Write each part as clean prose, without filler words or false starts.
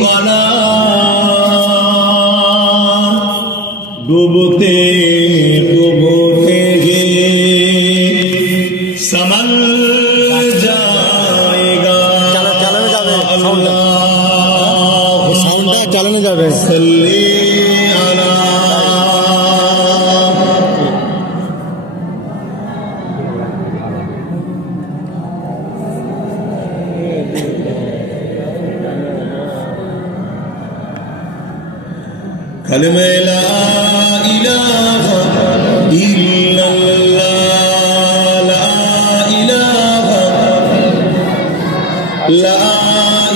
वाला डूबते डूबते ये समझ जाएगा চালানো যাবে सल्ली अला कलमे ला इलाहा इल्लल्लाह ला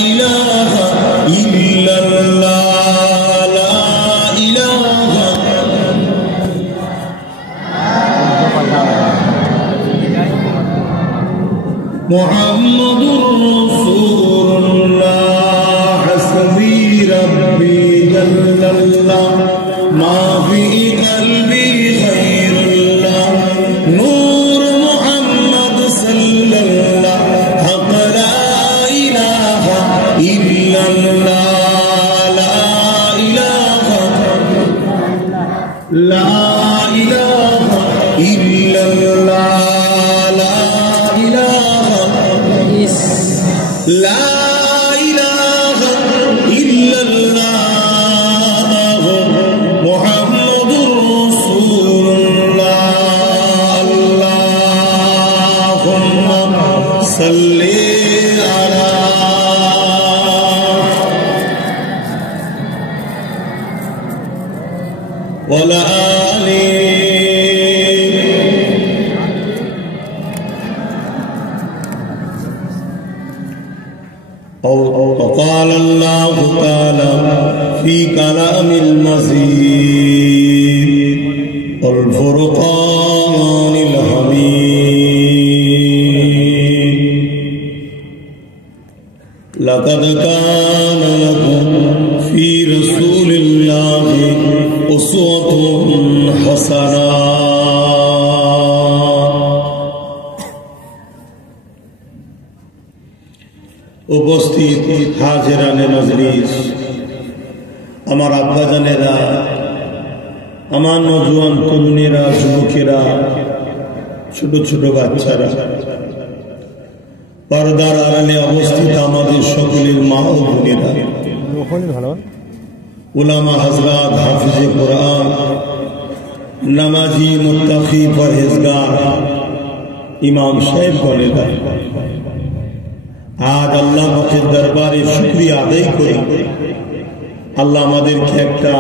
इलाहा इल्लल्लाह ला इलाहा मुहम्मदुर रसूलुल्लाह हस्बी रब्बी जल्लल्लाह मा फी क़ल्बी खैरुल्लाह नूर मुहम्मद सल्लल्लाह हक़ ला इलाहा इल्लल्लाह ला इलाहा इल्लल्लाह ला इलाहा ला इलाहा इल्लल्लाह मुहम्मदुर रसूलुल्लाह अल्लाहुम्मा सल्ली अला वला आली وقال الله تعالى في كلام المزيد والفرقان الحميد لقد كان لكم في رسول الله أسوة حسنة উপস্থিত হাজিরানে মজলিস, আমার আব্বাজানেরা, আমার নওজোয়ান তরুণেরা, যুবকেরা, ছোট ছোট বাচ্চারা, পর্দার আড়ালে অবস্থিত আমাদের সকলের মা ও বোনেরা, উলামা হযরত, হাফিজে কোরআন, নামাজি, মুত্তাকি, পরহেজগার, ইমাম সাহেব বলেরা, আজ আল্লাহ পাকের দরবারে শুকরিয়া আদায় করি। আল্লাহ আমাদেরকে একটা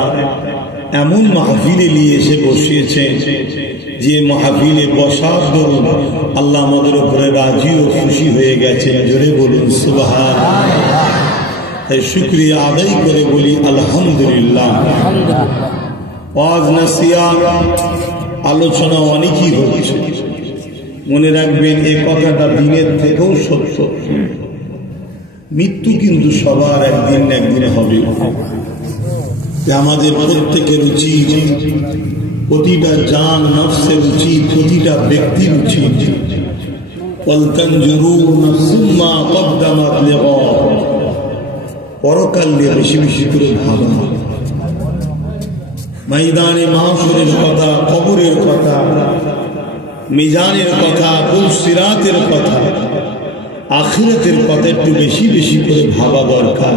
এমন মাহফিলে নিয়ে এসে বসিয়েছে যে মাহফিলে বসার দরুন আল্লাহ আমাদের উপরে রাজি ও খুশি হয়ে গেছে। জোরে বলুন সুবহানাল্লাহ। তাই শুকরিয়া আদায় করে বলি আলহামদুলিল্লাহ। ওয়াজ নসিহত আলোচনা অনেকই হচ্ছে, মনে রাখবেন এই কথাটা দিনের থেকেও সত্য। মৃত্যু কিন্তু সবার একদিন না একদিন হবে। আমাদের প্রত্যেকের উচিত, প্রতিটা জান নফসের উচিত, প্রতিটা ব্যক্তির উচিত পরকাল নিয়ে বেশি বেশি করে ভাবা। ময়দানে মাহশরের কথা, কবরের কথা, মিজানের কথা, সিরাতের কথা, আখিরাতের কথা একটু বেশি বেশি করে ভাবা দরকার।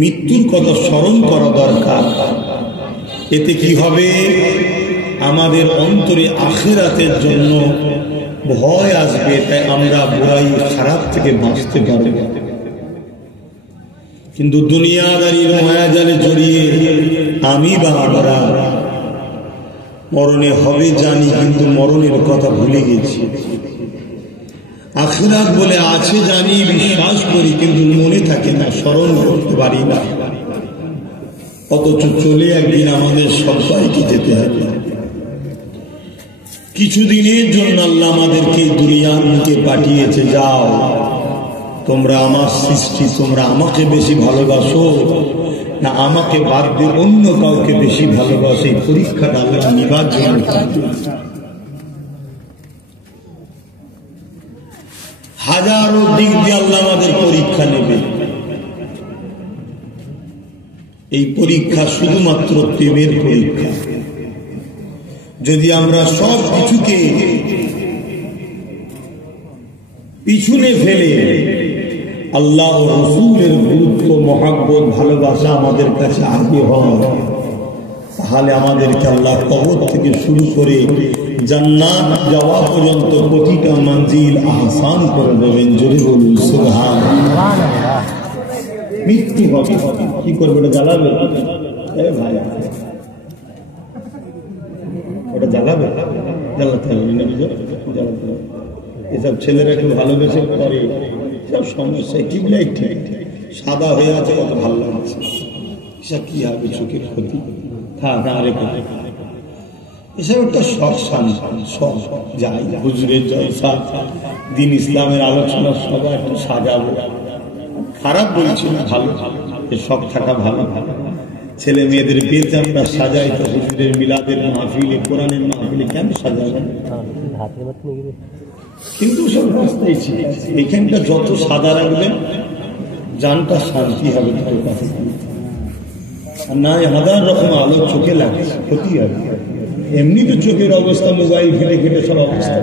মৃত্যুর কথা স্মরণ করা দরকার। এতে কি হবে, আমাদের অন্তরে আখিরাতের জন্য ভয় আসবে, তাই আমরা বুরাই খারাপ থেকে বাঁচতে পারব। কিন্তু দুনিয়াদারির মায়াজালে জড়িয়ে আমি বা আমরা মরণে হবে জানি, কিন্তু মরণের কথা ভুলে গেছি। আখিরাত বলে আছে জানি, বিশ্বাস করি, কিন্তু মনে থাকে না, স্মরণ করতে পারি না। অথচ চলে একদিন আমাদের সবাইকে যেতে হবে। কিছুদিনের জন্য আল্লাহ আমাদেরকে দুনিয়ার মুখে পাঠিয়েছে, যাও তোমরা আমার সৃষ্টি, তোমরা আমাকে বেশি ভালোবাসো না আমাকে বাদ দিয়ে অন্য কাউকে বেশি ভালোবাসে, পরীক্ষাটা আল্লাহ নিবার জন্য। হাজারো দিক দিয়ে আল্লাহ আমাদের পরীক্ষা নেবে। এই পরীক্ষা শুধুমাত্র প্রেমের পরীক্ষা। যদি আমরা সব কিছুকে পিছনে ফেলে আল্লাহ ও রাসূলের গুরুত্ব, মহাব্বত, ভালোবাসা আমাদের কাছে আগে হয়, তাহলে আমাদেরকে আল্লাহ কবর থেকে শুরু করে জান্নাত যাওয়া পর্যন্ত প্রতিটা মঞ্জিল আহসান করে দেবেন। জোরে বলুন সুবহানাল্লাহ। মৃত্যু হবে, কি করবে? ওটা জ্বালাবে? ভাই ওটা জ্বালাবে? জ্বালাতে হবে না, জ্বালাতে হবে। এসব ছেলেরা একটু ভালোবেসে করে, সব সমস্যা কিবলাই ঠিক সাদা হয়ে আছে, কত ভালো লাগছে, এসব কি হবে? চোখের ক্ষতি থাক আরে এসব একটা শখ যাই হুজুরের জলসা, দিন ইসলামের আলোচনা সবাই একটু সাজাবো। খারাপ বলছি না, ভালো, শখ থাকা ভালো। ছেলে মেয়েদের বিয়েতে আমরা সাজাই, তো হুজুরের মিলাদের মাহফিলে, কোরআনের মাহফিলে কেন সাজাবেন? কিন্তু সব রাস্তায় ছিল, এখানটা যত সাদা রাখবেন জানটা শান্তি হবে তার কাছে। আর না হাজার রকম আলো চোখে লাগে, ক্ষতি হবে। এমনি তো চোখের অবস্থা, মোবাইল ঘেটে ঘেটে সব অবস্থা,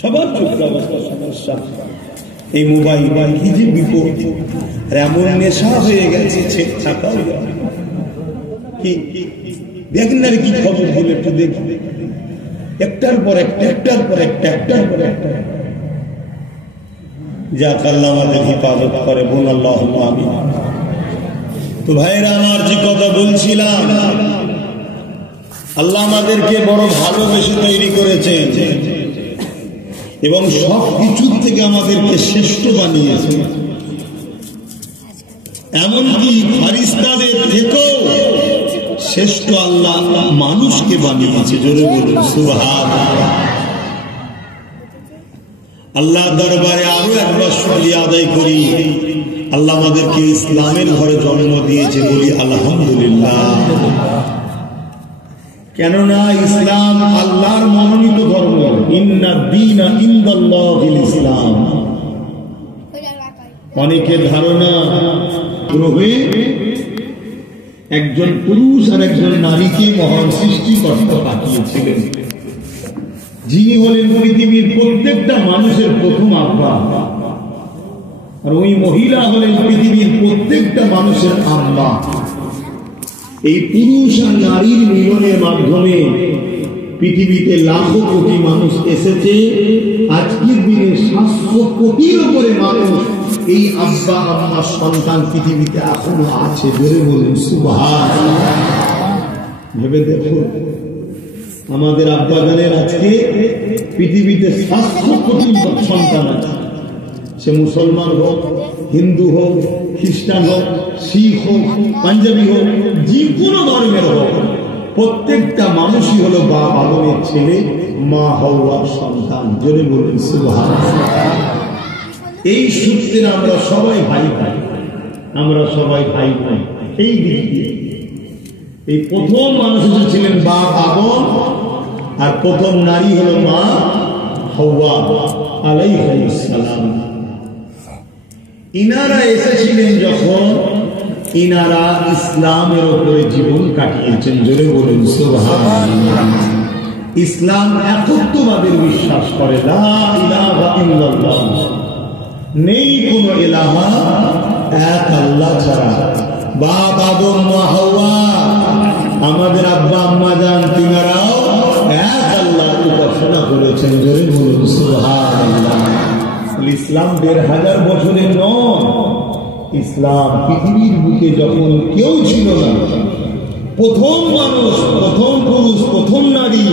সবার চোখের অবস্থা সমস্যা। এই মোবাইল কি যে বিপদ, এমন নেশা হয়ে গেছে, ছেদ থাকা কি দেখেন না, কি খবর বলে একটু দেখি, একটার পর একটা, একটার পর একটা, একটার পর একটা। যাক আল্লাহ আমাদের হিফাজত করে, বল আল্লাহুম্মা আমিন। তো ভাইরা আমার, যে কথা বলছিলাম, আল্লাহ আমাদেরকে বড় ভালোবেসে তৈরি করেছেন এবং সব কিছুর থেকে আমাদেরকে শ্রেষ্ঠ বানিয়েছে। এমনকি ফারিস্তাদের থেকেও শ্রেষ্ঠ আল্লাহ মানুষকে বানিয়েছে। জোরে বলুন সুবহানাল্লাহ। আল্লাহ দরবারে আরো একবার শুকরিয়া আদায় করি, আল্লাহ আমাদেরকে ইসলামের ঘরে জন্ম দিয়েছে, বলি আলহামদুলিল্লাহ। কেননা ইসলাম আল্লাহর মনোনীত ধর্ম, ইন্নাদ দীনা ইনদাল্লাহিল ইসলাম। অনেকের ধারণা গ্রহে একজন পুরুষ আর একজন নারীকে মহান সৃষ্টিকর্তা পাঠিয়েছিলেন, যিনি হলেন পৃথিবীর প্রত্যেকটা মানুষের প্রথম আব্বা, আর ওই মহিলা হলেন পৃথিবীর প্রত্যেকটা মানুষের আম্মা। এই পুরুষ আর নারীর মিলনের মাধ্যমে পৃথিবীতে লাখো কোটি মানুষ এসেছে। আজকের দিনে 700 কোটির উপরে মানুষ, এই আব্বা আম্মার সন্তান পৃথিবীতে এখনো আছে। জোরে বলুন সুবহানাল্লাহ। ভেবে দেখুন, আমাদের আব্বা জানের আজকে পৃথিবীতে 700 কোটি সন্তান আছে। সে মুসলমান হোক, হিন্দু হোক, খ্রিস্টান হোক, শিখ হোক, পাঞ্জাবি হোক, যে কোনো ধর্মের হোক, প্রত্যেকটা মানুষই হলো বাপ আদমের ছেলে, মা হাওয়ার সন্তান। জোরে বলুন সুবহানাল্লাহ। এই সূত্রে আমরা সবাই ভাই ভাই, আমরা সবাই ভাই ভাই। এই দিক দিয়ে এই প্রথম মানুষ ছিলেন বাপ আদম, আর প্রথম নারী হলো মা হাওয়া আলাইহিস সালাম। ইনারা এসেছিলেন যখন, ইনারা ইসলামের উপরে জীবন কাটিয়েছেন। জোরে বলুন সুবহানাল্লাহ। ইসলাম একত্ববাদের বিশ্বাস করে, লা ইলাহা ইল্লাল্লাহ, নেই কোন ইলাহা এক আল্লাহ ছাড়া। বাপ আদম, মা হাওয়া, আমাদের আব্বা আম্মা জান, তিনারাও এক আল্লাহর উপাসনা করেছেন। জোরে বলুন সুবহানাল্লাহ। ইসলাম 1500 বছরের নয়। ইসলাম পৃথিবীর বুকে যখন কেউ ছিল না, প্রথম মানুষ, প্রথম পুরুষ, প্রথম নারী,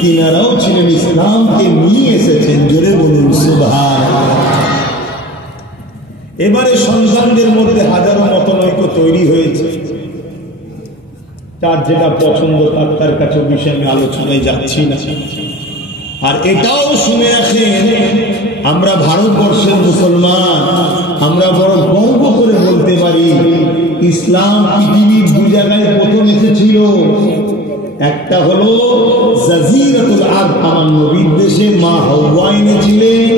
তিনারাও ছিলেন, ইসলামকে নিয়ে এসেছেন। জোরে বলুন সুবহানাল্লাহ। এবারে সন্তানদের মধ্যে হাজারো মতনৈক্য তৈরি হয়েছে, তার যেটা পছন্দ তার কাছে বিষয়ে আমি আলোচনায় যাচ্ছি না। আর এটাও শুনে রাখেন, আমরা ভারতবর্ষের মুসলমান, আমরা বড় গর্ব করে বলতে পারি, ইসলাম পৃথিবীর 2 জায়গায় প্রথম এসেছিল। একটা হলো জাজিরাতুল আরব, আমার নবীর দেশে মা হাওয়া এনেছিলেন।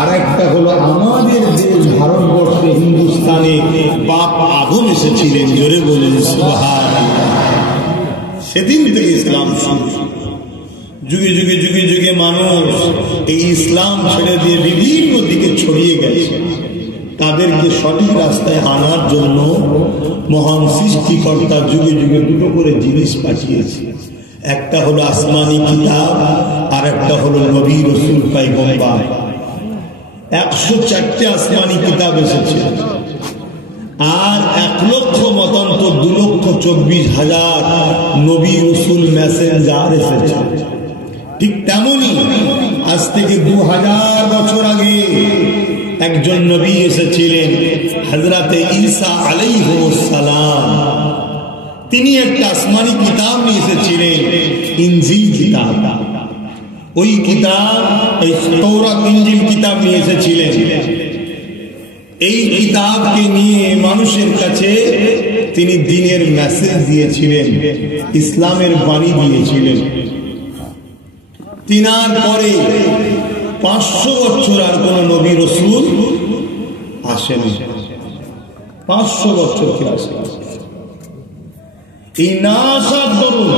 আর একটা হলো আমাদের দেশ ভারতবর্ষে, হিন্দুস্তানে বাপ আদম এসেছিলেন, জোরে বলুন সুবহানাল্লাহ। সেদিন থেকে ইসলাম শুরু। যুগে যুগে যুগে যুগে মানুষ এই ইসলাম ছেড়ে দিয়ে বিভিন্ন দিকে ছড়িয়ে গেছে। তাদেরকে সঠিক রাস্তায় আনার জন্য মহান সৃষ্টিকর্তা যুগে যুগে দুটো করে জিনিস পাঠিয়েছে। একটা হলো আসমানি কিতাব, আর একটা হলো নবী রাসূল পয়গম্বর। 104টি আসমানি কিতাব এসেছে, আর 1,00,000 মতান্তর 2,24,000 নবী রাসূল মেসেঞ্জার এসেছে। ঠিক তেমনি আজ থেকে 2000 বছর আগে একজন নবী এসেছিলেন, হযরতে ঈসা আলাইহিস সালাম। তিনি একটা আসমানি কিতাব নিয়ে এসেছিলেন, ইনজিল কিতাব। ওই কিতাব, এই তাওরাত ইনজিল কিতাব নিয়ে এসেছিলেন। এই কিতাবকে নিয়ে মানুষের কাছে তিনি দ্বীনের মেসেজ দিয়েছিলেন, ইসলামের বাণী দিয়েছিলেন। তিনার পরে 500 বছর আর কোন নবী রাসূল আসেনি। 500 বছর কি আসে? এই না আসার দরুন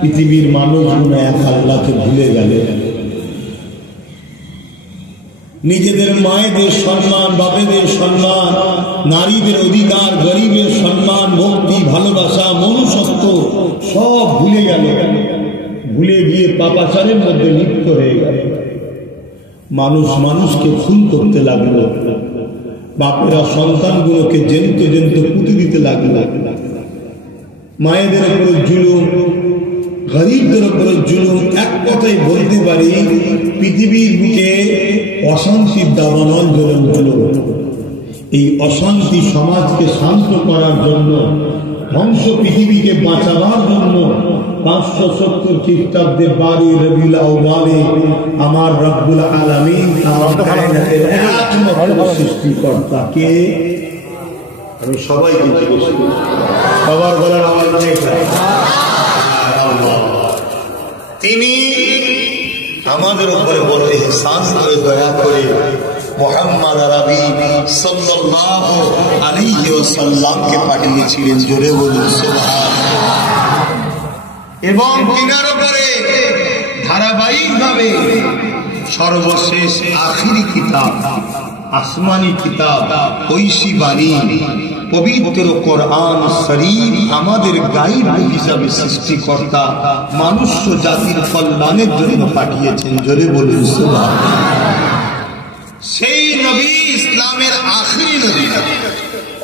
পৃথিবীর মানুষগুলো এক আল্লাহকে ভুলে গেল। নিজেদের মায়েদের সম্মান, বাপেদের সম্মান, নারীদের অধিকার, গরিবের সম্মান, ভক্তি, ভালোবাসা, মনুষ্যত্ব সব ভুলে গেল। ভুলে গিয়ে পাপাচারের মধ্যে লিপ্ত হয়ে গেল। মানুষ মানুষকে খুন করতে লাগলো, বাপেরা সন্তানগুলোকে জেন্ত জেন্ত পুঁতে দিতে লাগলো। মায়েদের উপরে জুলুম, গরিবদের উপরে জুলুম। এক কথাই বলতে পারি, পৃথিবীর বুকে অশান্তির দাবানল জ্বলে উঠল। এই অশান্তি সমাজকে শান্ত করার জন্য, ধ্বংস পৃথিবীকে বাঁচাবার জন্য 570 খ্রিস্টাব্দে 12 রবিউল আউয়ালে আমার রব্বুল আলামিন সৃষ্টিকর্তাকে, আমি সবাইকে জিজ্ঞেস করি, সবার বলার আওয়াজ নেই, তিনি আমাদের উপরে বড় ইহসান করে, দয়া করে মুহাম্মদ আরবি সাল্লাল্লাহু আলাইহি ওয়াসাল্লামকে পাঠিয়েছিলেন, জোরে বলুন সুবহানাল্লাহ। এবং তিনার উপরে ধারাবাহিকভাবে সর্বশেষ আখিরি কিতাব, আসমানি কিতাব, ঐশী বাণী, পবিত্র কোরআন শরীফ আমাদের গাইড হিসাবে সৃষ্টিকর্তা মানুষ জাতির কল্যাণের জন্য পাঠিয়েছেন, জোরে বলুন সুবহানাল্লাহ। সেই নবী ইসলামের আখিরি নবী,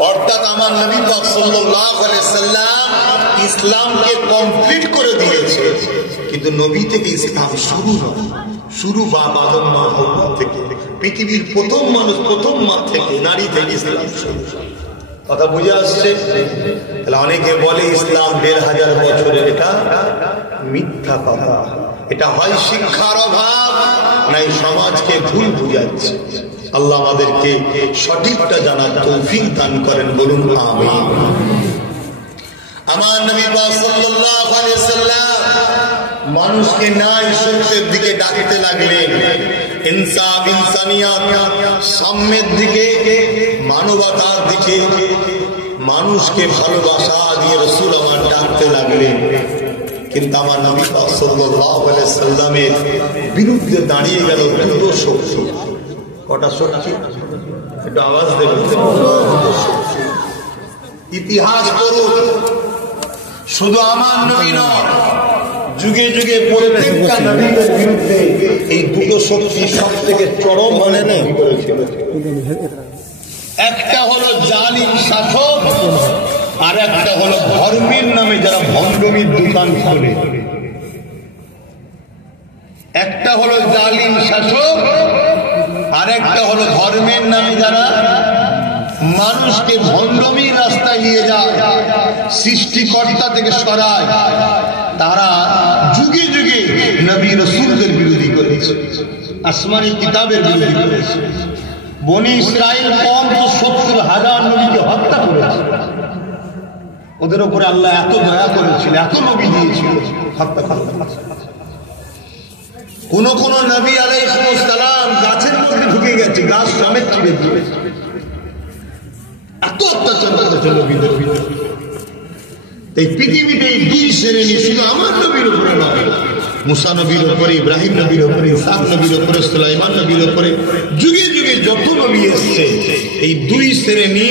অর্থাৎ আমার নবী পাক সাল্লাল্লাহু আলাইহি সাল্লাম ইসলামকে কমপ্লিট করে দিয়েছে। কিন্তু নবী থেকে ইসলাম শুরু নয়, শুরু বাবা আদম মা হাওয়া থেকে, পৃথিবীর প্রথম মানুষ, প্রথম মা থেকে, নারী থেকে ইসলাম শুরু। কথা বুঝে আসছে? তাহলে অনেকে বলে ইসলাম 1500 বছরের, এটা মিথ্যা কথা। এটা হয় শিক্ষার অভাব, নাই সমাজকে ভুল বুঝাচ্ছে। আল্লাহ আমাদেরকে সঠিকটা জানার তৌফিক দান করেন, বলুন আমিন। আমার নবী সাল্লাল্লাহু আলাইহি সাল্লাম মানুষকে ন্যায় সত্যের দিকে ডাকতে লাগলেন, ইনসাফ, ইনসানিয়াত, সাম্যের দিকে, মানবতার দিকে, মানুষকে ভালোবাসা দিয়ে রাসূল আমার ডাকতে লাগলেন। কিন্তু আমার নবী সাল্লাল্লাহু আলাইহি সাল্লামের বিরুদ্ধে দাঁড়িয়ে গেল দুটো শক্তি। কটা শক্তি? একটু আওয়াজ দেবেন। ইতিহাস পড়ুন, শুধু আমার নবী নয়, যুগে যুগে প্রত্যেকটা নবীর বিরুদ্ধে এই দুটো শক্তি সব থেকে চরম মানে করেছিল। একটা হলো জালিম শাসক, আর একটা হলো ধর্মের নামে যারা ভণ্ডমির দোকান খোলে। একটা হলো জালিম শাসক, আর একটা হলো ধর্মের নামে যারা মানুষকে ভণ্ডমির রাস্তায় নিয়ে যায়, সৃষ্টিকর্তা থেকে সরায়। তারা যুগে যুগে নবী রাসূলদের বিরোধী করেছে, আসমানি কিতাবের বিরোধী করেছে। বনি ইসরাইল কম তো 70,000 নবীকে হত্যা করেছে। ওদের উপরে আল্লাহ এত দয়া করেছিল, এত নবী দিয়েছিল, হত্যা করতে। কোন কোন নবী আলাইহিস সালাম গাছের মধ্যে ঢুকে গেছে, গাছ সমেত ছিঁড়ে দিয়েছে। এত এত অত্যাচার করেছে নবীদের ভিতরে। এই পৃথিবীতে এই দুই শ্রেণী শুধু আমার নবীর উপরে নয়, মুসা নবীর উপরে, ইব্রাহিম নবীর উপরে, ইসহাক নবীর উপরে, সুলাইমান নবীর উপরে, যুগে যুগে যত নবী এসছে এই দুই শ্রেণী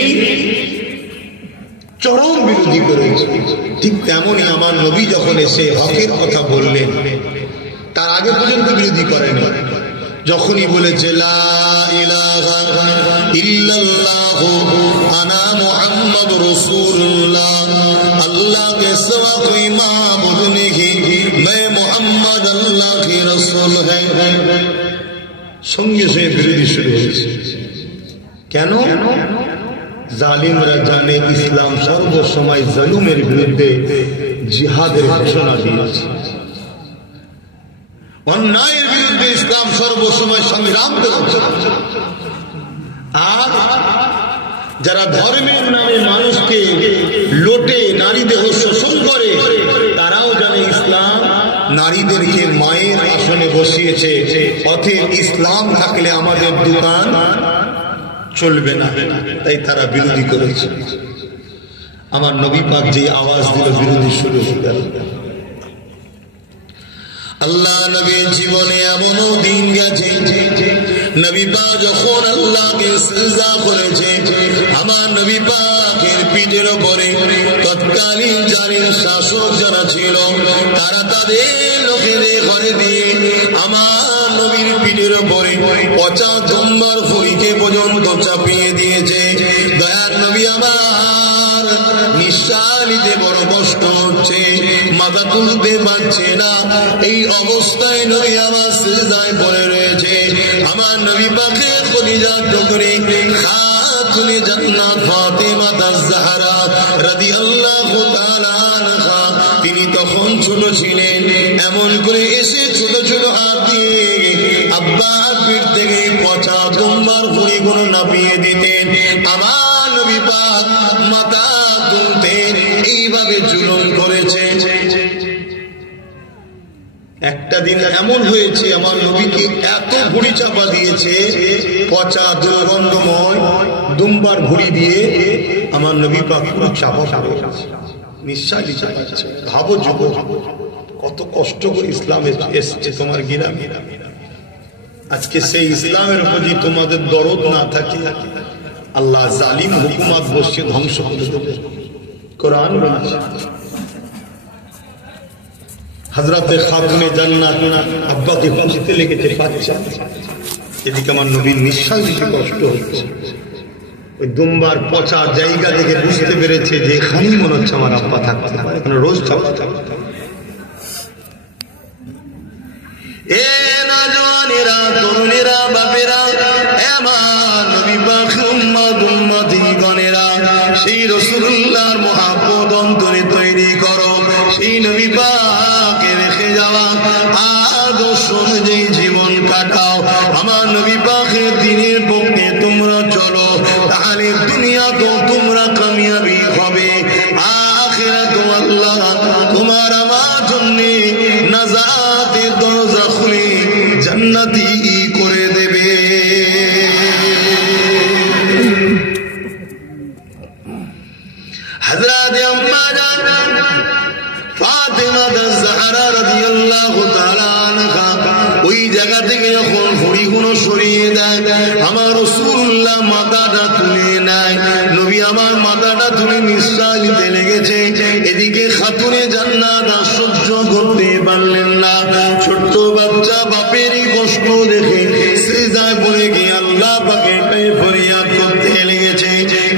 চরম বিরোধী করেছে। ঠিক তেমনই আমার নবী যখন এসে হকের কথা বললেন, তার আগে পর্যন্ত বিরোধী করেন। যখনই বলেছে লা ইলাহা ইল্লাল্লাহু আনা মুহাম্মাদুর রাসূলুল্লাহ, আল্লাহ के सिवा कोई माबूद नहीं, मैं मोहम्मद अल्लाह की रसूल है, সঙ্গে সঙ্গে বিরোধী শুরু হয়েছে। কেন? জালিমরা জানে ইসলাম সর্বসময় জুলুমের বিরুদ্ধে জিহাদের ঘোষণা দিয়েছে, অন্যায়ের বিরুদ্ধে ইসলাম সর্বসময় সংগ্রাম করেছে। আর যারা ধর্মের নামে মানুষকে লোটে, নারী দেহ শোষণ করে, তারাও জানে ইসলাম নারীদেরকে মায়ের আসনে বসিয়েছে, অতএব ইসলাম থাকলে আমাদের দোকান চলবে না, তাই তারা বিরোধী করেছে। আমার নবী পাক যে আওয়াজ দিল, বিরোধী শুরু হয়ে গেল। আল্লাহ নবীর জীবনে এমনও দিন গেছে, নবী পাক যখন আল্লাহকে সিজদা করেছে, আমার নবী পাকের পিঠের উপরে তৎকালীন জালিম শাসক যারা ছিল, তারা তাদের লোকেদের ঘরে দিয়ে আমার নবীর পিঠের উপরে পচা দুম্বার ফুলকে পর্যন্ত চাপিয়ে দিয়েছে। দয়ার নবী আমার নিঃশ্বাস নিতে বড় কষ্ট হচ্ছে, মাথা তুলতে পারছে না। এই অবস্থায় নবী আমার সিজদায় পড়ে রয়েছে। আমার নবী পাকের কলিজার টুকরি খাতুনে জান্নাত ফাতেমা আয-জাহরা রাদিয়াল্লাহু তাআলা আনহা, তিনি তখন ছোট ছিলেন। এমন করে এসে ছোট ছোট হাত দিয়ে আব্বার পিঠ থেকে পচা দুম্বার ফুলগুলো নাপিয়ে দিতেন। আমার নবী পাক মাথা তুলতেন, এইভাবে জুলুম করেছে। একটা দিন এমন হয়েছে, আমার নবীকে এত ভুড়ি চাপা দিয়েছে, পচা দুর্গন্ধময় দুম্বার ভুড়ি দিয়ে আমার নবী পাক পুরো চাপা পড়ে নিঃশ্বাস নিতে পারছে। ভাবো যুবক, কত কষ্ট করে ইসলামে এসছে তোমার গিরামে। আজকে সেই ইসলামের উপর যদি তোমাদের দরদ না থাকে, আল্লাহ জালিম হুকুমত বসে ধ্বংস করে দেবে। কোরআন বলছে, হযরতে খাতুনে জান্নাত আব্বাকে খুঁজতে লেগেছে, পাচ্ছে। এদিকে আমার নবীর নিঃশ্বাস নিতে কষ্ট হচ্ছে। ওই দুম্বার পচা জায়গা দেখে বুঝতে পেরেছে যে এখানেই মনে হচ্ছে আমার আব্বা থাকতে পারে, এখানে রোজ চাপা চাপা। এ নওজওয়ানেরা, তরুণেরা, বাপেরা, আমার নবী পাক উম্মত উম্মতিগণেরা, সেই রাসূলুল্লাহর মুহাব্বত অন্তরে তৈরি করো। সেই নবী পাকে রেখে যাওয়া আদর্শ অনুযায়ী জীবন কাটাও। আমার নবী পাকের দ্বীনের পক্ষে তোমরা চলো, তাহলে দুনিয়া তো তোমরা কামিয়াবি হবে, আখিরাতে আল্লাহ তোমার আমার জন্য নাজাতের দরজা খুলে জান্নাতি করে দেবে। হযরত আম্মা জান ফাতেমা আয-জাহরা রাদিয়াল্লাহু তাআলা আনহা ওই জায়গা থেকে যখন ভুঁড়িগুলো সরিয়ে দেয়, আমার রাসূলুল্লাহ মাথাটা তুলে নেয়। নবী আমার মাথাটা তুলে নিঃশ্বাস নিতে লেগেছে। এদিকে খাতুনে জান্নাত সহ্য করতে পারলেন না। ছোট্ট বাচ্চা বাপেরই কষ্ট দেখে সিজদায় পড়ে গিয়ে আল্লাহ পাকের পায়ে ফরিয়াদ করতে লেগেছে।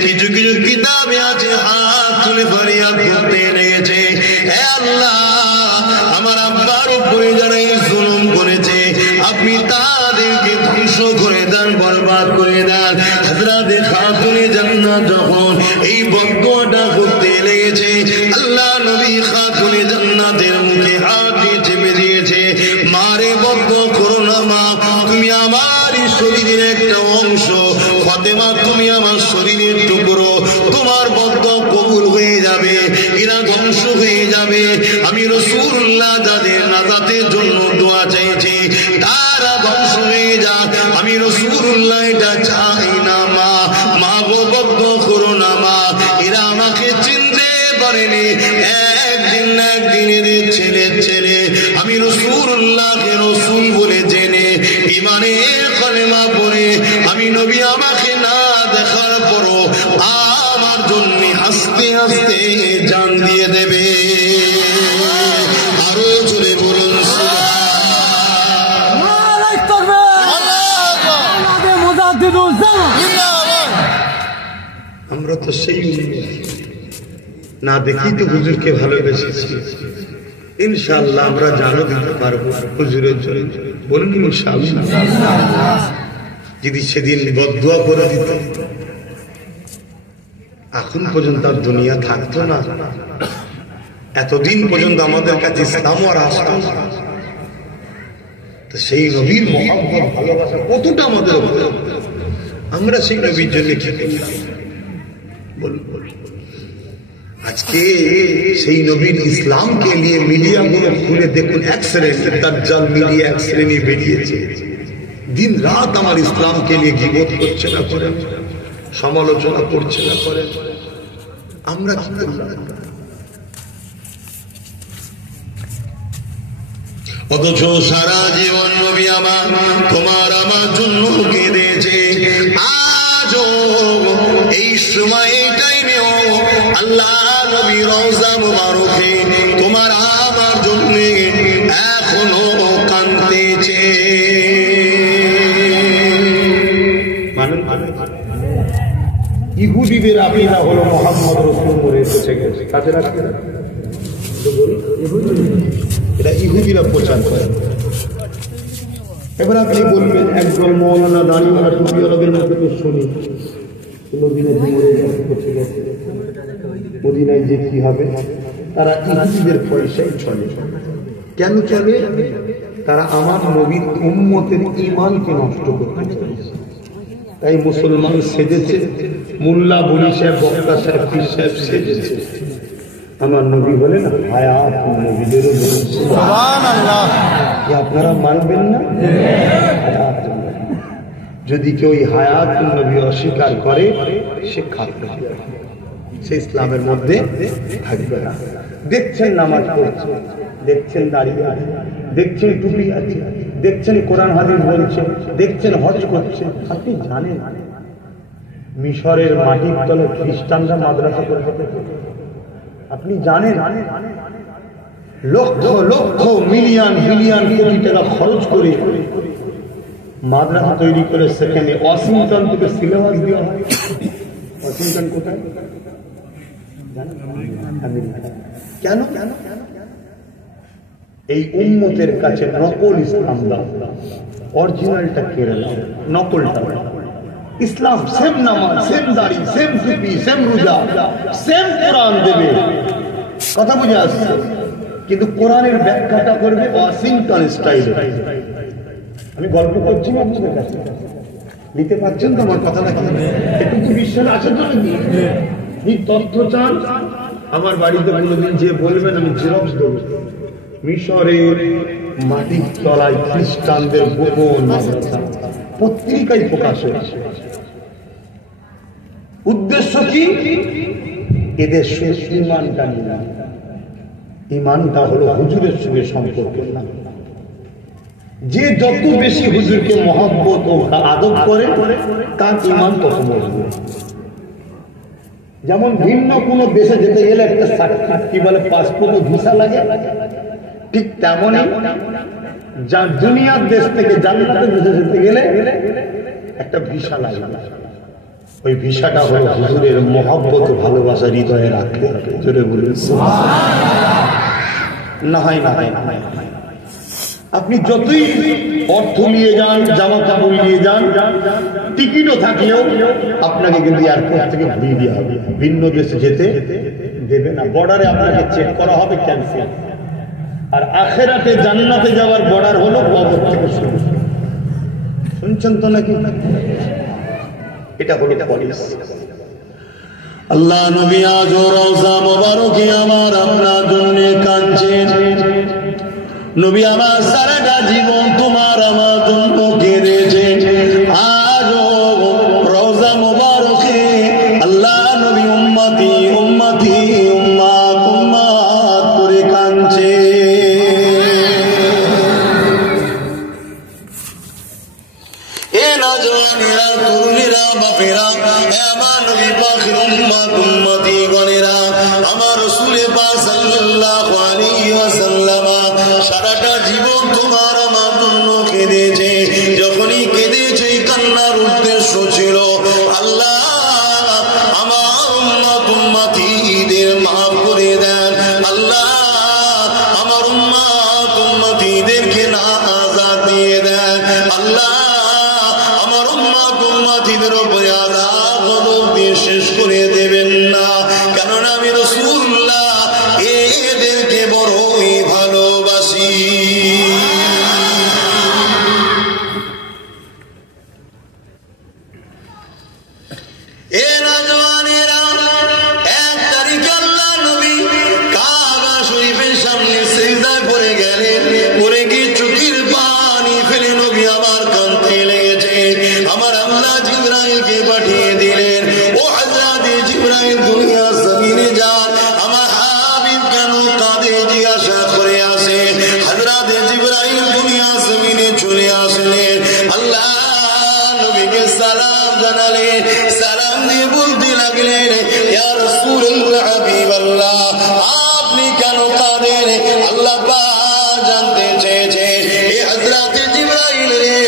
কিছু কিছু কিতাবে আছে হাত তুলে ফরিয়াদ করতে লেগেছে, হে আল্লাহ, আমার আব্বার উপরে যারা জুলুম করেছে আপনি তাদেরকে ধ্বংস করে দেন, বরবাদ করে দেন। হযরত খাতুনে জান্নাত যখন এই বদদুয়াটা করতে লেগেছে, আল্লাহ নবী খাতুনে জান্নাতের মুখে হাত দিয়ে চেপে দিয়েছে, মারে বদদুয়া করো না মা, তুমি আমারই শরীরের একটা অংশ, ফাতেমা তুমি আমার শরীরের টুকরো, তোমার বদদুয়া কবুল হয়ে যাবে, এরা ধ্বংস হয়ে যাবে। আমি রাসূলুল্লাহ যাদের নাজাতের জন্য দোয়া চাইছি তারা ধ্বংস হয়ে যাক, আমি রাসূলুল্লাহ এটা চাই না মা। মা গো বদদুয়া করো না মা, পারেনি, একদিন না একদিন এদের ছেলে আমি রাসূলুল্লাহকে রাসূল বলে জেনে ঈমানের কলেমা পড়ে আমি নবী আমাকে না দেখার পরও আমার জন্য আস্তে আস্তে জান দিয়ে দেবে। আরো জোরে বলুন আমরা তো সেই না দেখি তো হুজুরকে ভালোবেসেছি, ইনশাআল্লাহ আমরা জানো দিতে পারবো হুজুরের জন্য। বলুন ইনশাআল্লাহ। যদি সেদিন বদদুয়া করে দিত এখন পর্যন্ত আর দুনিয়া থাকতো না, এতদিন পর্যন্ত আমাদের কাছে ইসলাম আর আসতো না। তো সেই নবীর মহব্বত ভালোবাসা কতটা আমাদের উপরে, আমরা সেই নবীর জন্য কি করলাম বলুন। আজকে সেই নবীর ইসলামকে নিয়ে মিডিয়া গুলো খুলে দেখুন, এক শ্রেণী দাজ্জাল মিডিয়া এক শ্রেণী বেরিয়েছে, দিন রাত আমার ইসলামকে নিয়ে গীবত করছে না করে, সমালোচনা করছে না করে। আমরা কি করলাম? অথচ সারা জীবন নবী আমার তোমার আমার জন্য কেঁদেছে। আজও এই সময় এই টাইমেও আল্লাহ নবী রওজা মুবারকে তোমার আমার জন্য এখনো কাঁদতেছে। ইহুদিদের আকীদা হলো মুহাম্মদ রাসূল মরে এসেছে, কাছে রাখতে এটা ইহুদিরা প্রচার করে। এবার আপনি বলবেন একজন মৌলানা দাঁড়িয়ে টুপি আরবের মধ্যে তো শুনি মদিনায় যে কি হবে, তারা ইহুদিদের পয়সায় চলে। কেন চলে? তারা আমার নবীর উম্মতের ঈমানকে নষ্ট করতে চায়। তাই মুসলমান সেজেছে, মোল্লা বলি সাহেব, বক্তা সাহেব, পীর সাহেব সেজেছে। আমার নবী বলেন হায়াত নবীদেরও বলুন সুবহানাল্লাহ। আপনারা মানবেন না? যদি কেউ হায়াত নবী অস্বীকার করে সে কাফের, সে ইসলামের মধ্যে থাকবে না। দেখছেন নামাজ পড়ছে, দেখছেন দাঁড়িয়ে আছে, দেখছেন টুপি আছে, দেখছেন কোরআন হাদিস বলছে, দেখছেন হজ করছে। আপনি জানেন মিশরের মাটির তলে খ্রিস্টানরা মাদ্রাসা করে? আপনি জানেন লক্ষ লক্ষ মিলিয়ন বিলিয়ন কোটি টাকা খরচ করে মাদ্রাসা তৈরি করে সেখানে ওয়াশিংটন থেকে সিলেবাস দেওয়া হয়। ওয়াশিংটন কোথায়? কেন? এই উম্মতের কাছে নকল ইসলাম দাও, অরিজিনালটা কেরালা, নকলটা ইসলাম। সেম নামাজ, সেম দাড়ি, সেম টুপি, সেম রোজা, সেম কোরআন দেবে, কথা বুঝে আসছে, কিন্তু কোরআনের ব্যাখ্যাটা করবে ওয়াশিংটন স্টাইলে। আমি গল্প করছি আপনাদের কাছে, নিতে পারছেন তো আমার কথাটা? কি একটু বিশ্বাস আছে তো? কি তথ্য চান? আমার বাড়িতে কোনোদিন যে বলবেন আমি জেরক্স দেবো। মিশরের মাটির তলায় খ্রিস্টানদের গোপন মাদ্রাসা পত্রিকায় প্রকাশ হয়েছে। উদ্দেশ্য কি? এদের ইমানটা নিলাম। ইমানটা হলো হুজুরের সঙ্গে সম্পর্ক না। যে যত বেশি হুজুরকে মহব্বত ও আদব করে তার ইমান তত মজবুত। যেমন ভিন্ন কোন দেশে যেতে গেলে একটা কি বলে পাসপোর্ট ও ভিসা লাগে, ঠিক তেমনই যা দুনিয়ার দেশ থেকে জান্নাতের দেশে যেতে গেলে একটা ভিসা লাগে। ওই ভিসাটা হলো হুজুরের মহব্বত ও ভালোবাসা হৃদয়ে রাখতে হবে। জোরে বলুন না হয় না হয়। আপনি যতই অর্থ নিয়ে যান, জামা কাপড় নিয়ে যান, টিকিটও থাকলেও আপনাকে কিন্তু এয়ারপোর্ট থেকে ঘুরিয়ে দেওয়া হবে, ভিন্ন দেশে যেতে দেবে না। বর্ডারে আপনাকে চেক করা হবে, ক্যান্সেল। আর আখিরাতে জান্নাতে যাওয়ার বর্ডার হলো কবর থেকে শুরু। শুনছেন তো নাকি? এটা হলো পলিস। আল্লাহ নবী আজ রওজা মুবারকে আমার আপনার জন্য কাঁদছেন। নবী আমার সারাটা জীবন তোমার আমার জন্য কেঁদেছেন। আজও রওজা মুবারকে আল্লাহ নবী উম্মতি উম্মতি উম্মত আমার নবী পাকের উম্মত উম্মতি গণেরা, আমার রাসূল পাক সাল্লাল্লাহু আলাইহি ওয়াসাল্লাম সারাটা জীবন তোমার আমার জন্য কেঁদেছে। যখনই কেঁদেছে কান্নার উদ্দেশ্য ছিল আল্লাহ আমার উম্মত উম্মতিদের মাফ করে দেন, আল্লাহ আমার উম্মত উম্মতিদেরকে না আযাব দিয়ে দেন, আল্লাহ আমার উম্মত উম্মতিদের উপরে আযাব গজব দিয়ে শেষ করে দেবেন না, কেননা আমি রাসূলুল্লাহ এদেরকে বড়ই ভালোবাসি। এ নওজওয়ানেরা, 1 তারিখে আল্লাহ নবী কাবা শরীফের সামনে সিজদায় পড়ে গেলেন, পড়ে গিয়ে চোখের পানি ফেলে নবী আমার কাঁদতে লেগেছে। আমার আল্লাহ জিবরাইলকে পাঠিয়ে দিলেন, ও হযরতে জিবরাইল দুনিয়া জমিনে যান, আমার হাবিব কেন কাঁদে জিজ্ঞাসা করে আসে। হযরতে জিবরাইল দুনিয়া জমিনে চলে আসলেন, আল্লাহ নবীকে সালাম জানালেন, সালাম দিয়ে বলতে লাগলেন, ইয়া রাসূলুল্লাহ হাবিবাল্লাহ আপনি কেন কাঁদেন? আল্লাহ পাক জানতে চেয়েছে, এ হযরতে জিবরাইল রে,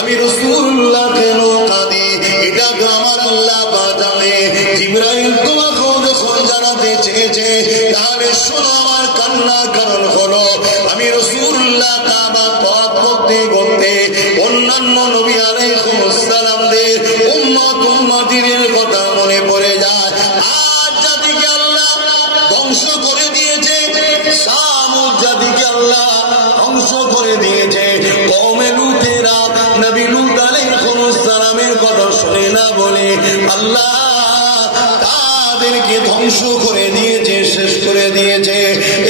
আমি রাসূলুল্লাহ কেন কাঁদি এটা তো আমার আল্লাহ পাক জানে। জিবরাইল তোমাকে যখন জানাতে চেয়েছে তাহলে শোনো, আমার কান্নার কারণ হলো আমি রাসূলুল্লাহ কাবা তওয়াফ করতে করতে অন্যান্য নবী আলাইহিস সালামদের উম্মত উম্মতিদের কথা মনে পড়ে যায়। আজ জাতিকে আল্লাহ ধ্বংস করে দিয়েছে, সামুদ জাতিকে আল্লাহ ধ্বংস করে দিয়েছে। কওমে লূতেরা নবী লূত আলাইহিস সালামের কথা শুনে না বলে আল্লাহ তাদেরকে ধ্বংস করে দিয়েছে, শেষ করে দিয়েছে।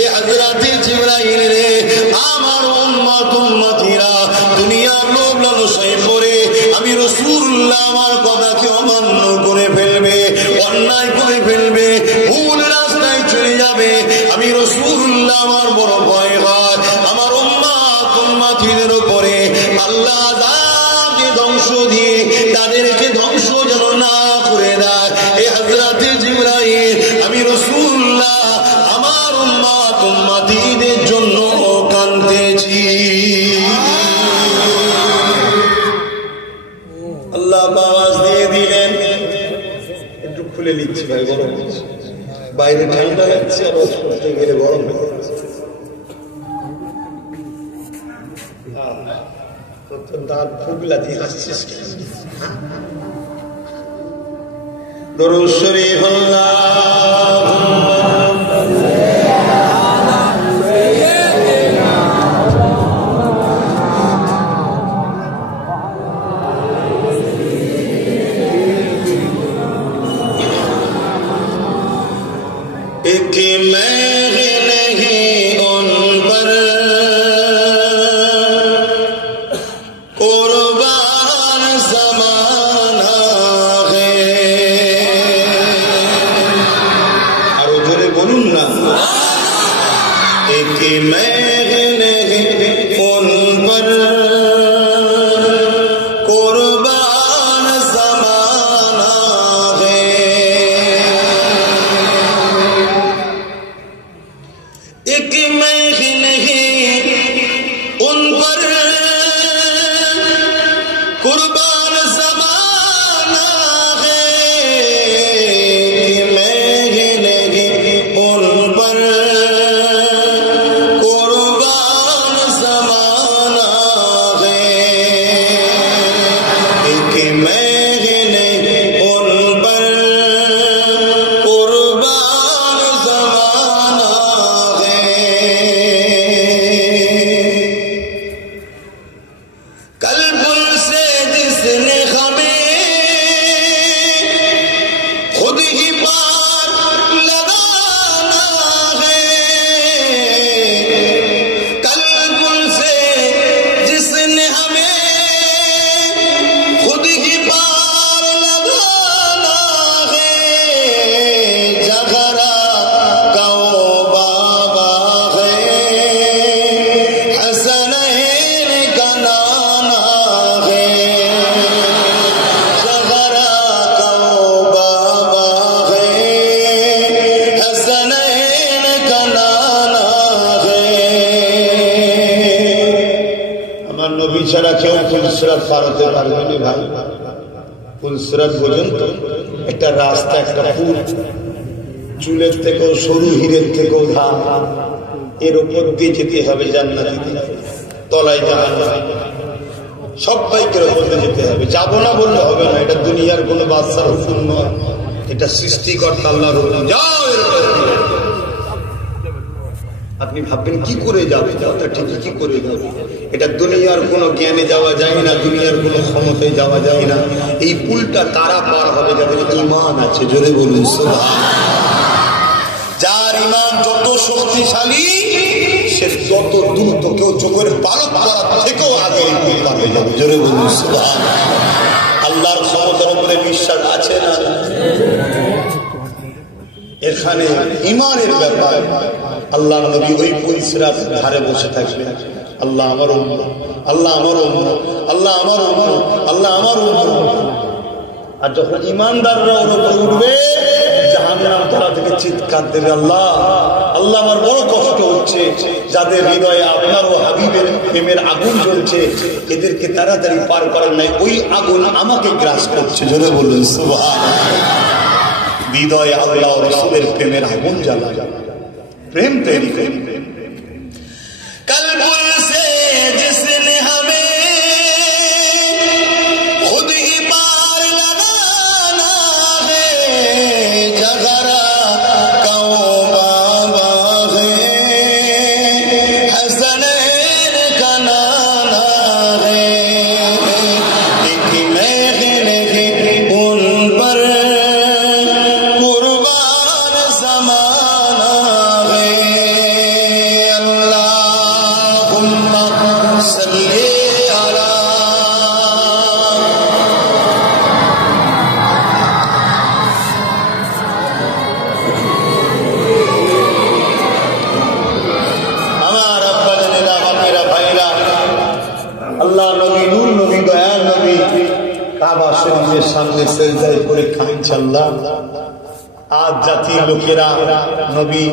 এই হযরতে জিবরাইল রে, আমার উম্মত উম্মতিরা দুনিয়ার লোভ লালসায় পড়ে আমি রাসূলুল্লাহ আমার কথাকে অমান্য করে ফেলবে, অন্যায় করে ফেলবে, ভুল রাস্তায় চলে যাবে। আমি রাসূলুল্লাহ আমার বড় ভয় হয় আমার উম্মত উম্মতিদের উপরে আল্লাহ আযাবকে ধ্বংস দিয়ে তাদেরকে ধ্বংস যেন না করে দেয়। এই হযরতে জিবরাইল আমি রাসূলুল্লাহ আমার উম্মত উম্মতিদের জন্য কাঁদতেছি। আল্লাহ আওয়াজ দিয়ে দিলেন, একটু খুলে নিচ্ছি ভাই, গরম হচ্ছে, বাইরে ঠান্ডা লাগছে, আওয়াজ করতে গেলে গরম হয়ে যাচ্ছে। তার ফুগলা দিয়ে হাসছিস দরুদ শরীফ एक मैं नहीं उन पर कुर्बान ज़माना है। आरो जोरे बोलूं ना, एक मैं नहीं उन पर कुर्बान ज़माना है। एक मैं नहीं उन पर कुर्बान ज़माना है, मैं नहीं उन पर कुर्बान ফুলসিরাত পার হতে পারবে না ভাই। ফুলসিরাত পর্যন্ত একটা রাস্তা, একটা পুল, চুলের থেকেও সরু, হীরের থেকেও ধার, এর উপর দিয়ে যেতে হবে জান্নাতে, তলায় জাহান্নাম। সবাইকে ওপর দিয়ে যেতে হবে, যাবো না বললে হবে না। এটা দুনিয়ার কোনো বাদশার হুকুম নয়, এটা সৃষ্টিকর্তা আল্লাহর হুকুম। যাও এর উপর। আপনি ভাববেন কি করে যাবে, যাওয়াটা ঠিক কি করে যাবে? এটা দুনিয়ার কোনো জ্ঞানে যাওয়া যায় না, দুনিয়ার কোনো ক্ষমতায় যাওয়া যায় না। এই পুলটা তারা পার হবে যাদের ঈমান আছে। জোরে বলুন সুবহানাল্লাহ। যার ঈমান যত শক্তিশালী সে তত দ্রুত, কেউ চোখের পালক করার থেকেও আগে এই পুল পার হয়ে যাবে। জোরে বলুন সুবহানাল্লাহ। আল্লাহর ক্ষমতার উপরে বিশ্বাস আছে না? এখানে ঈমানের ব্যাপার। আল্লাহ নবী ওই ফুলসিরাতের ধারে বসে থাকবেন, আল্লাহ আমার উম্মত, আল্লাহ আমার উম্মত, আল্লাহ আমার উম্মত, আল্লাহ আমার উম্মত। আর যখন ঈমানদাররা ওর উপরে উঠবে, জাহান্নাম তারা থেকে চিৎকার দেবে, আল্লাহ আল্লাহ আমার বড় কষ্ট হচ্ছে, যাদের হৃদয়ে আপনার ও হাবিবের প্রেমের আগুন জ্বলছে, এদেরকে তাড়াতাড়ি পার করার নাই, ওই আগুন আমাকে গ্রাস করছে। জোরে বলুন সুবহানাল্লাহ। হৃদয়ে আল্লাহ ও রাসূলের প্রেমের আগুন জ্বালা, प्रेम तेरी कल्बुल से जिसने हमें खुद ही पार लगाना है, जगरा कौमा है हसनैन का नाना है, एक महफिल है उन पर कुर्बान ज़माना है। अल्लाहुम्मा सल्ली अला हमारा बदलेला मेरा भाईरा अल्लाह नबी नूर नबी दयाल नबी काबा शरीफের সামনে সেজদায় করে কাঁদছে। আল্লাহ, আজ জাতির লোকেরা নবী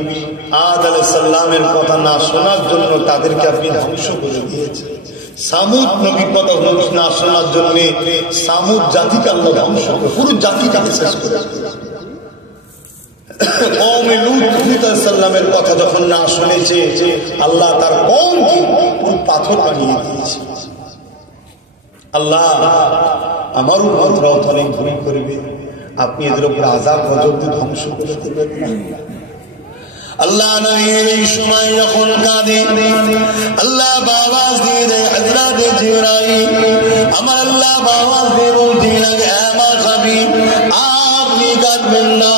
আদ আলাইহিস সালামের কথা না শোনার জন্য তাদেরকে আপনি ধ্বংস করে দিয়েছেন। সামুদ নবী কথা না শোনার জন্য সামুদ জাতিকে আল্লাহ ধ্বংস করে, পুরো জাতিটাকে শেষ করে। কওমে লূত আলাইহিস সালামের কথা যখন না শুনেছে, আল্লাহ তার কওমকে পুরো পাথর বানিয়ে দিয়েছে। আল্লাহ আমার উম্মতরাও অনেক ভুল করবে, আপনি এদের উপর আযাব গজব দিয়ে ধ্বংস করে দেবেন না। আল্লাহ নবীর এই সময় যখন কাঁদে, আল্লাহ আওয়াজ দিয়ে দেয় হযরত জিবরাইল, আমার আল্লাহ আওয়াজ দিয়ে বলতে লাগে, আমার হাবিব আপনি কাঁদবেন না,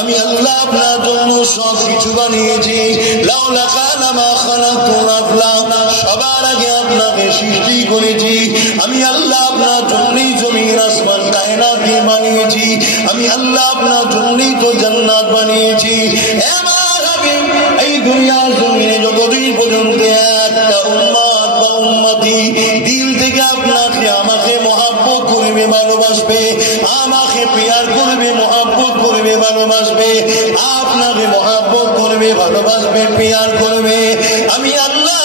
আমি আল্লাহ আপনার জন্য সব কিছু বানিয়েছি। লাউলা কানা মা খালাকতু রাফলা, সবার আগে আপনাকে সৃষ্টি করেছি। আমি আল্লাহ আপনার জন্যই জমিন আসমান কায়নাত বানিয়েছি। আমি আল্লাহ আপনার জন্যই তো জান্নাত বানিয়েছি। আমার হাবিব এই দুনিয়ার জমিনে যতদিন পর্যন্ত একটা উম্মত বা উম্মতি দিল থেকে আপনাকে আমাকে মহব্বত করবে, ভালোবাসবে, আমাকে প্যার করবে, মহব্বত করবে, ভালোবাসবে, আপনাকে মহব্বত করবে, ভালোবাসবে, প্যার করবে, আমি আল্লাহ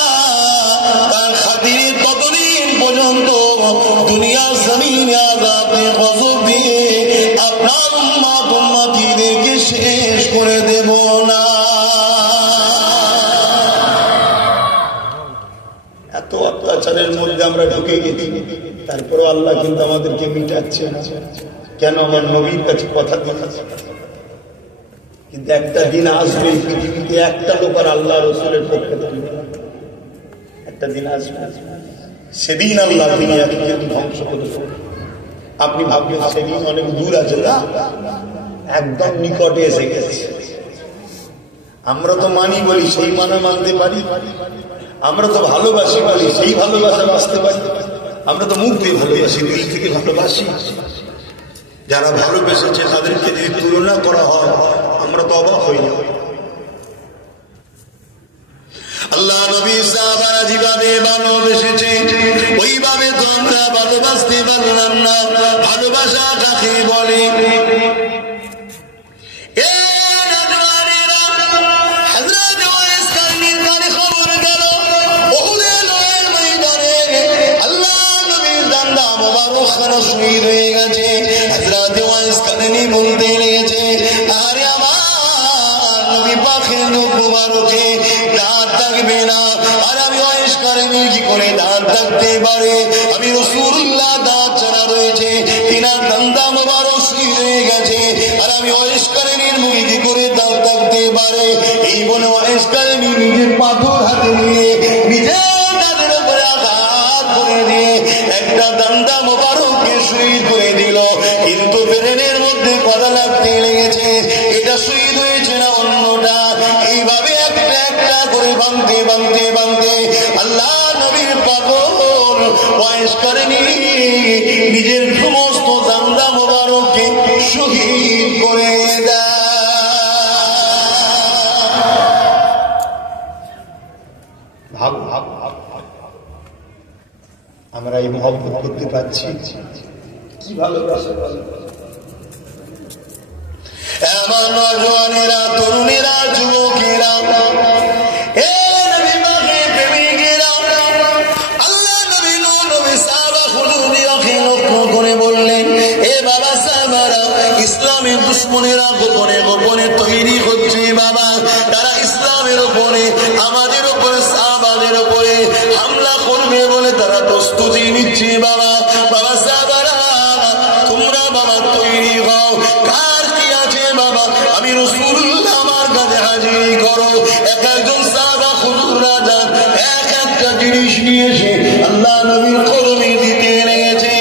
তার খাতিরে ততদিন পর্যন্ত দুনিয়ার জমিনে আযাব গজব দিয়ে আপনার উম্মত উম্মতিদেরকে শেষ করে দেব না। এত অত্যাচারের মধ্যে আমরা ঢুকে গেছি, তারপরে আল্লাহ কিন্তু আমাদেরকে মিটাচ্ছে না। কেন? আমার নবীর কাছে কথা দিয়েছে। কিন্তু একটা দিন আসবে পৃথিবীতে একটা লোক আর আল্লাহ রাসূলের পক্ষে থাকবে, একটা দিন আসবে, সেদিন আল্লাহ দুনিয়াকে কিন্তু ধ্বংস করে দেবে। আপনি ভাববেন সেদিন অনেক দূর আছে, না, একদম নিকটে এসে গেছে। আমরা তো মানি বলি, সেই মানে মানতে পারি, আমরা তো ভালোবাসি বলি, সেই ভালোবাসা বাঁচতে পারি। আমরা তো মুখ দিয়ে ভালোবাসি, দিল থেকে ভালোবাসি। যারা ভালোবেসেছে তাদেরকে যদি তুলনা করা হয়, আমরা তো অবাক হই না। আল্লাহ নবী সাহাবারা যেভাবে ভালোবেসেছে, ওইভাবে তো আমরা ভালোবাসতে পারলাম না। ভালোবাসা কাকে বলে? থাকতে পারে। আমি রাসূলুল্লাহ দাঁত ছাড়া রয়েছে, তিনার দান্দা মোবারক শহীদ হয়ে গেছে, আর আমি ওয়াইসকারিনীর মুখে কি করে দাঁত থাকতে পারে? এই বলে ওয়াইসকারিনী নিজের পাথর হাতে নিয়ে নিজের দাঁতের উপরে আঘাত করে দিয়ে একটা দান্দা মোবারককে শহীদ করে দিল। কিন্তু ব্রেনের মধ্যে কথা লাগতে লেগেছে, এটা শহীদ হয়েছে না অন্যটা। এইভাবে একটা একটা করে ভাঙতে ভাঙতে ভাঙতে আল্লাহ নবীর পাগল ওয়াইসকারিনী নিজের সমস্ত দান্দা মোবারককে শহীদ করে দেয়। ভাব ভাব ভাব আমরা এই মহব্বত করতে পারছি, কি ভালোবাসা। এমন নওজওয়ানেরা, তরুণেরা, যুবকেরা, ইসলামের দুশ্মনেরা গোপনে গোপনে তৈরি হচ্ছে বাবা। তারা ইসলামের উপরে, আমাদের উপরে, সাহাবাদের উপরে হামলা করবে বলে তারা প্রস্তুতি নিচ্ছে বাবা। বাবা সাহাবারা তোমরা বাবা তৈরি হও। কার কি আছে বাবা? আমি রাসূলুল্লাহ আমার কাছে হাজির করো। এক একজন সাহাবা হুজুররা যান এক একটা জিনিস নিয়েছে আল্লাহ নবীর কদমে দিতে লেগেছে।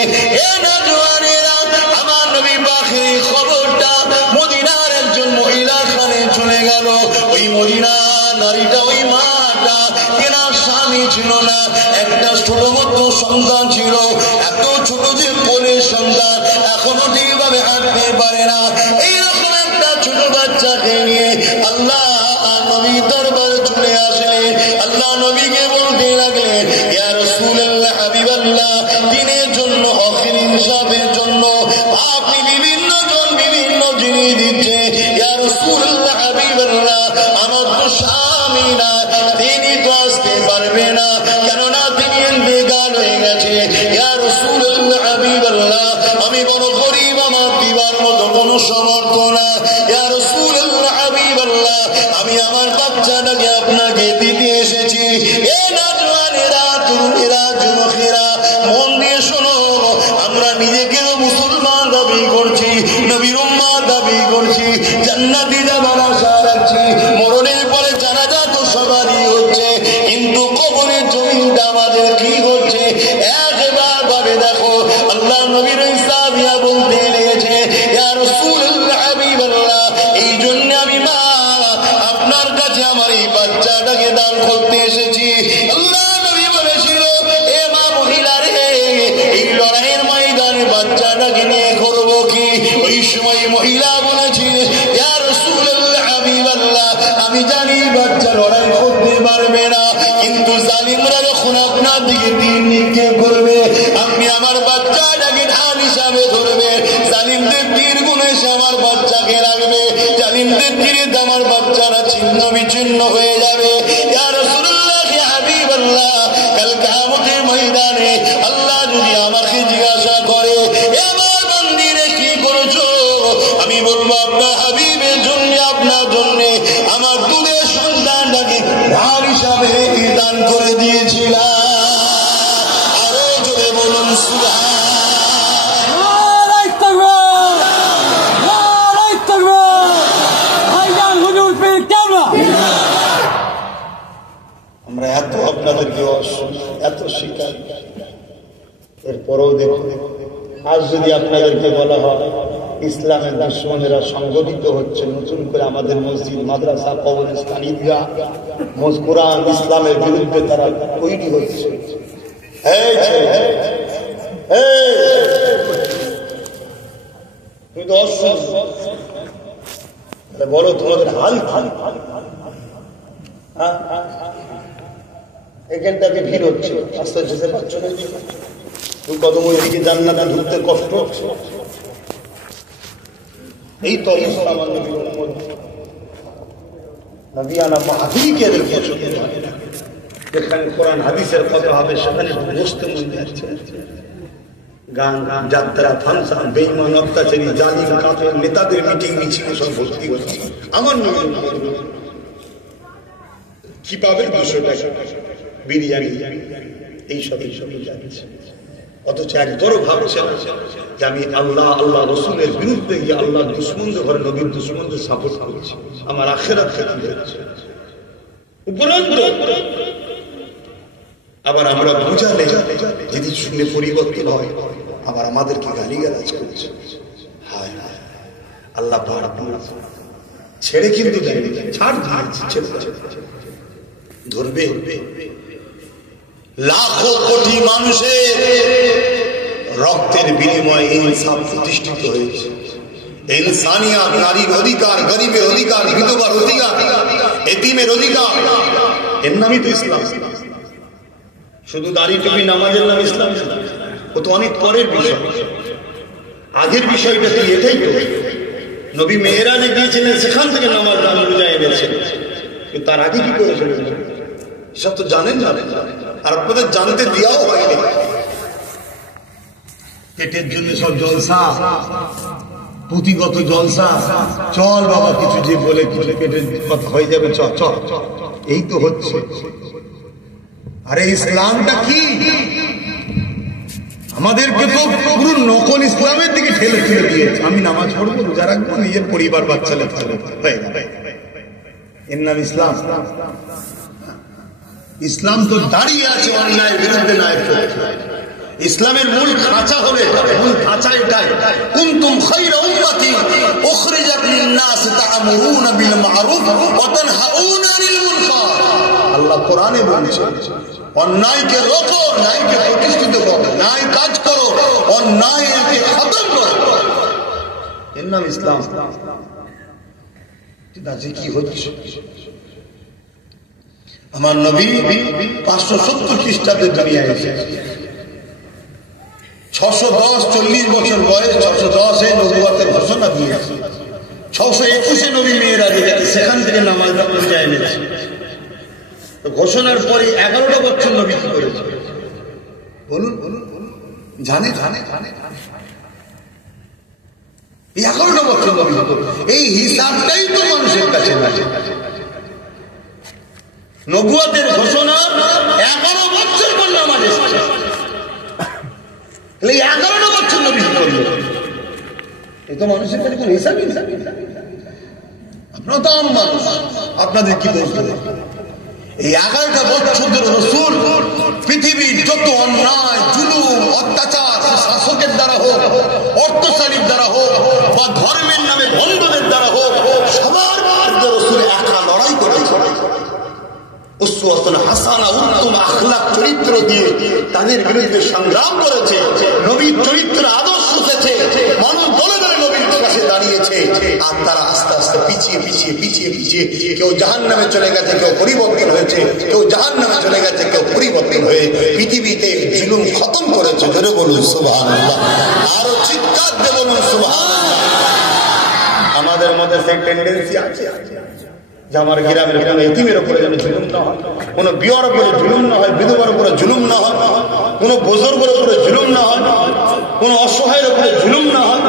এ নওজওয়ানেরা, আমার নবী পাখির খবরটা মদিনার একজন মহিলার কানে চলে গেল। ওই মদিনা নারীটা, ওই মাটা, কেনার স্বামী ছিল না, একটা ছোট মতো সন্তান ছিল। এত ছোট যে কোলের সন্তান, এখনো ঠিকভাবে হাঁটতে পারে না। এইরকম একটা ছোট বাচ্চাকে নিয়ে আল্লাহ নবী দরবারে চলে আসলেন। আল্লাহ নবীকে বলতে লাগলেন, ইয়া রাসূলুল্লাহ, হাবিবাল্লাহ, দিনের জন্য, হকের ইনসাফের জন্য আপনি বিভিন্ন জন বিভিন্ন জিনিস দিচ্ছে। ইয়া রাসূলুল্লাহ, হাবিবাল্লাহ, আমার তো স্বামী না, তিনি তো আসতে পারবে না, কেননা তিনি ইন্তেকাল হয়ে গেছে। ইয়া রাসূলুল্লাহ, হাবিবাল্লাহ, আমি বড় গরীব, আমার দিবার মতো কোনো সমর্থ না। ইয়া রাসূলুল্লাহ, হাবিবাল্লাহ, আমি আমার বাচ্চাটাকে আপনাকে দিতে এসেছি। এ নওজওয়ানেরা, তরুণেরা, যুবকেরা, মন দিয়ে শোনো। আমরা নিজেকে মুসলমান দাবি করছি, নবীর উম্মাহ দাবি করছি, জান্নাতি যাবার আশা রাখছি। মরণের পরে জানাজা তো সবারই হচ্ছে, কিন্তু কবরের জমিনটা আমাদের কি হচ্ছে একবার ভাবে দেখো। আল্লাহ নবীর সাহাবীরা বলতে লেগেছে, ইয়া রাসূলুল্লাহ, হাবিবাল্লাহ, এই জন্য আমি মা আপনার কাছে আমার এই বাচ্চাটাকে দান করতে এসেছি। আল্লাহ নবী বলেছিল, এ মা মহিলা রে, এই লড়াইয়ের ময়দানে বাচ্চাটাকে নিয়ে করবো কি? ওই সময় মহিলা বলেছিল, ইয়া রাসূলুল্লাহ, হাবিবাল্লাহ, আমি জানি বাচ্চা লড়াই করতে পারবে না, কিন্তু জালিমরা যখন আপনার দিকে তীর নিক্ষেপ করবে, আপনি আমার বাচ্চাটাকে ঢাল হিসাবে ধরবে। জালিমদের তীর গুনে সে আমার বাচ্চাকে রাখবে, জালিমদের তীরে আমার বাচ্চারা ছিন্ন বিচ্ছিন্ন হয়ে যাবে। ইয়া রাসূলুল্লাহ, হাবিবাল্লাহ, কাল কিয়ামতের ময়দানে আল্লাহ যদি আমাকে জিজ্ঞাসা করে, আমার মন্দিরে কি করেছো, আমি বলবো আপনার হাবিবের জন্য, আপনার জন্য আমার দুধের সন্তানটাকে ঢাল হিসাবে দান করে দিয়েছিলাম। আরো জোরে বলুন সুবহান। আমরা এত আপনাদেরকে এত শিখাই, এরপরেও দেখুন আজ যদি আপনাদেরকে বলা হয় ইসলামের দুশ্মনেরা সংগঠিত হচ্ছে, নতুন করে আমাদের মসজিদ, মাদ্রাসা, কবরস্থান, ঈদগাহ, কোরআন, ইসলামের বিরুদ্ধে তারা তৈরি হচ্ছে। তুই তো বলো তোমাদের হাল এখানটাকে ভিড় হচ্ছে, আস্তে আস্তে পাচ্ছ না, তুই কদম ওইদিকে জান্নাতে ঢুকতে কষ্ট হচ্ছে। এই তো অবস্থা আমার নবিয়ানা মাহদিকে যেখানে কোরআন হাদিসের কথা হবে সেখানে বসতে মন যাচ্ছে। গান যাত্রা, ফাংশন, বেঈমান, অত্যাচারী, জালিম, কাফের নেতাদের মিটিং মিছিল সব ভর্তি হচ্ছে। আমার কি পাবে 200 টাকা বিরিয়ানি, এইসবই যাচ্ছে। অথচ একবারও ভাবছে না যে আমি আল্লাহ আল্লাহ রসুলের বিরুদ্ধে গিয়ে আল্লাহ দুশ্মনদের ঘরে নবীর দুশ্মনদের সাপোর্ট করছি, আমার আখিরাত ক্ষতি হচ্ছে। উপরন্তু আবার আমরা বুঝালে যদি শুনে পরিবর্তন হয় আবার আমাদেরকে গালিগালাজ করছে। হায় হায়, আল্লাহ ছেড়ে কিন্তু ছাড় ধরবে। লাখো কোটি মানুষের রক্তের বিনিময়ে ইনসাফ প্রতিষ্ঠিত হয়েছে। ইনসানিয়াত, নারীর অধিকার, গরিবের অধিকার, বিধবার অধিকার, এতিমের অধিকার, এর নামই তো ইসলাম। শুধু দাড়ি টুপি নামাজের নাম ইসলাম? ও তো অনেক পরের বিষয়। আগের বিষয়টা কি? এটাই তো নবী মেয়েরাজে গিয়েছিলেন, সেখান থেকে নামাজ রোজা এনেছেন। তার আগে কি করেছিলেন সব তো জানেন না, আর আপনাদের জানতে দেওয়াও হয়নি। পেটের জন্য সব জলসা, পুঁথিগত জলসা। চল বাবা কিছু যে বলে কিছু পেটের কথা হয়ে যাবে, চ চ, এই তো হচ্ছে। আরে ইসলামটা কি? আমাদেরকে তো পুরো নকল ইসলামের দিকে ঠেলে ঠেলে দিয়েছে। আমি নামাজ পড়বো, রোজা রাখবো, নিজের পরিবার বাচ্চা হয়ে যাবে, এর নাম ইসলাম? ইসলাম তো দাঁড়িয়ে আছে অন্যায়ের বিরুদ্ধে, ন্যায়ের পক্ষে। ইসলামের মূল খাঁচা হবে, মূল খাঁচা এটাই, কুনতুম খায়রা উম্মাতিন উখরিজাত লিন-নাস তা'মুরুনা বিল মা'রুফ ওয়া তানহাউনা আনিল মুনকার। আল্লাহ কোরআনে বলছে অন্যায়কে রোকো, ন্যায়কে প্রতিষ্ঠিত করো, ন্যায় কাজ করো, অন্যায়কে খতম করো, এর নাম ইসলাম। কি হচ্ছে? আমার নবী 570 খ্রিস্টাব্দে দুনিয়ায় এসেছে। 610 40 বছর বয়স, 610-এ নবুয়তের ঘোষণা দিয়েছে। 621-এ নবী মেয়েরাজে গেছে, সেখান থেকে নামাজ রোজা এনেছে। ঘোষণার পরে 11টা বছর নবী কি করেছে বলুন? জানে 11টা বছর নবী। এই হিসাবটাই তো মানুষের কাছে না। নবুয়তের ঘোষণা 11 বছর পর নামাজ এসেছে, 11টা বছর নবী করল। এই তো মানুষের কাছে কোন হিসাবই না। আপনারা তো আম মানুষ, আপনাদের কি দোষ? এই 11টা বছর ধরে রাসূল পৃথিবীর যত অন্যায়, জুলুম, অত্যাচার শাসকের দ্বারা হোক, অর্থশালীর দ্বারা হোক, বা ধর্মের নামে বন্ধুদের দ্বারা হোক, সবার বিরুদ্ধে রাসূল একা লড়াই করেছে। উসওয়াতুন হাসানা, উত্তম আখলাক চরিত্র দিয়ে তাদের বিরুদ্ধে সংগ্রাম করেছে। নবীর চরিত্র আদর্শ হয়েছে, মানুষ দলে দলে নবীর পাশে দাঁড়িয়েছে। আর তারা আস্তে আস্তে পিছিয়ে কেউ জাহান্নামে চলে গেছে, কেউ পরিবর্তন হয়েছে, কেউ জাহান্নামে চলে গেছে, কেউ পরিবর্তন হয়ে পৃথিবীতে জুলুম খতম করেছে। জোরে বলুন সুবহানাল্লাহ, আরো চিৎকার দিয়ে বলুন সুবহানাল্লাহ। আমাদের মধ্যে সেই টেন্ডেন্সি আছে যে আমার গ্রামের কোনো এতিমের উপরে যেন জুলুম না হয়, কোনো বিয়ার উপরে জুলুম না হয়, বিধবার উপরে জুলুম না হয়, কোনো বুজুর্গের উপরে জুলুম না হয়, কোনো অসহায়ের উপরে জুলুম না হয়।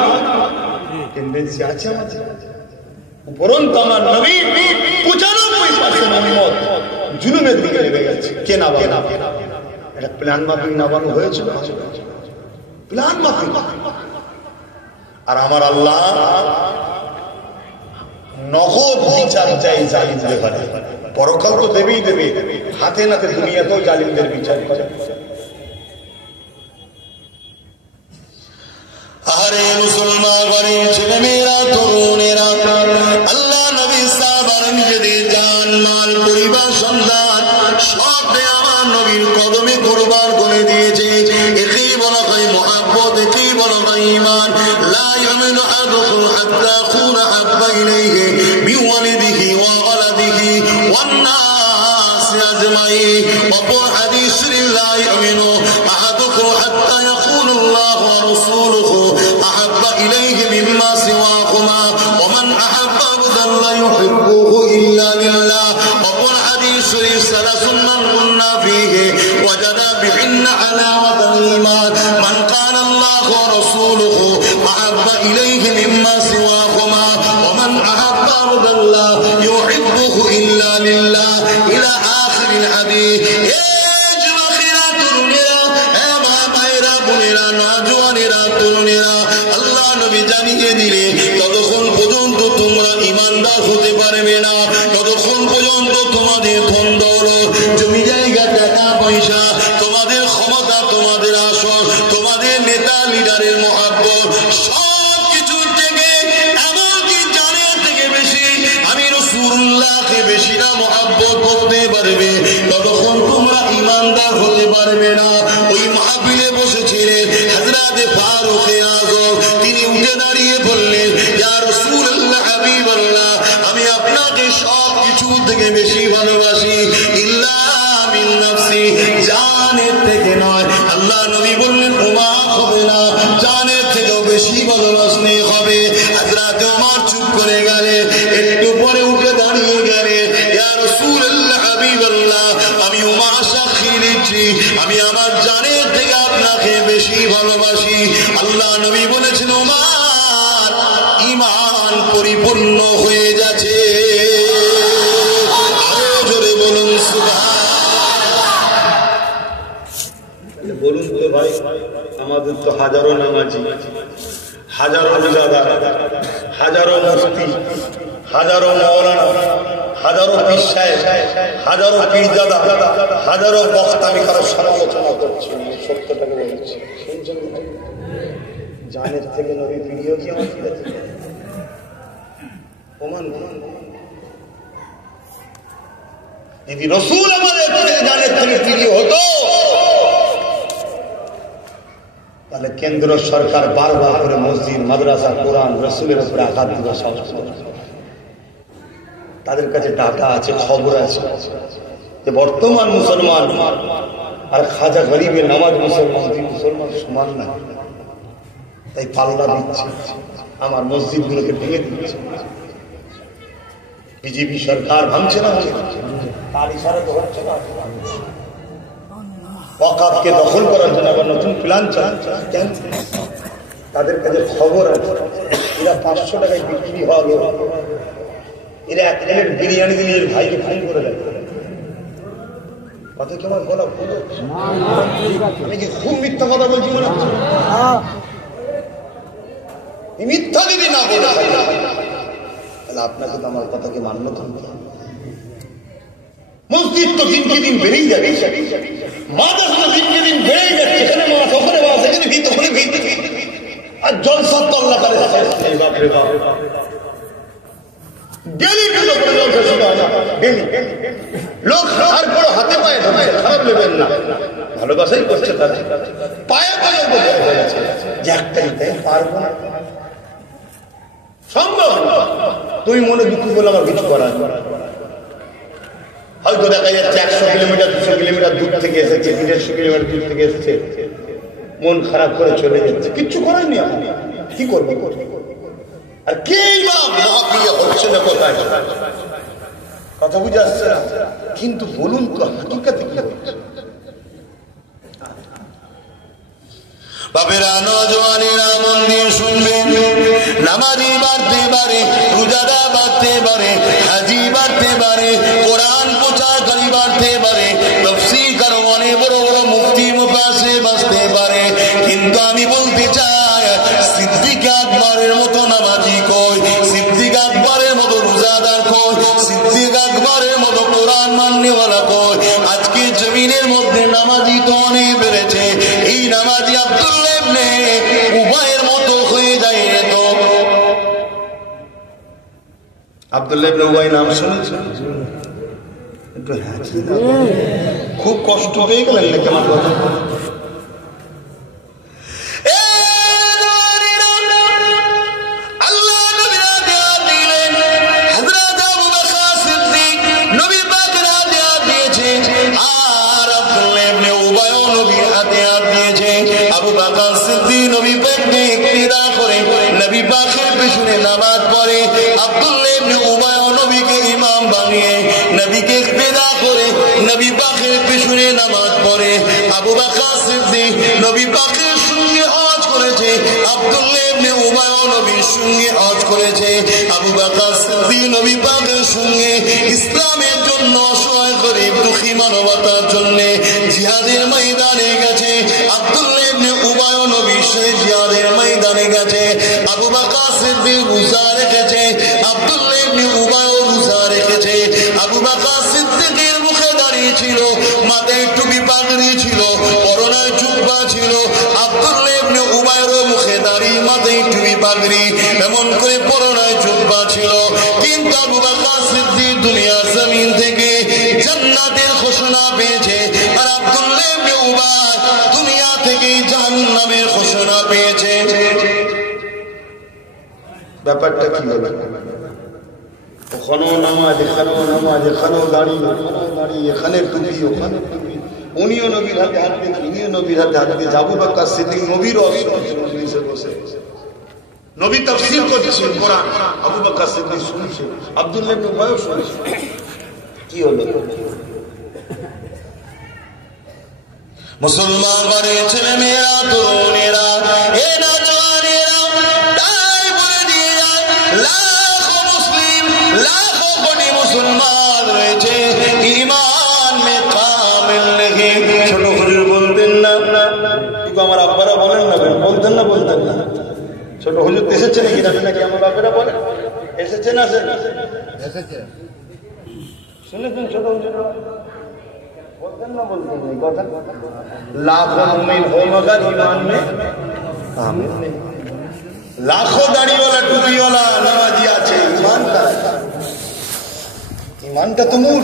টেন্ডেন্সি আছে আমাদের। উপরন্তু আমার নবী 95% উম্মত জুলুমের দিকে নেমে গেছে। কে না বলে? এটা প্ল্যান মাফিক নামানো হয়েছিল, প্ল্যান মাফিক। আর আমার আল্লাহ নগদ বিচার চাই জালিমদের ঘরে। পরকাল তো দেবেই দেবে, হাতে নাতে দুনিয়াতেও জালিমদের বিচার করে। আরে মুসলমান বাড়ির ছেলে মেয়েরা, তরুণেরা, আল্লাহ নবী সাহাবারা নিজেদের জান মাল, পরিবার, সন্তান সব আমার নবীর কদমে কুরবান করে দিয়েছে। একেই বলা হয় মুহাব্বত, একেই বলা হয় ঈমান। লা ইয়ামিনু আহাদুকুম হাত্তা আকুনা হাব্বা ইলাইহি বিওয়ালিদিহি ওয়া ওয়ালাদিহি ওয়ান নাসি আজমাইন। অপর হাদিস লা ইয়ামিনু আহাদুকুম হাত্তা ইয়াকুনা আল্লাহু ওয়া রাসূলুহু আহাব্বা ইলাইহি মিম্মা সিওয়াহুমা ওয়া মান আহাব্বা আবদান লা ইউহিব্বুহু ইল্লা লিল্লাহ। অপর হাদিস সালাসুন মান কুন্না ফীহি ওয়াজাদা বিহিন্না হালাওয়াতাল ঈমান। মান কানা আল্লাহু ওয়া রাসূলুহু আহাব্বা ইলাইহি মিম্মা সিওয়াহুমা ওয়া মান আহাব্বা আবদান লা ইউহিব্বুহু ইল্লা লিল্লাহ। ইলা আখিরিল হাদিস। এ যুবকেরা, তরুণেরা, ইমানদার হতে পারবে না ততক্ষণ পর্যন্ত তোমাদের ধন দৌলত, জমি জায়গা, টাকা পয়সা, তোমাদের ক্ষমতা, তোমাদের আসন, তোমাদের নেতা লিডারের মহাব্বত, সব কিছুর থেকে এমনকি জানের থেকে বেশি আমি রাসূলুল্লাহকে বেশি না মহাব্বত করতে পারবে ততক্ষণ তোমরা ইমানদার হতে পারবে না। ওই মাহফিলে বসেছিলেন হযরত ফারুক আযম, তিনি উঠে দাঁড়িয়ে বললেন, ইয়া রাসূলুল্লাহ, হাবিবাল্লাহ, আমি আপনাকে সব কিছু থেকে বেশি ভালোবাসি, ইল্লা মিন নাফসি, জানের থেকে নয়। আল্লাহ নবী বললেন, ওমা হবে না, জানের থেকেও বেশি ভালোবাসতে হবে। হযরত ওমর চুপ করে গেলেন, একটু পরে উঠে দাঁড়িয়ে গেলেন, ইয়া রাসূলুল্লাহ, হাবিবাল্লাহ, আমি ওমর সাক্ষী দিচ্ছি, আমি আমার জানের থেকে আপনাকে বেশি ভালোবাসি। আল্লাহ নবী বলেছেন, ওমর, ঈমান পরিপূর্ণ হয়ে যাচ্ছে। আরো জোরে বলুন সুবহানাল্লাহ। বলুন তো ভাই, আমাদের তো হাজারো নামাজি, হাজারো রোজাদার, হাজারো মুফতি, হাজারো মাওলানা, হাজারো পীর সাহেব, হাজারো পীরজাদা, হাজারো বক্তা, আমি কারো সমালোচনা করছি না, সত্যটাকে বলছি। শুনছেন, জানের থেকে নবী প্রিয় কি আমার প্রিয় থেকে প্রমাণ? যদি রাসূল আমাদের জানের থেকে প্রিয় হতো তাহলে কেন্দ্র সরকার বারবার করে মসজিদ, মাদ্রাসা, কোরআন, রাসূলের উপরে আঘাত দিবে। তাদের কাছে ডাটা আছে, খবর আছে যে বর্তমান মুসলমান আর খাজা গরিবের নামাজ মুসলমান, দুই মুসলমান সমান না, তাই পাল্লা দিচ্ছে, আমার মসজিদগুলোকে ভেঙে দিচ্ছে। বিজেপি সরকার ভাঙছে না, তার ইশারা তো হচ্ছে না। ওয়াকফকে দখল করার জন্য আবার নতুন প্ল্যান চালাচ্ছে। তাদের কাছে খবর আছে, এরা 500 টাকায় বিক্রি হবে, এরা এক প্লেট বিরিয়ানি দিলে এর ভাইকে ফোন করে দেয়। কথা কি আমার বলা ভুল? আমি কি খুব মিথ্যা কথা বলছি মনে হচ্ছে? মিথ্যা যদি না বলে তাহলে আপনাকে তো আমার কথাকে মান্য করতে হবে। মসজিদ তো দিনকে দিন বেড়েই যাচ্ছে, মাদ্রাসা দিনকে দিন বেড়েই যাচ্ছে, এখানে মাছ, ওখানে মাছ, এখানে ভিত, ওখানে ভিত, আর জলসা তো আল্লাহ করে ডেলি লোক আর বড় হাতে পায়ে ধরছে, খারাপ নেবেন না, ভালোবাসাই করছে, তারা পায়ে পায়ে যে একটাই তাই পারবো না, সম্ভব না। তুই মনে দুঃখ বলে আমার কিছু করার, হয়তো দেখা যাচ্ছে 100 কিলোমিটার 200 কিলোমিটার দূর থেকে এসেছে, 150 কিলোমিটার দূর থেকে এসেছে, মন খারাপ করে চলে যাচ্ছে, কিচ্ছু করেননি, আপনি কি করবে? আর কেই বা মহাপ্রিয় হচ্ছে না, কোথায় কথা বুঝে আসছে না। কিন্তু বলুন তো হাকিকাতে কি হচ্ছে? বাবেরা, নজওয়ানেরা মন দিয়ে শুনবেন, নামাজি বাড়তে পারে, রোজাদা বাড়তে পারে, হাজি বাড়তে পারে, কোরআন প্রচারকারী বাড়তে পারে, তাফসীরকার অনেক বড় বড় মুফতি মুফাসসির বাঁচতে পারে, কিন্তু আমি বলতে চাই সিদ্দিক আকবরের মতো নামাজি কই, সিদ্দিক আকবরের মতো রোজাদার কই, সিদ্দিক আকবরের মতো কোরআন মাননেওয়ালা কই। আজকে জমিনের মধ্যে নামাজি তো অনেক বেড়েছে, এই নামাজি আব্দুল্লাহ ইবনে উবাইয়ের মতো হয়ে যায় তো। আব্দুল্লাহ ইবনে উবাই নাম শুনেছেন? খুব কষ্ট পেয়ে গেলেন নাকি আমার কথা? নামাজ পড়ে, আব্দুল্লাহ ইবনে উবাই নবীকে ইমাম বানিয়ে নবীকে ইক্তেদা করে নবী পাকের পিছনে নামাজ পড়ে। আবু বকর সিদ্দিক নবী পাকের সঙ্গে হজ করেছে, আব্দুল্লাহ ইবনে উবাই নবীর সঙ্গে হজ করেছে। আবু বকর সিদ্দিক নবী পাকের সঙ্গে ইসলামের জন্য অসহায় গরিব দুঃখী মানবতার জন্য জিহাদের ময়দানে গেছে। আব্দুল্লাহ ইবনে উবাই নবী সেই জিহাদের ময়দানে গেছে। আবু বকর সিদ্দিক রোজা রেখেছে, আব্দুল্লাহ ইবনে সিদ্দিক দুনিয়া জমিন থেকে জান্নাতের ঘোষণা পেয়েছে, আর আব্দুল্লাহ ইবনে উবাই দুনিয়া থেকে জাহান্নামের ঘোষণা পেয়েছে। ব্যাপারটা কি হলো? ওখানেও নামাজ, এখানেও নামাজ, এখানেও দাঁড়িয়ে, এখানে টুপি, ওখানে টুপি। উনিও নবীর হাতে হাত দিয়ে, উনিও নবীর হাতে হাত দিয়ে। আবু বকর সিদ্দিক নবীর মজলিসে বসে নবী তাফসীর করছেন কোরআন, আবু বকর সিদ্দিক শুনছে, আব্দুল্লাহ ইবনে উবাই শুনছে। কি হলো? মুসলমান ঘরে ছেলে মেয়েরা, তরুণেরা, এ নওজওয়ানেরা তাই বলে দিয়ে যায়, লাখো মুসলিম, লাখো কোটি মুসলমান রয়েছে ঈমান মে কামিল নেহি। ছোট হুজুর বলতেন না, কিন্তু আমার আব্বারা বলেন না, বলতেন না, বলতেন না। ছোট হুজুর এসেছে নাকি জানি নাকি আমার বাপেরা বলেন এসেছে না, এসেছে শুনেছেন? ছোট হুজুর বলতেন না, বলতেন না কথা। লাখো মুমিন হো মগর ঈমান মে কামিল নেহি। লাখো দাড়িওয়ালা টুপিওয়ালা নামাজি আছে, ঈমানটা তো মূল।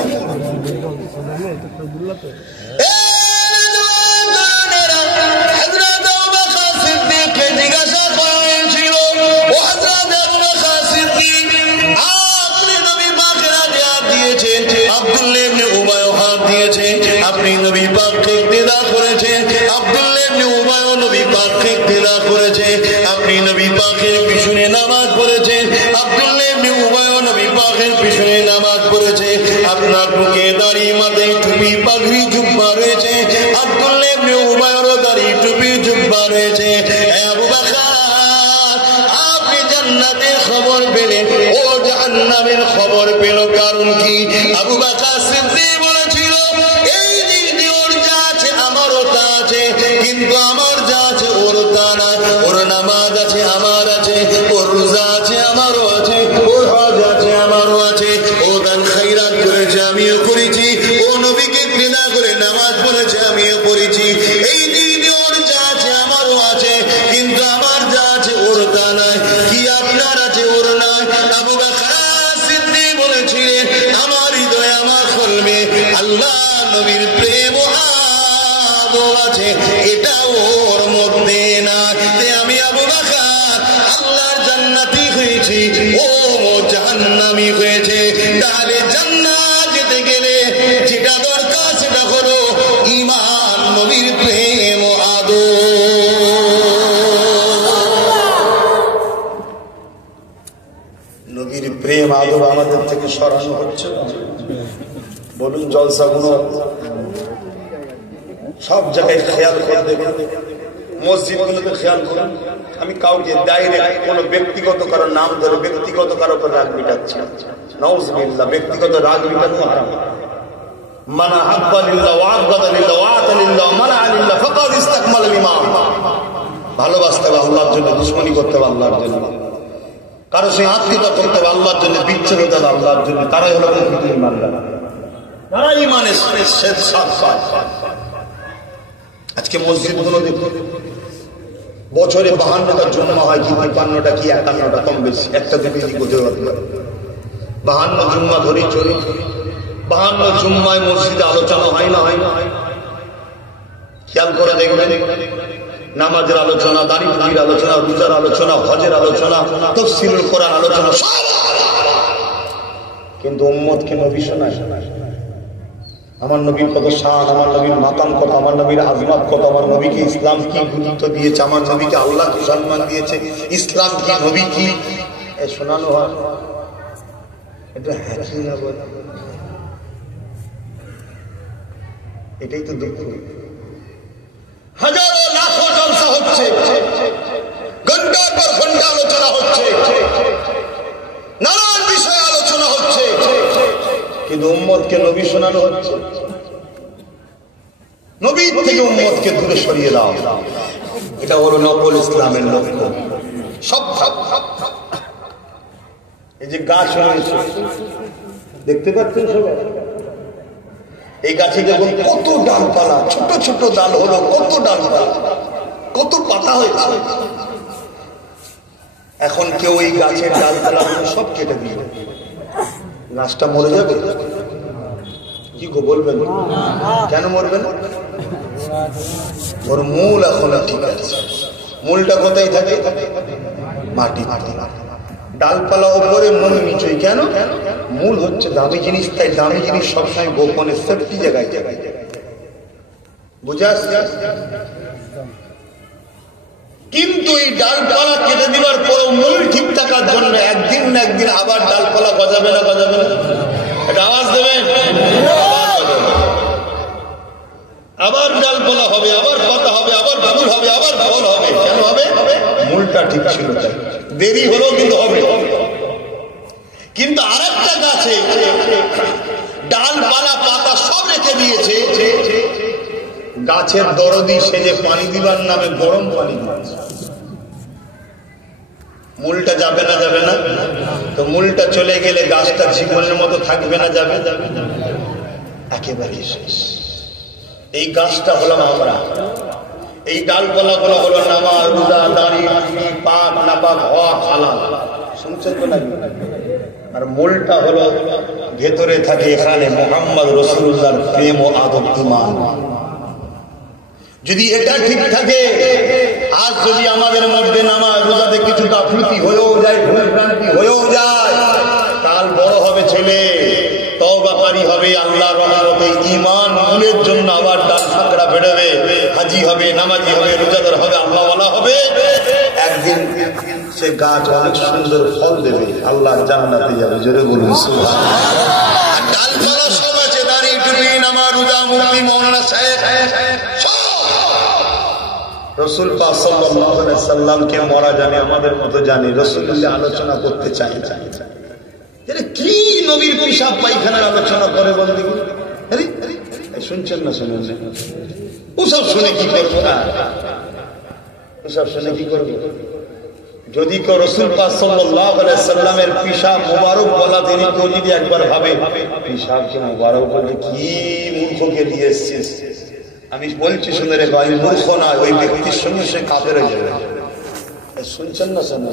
আব্দুল্লাহ ইবনে উবাই হাত দিয়েছে, আপনি নবী পাককে ইক্তেদা করেছেন। আব্দুল্লাহ ইবনে উবাই নবী পাককে ইক্তেদা করেছে, আপনি নবী পাকের পিছনে নামাজ পড়েছেন। আব্দুল্লাহ ইবনে উবাই নবী পাকের পিছনে নামাজ পড়েছে। আপনার বুকে দাড়ি, মাথায় টুপি, পাগড়ি, জুব্বা রয়েছে। আব্দুল্লাহ ইবনে উবাইয়েরও দাড়ি, টুপি, জুব্বা রয়েছে। আবু বকর আপনি জান্নাতের খবর পেলেন, ও জাহান্নামের খবর পেল, কারণ কি? আবু বকর সিদ্দিক বলেছিল, এই দিকে ওর যা আছে আমারও তা আছে, কিন্তু আমার যা আছে ওর তা না। ওর নামাজ আছে আমার আছে, ওর রোজা আছে আমারও আছে, ওর হজ আছে আমারও আছে, ও দান খায়রাত করেছে আমিও করেছি, ও নবীকে ঘৃণা করে নামাজ পড়েছে আমিও পড়েছি। এই দিকে ওর যা আছে আমারও আছে, কিন্তু আমার যা আছে ওর তা নাই। কি আপনার আছে ওর নাই? আবু বকর সিদ্দিক বলেছিলেন, আমার হৃদয়ে, আমার কলবে আল্লাহ নবীর প্রেম আদর আছে, এটা ওর মধ্যে না। আমি আবু বকর আল্লাহর জান্নাতি হয়েছি, ও জাহান্নামী হয়েছে। তাহলে জান্নাত যেতে গেলে যেটা দরকার সেটা হলো ঈমান, নবীর প্রেম আদর। নবীর প্রেম আদর আমাদের থেকে সরানো হচ্ছে। বলুন, জলসাগুলো সব জায়গায় খেয়াল করে দেখুন, মসজিদগুলোতে খেয়াল করুন। আমি কাউকে ডাইরেক্ট কোনো ব্যক্তিগত কারো নাম ধরে ব্যক্তিগত কারো উপর রাগ মিটাচ্ছি, নাউযুবিল্লাহ। ব্যক্তিগত রাগ মিটানো হারাম। মান আহাব্বা লিল্লাহ ওয়া আবগাদা লিল্লাহ ওয়া আতা লিল্লাহ ওয়া মানা লিল্লাহ ফাকাদ ইসতাকমাল ঈমান। ভালোবাসতে হবে আল্লাহর জন্য, দুশমনি করতে হবে আল্লাহর জন্য, কারো সঙ্গে আত্মীয়তা করতে হবে আল্লাহর জন্য, বিচ্ছেদ হতে হবে আল্লাহর জন্য। তারাই হলো প্রকৃত ঈমানদার, তারা ঈমানের শেষ সাফ। আজকে মসজিদগুলো দেখুন, বছরে 52টা জুম্মা হয়, কি 52টা কি 51টা, কম বেশি, একটা দুটি দিক হতে পারে। 52 জুম্মা ধরেই চলে। 52 জুম্মায় মসজিদে আলোচনা হয় না, হয় না? খেয়াল করে দেখবেন, নামাজের আলোচনা, দাড়ি টুপির আলোচনা, রোজার আলোচনা, হজের আলোচনা, তাফসীরুল কোরআন আলোচনা, কিন্তু উম্মতকে নবী শোনায়। আমার নবীর কত শান, আমার নবীর মাকাম কত, আমার নবীর আজমত কত, আমার নবীকে ইসলাম কি গুরুত্ব দিয়েছে, আমার নবীকে আল্লাহ কি সম্মান দিয়েছে, ইসলাম কি, নবী কি, শোনানো হয়। এটা হাসি না বলে, এটাই তো দুঃখ। হাজারো লাখো জলসা হচ্ছে, ঘন্টার পর ঘন্টা আলোচনা হচ্ছে, নানান বিষয়ে আলোচনা হচ্ছে, কিন্তু উম্মতকে নবী শোনানো হচ্ছে। নবীর থেকে উম্মতকে দূরে সরিয়ে দাও, এটা হলো নকল ইসলামের লক্ষ্য। সব এই যে গাছ রয়েছে দেখতে পাচ্ছেন সবাই, এই গাছে দেখুন কত ডালপালা, ছোট ছোট ডাল হলো, কত ডালপালা, কত পাতা হয়েছে। এখন কেউ এই গাছের ডালপালা সব কেটে দিল, গাছটা মরে যাবে? কি গো বলবেন? কেন মরবে না? ওর মূল এখন ঠিক আছে। মূলটা কোথায় থাকে? মাটি। ডালপালা উপরে, মূল নিচই। কেন? মূল হচ্ছে দামি জিনিস, তাই দামি জিনিস সবসময় গোপনে সেফটি জায়গায় বুঝে আসছে। কিন্তু এই ডালপালা কেটে দেওয়ার পরে মূল ঠিক থাকার জন্য একদিন না একদিন আবার ডালপালা গজাবে না? এটা আওয়াজ দেবেন। আবার ডালপালা হবে, আবার পাতা হবে, আবার ফুল হবে, আবার ফল হবে। কেন হবে? মূলটা ঠিক ছিল, দেরি হলো কিন্তু হবে। কিন্তু আরেকটা গাছে ডালপালা পাতা সব রেখে দিয়েছে, গাছের দরদি সেজে পানি দিবার নামে গরম পানি দিচ্ছে। মূলটা যাবে না? তো মূলটা চলে গেলে গাছটা জীবনের মতো থাকবে না? যাবে একেবারে শেষ। এই গাছটা হলাম আমরা, এই ডালপালা গুলো হলো নামাজ, রোজা, দাড়ি, পাক নাপাক হওয়া, হালাল। শুনছেন তো নাকি? আর মূলটা হলো ভেতরে থাকে এখানে মুহাম্মদ রাসূলুল্লাহর প্রেম ও আদব ঈমান। যদি এটা ঠিক থাকে, আজ যদি আমাদের মধ্যে নামাজ রোজাতে কিছু গাফলতি হয়েও যায়, ভুলভ্রান্তি হয়েও যায়, কাল বড় হবে ছেলে, তওবাকারী হবে, আল্লাহর রহমতে ঈমান মূলের জন্য আবার ডাল ফাকড়া বেরোবে, হাজি হবে, নামাজি হবে, রোজাদার হবে, আল্লাহওয়ালা হবে। একদিন সে গাছ অনেক সুন্দর ফল দেবে, আল্লাহর জান্নাতে যাবে। জোরে বলুন সুবহানাল্লাহ। ডালপালা সব আছে, দাড়ি, টুপি, নামাজ, রোজা, মুক্তি, মৌলানা সাহেব, রাসূল পাক সাল্লাল্লাহু আলাইহি সাল্লামকে মরা জানে, আমাদের মতো জানে, রাসূলুল্লাহ আলোচনা করতে চায় না। কি নবীর পেশাব পায়খানার আলোচনা করে বলতে? শুনছেন না? শুনেন ওসব শুনে কি করবো? না ওসব শুনে কি করবো? যদি কেউ রাসূল পাক সাল্লাল্লাহু আলাইহি সাল্লামের পেশাব মোবারক বলা তিনি কেউ যদি একবার ভাবে পেশাবকে মোবারক বলে কি মূর্খকে দিয়ে এসছিস, আমি বলছি শুনে রে ভাই, মূর্খ না, ওই ব্যক্তির সঙ্গে সে কাফের হয়ে যাবে। শুনছেন না? শুনে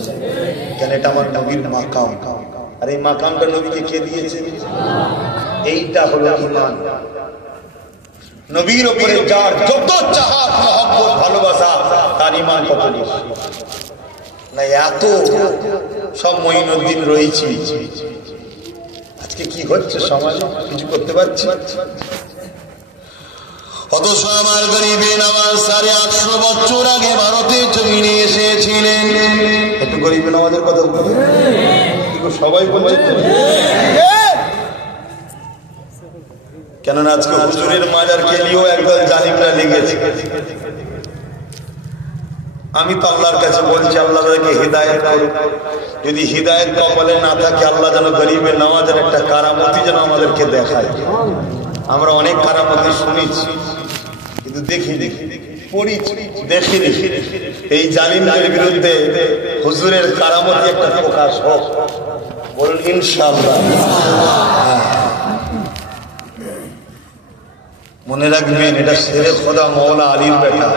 কেন? এটা আমার নবীর মাকাম, আর এই মাকামটা নবীকে কে দিয়েছে? এইটা হলো ঈমান। নবীর উপরে যার যত চাহাত, মহব্বত, ভালোবাসা, তার ঈমান তত বেশি। না এত সব মঈনুদ্দিন রয়েছি, আজকে কি হচ্ছে সমাজে কিছু করতে পারছি? অথচ আমার গরিবে নামাজ 850 বছর আগে ভারতের জমিনে এসেছিলেন। একটু গরিবে নামাজের কথা বলি, সবাই বলছে কেননা আজকে হুজুরের মাজার কেলিও একদল জালিমরা লেগেছে। আমি তো আল্লাহর কাছে বলছি, আল্লাহ তাদেরকে হিদায়াত করুন। যদি হিদায়াত কপালে না থাকে, আল্লাহ যেন গরিবে নামাজের একটা কারামতি যেন আমাদেরকে দেখায়। আমরা অনেক কারামতি শুনেছি, কিন্তু দেখিনি, এই জালিমদের বিরুদ্ধে হুজুরের কারামতি একটা প্রকাশ হোক, বলুন ইনশাআল্লাহ। মনে রাখবেন, এটা শেরে খোদা মওলা আলীর বেটা,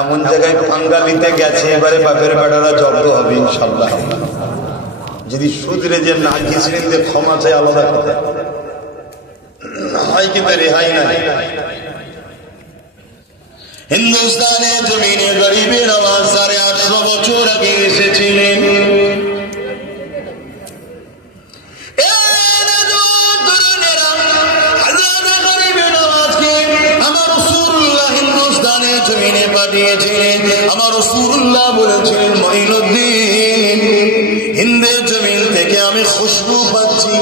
এমন জায়গায় পাঙ্গা নিতে গেছে, এবারে বাপের বেটারা জব্দ হবে ইনশাআল্লাহ। যদি সুদরে যে না গিয়েছিলেন ক্ষমা চাই, আলাদা কথা হয়, কিন্তু রেহাই নাই। হিন্দুস্তানের জমিনে গরিবে নওয়াজ 850 বছর আগে এসেছিলেন। আমার রাসূলুল্লাহ হিন্দুস্তানের জমিনে পাঠিয়েছিলেন। আমার রাসূলুল্লাহ বলেছিলেন, মঈনুদ্দিন, হিন্দের জমিন থেকে আমি খুশবু পাচ্ছি,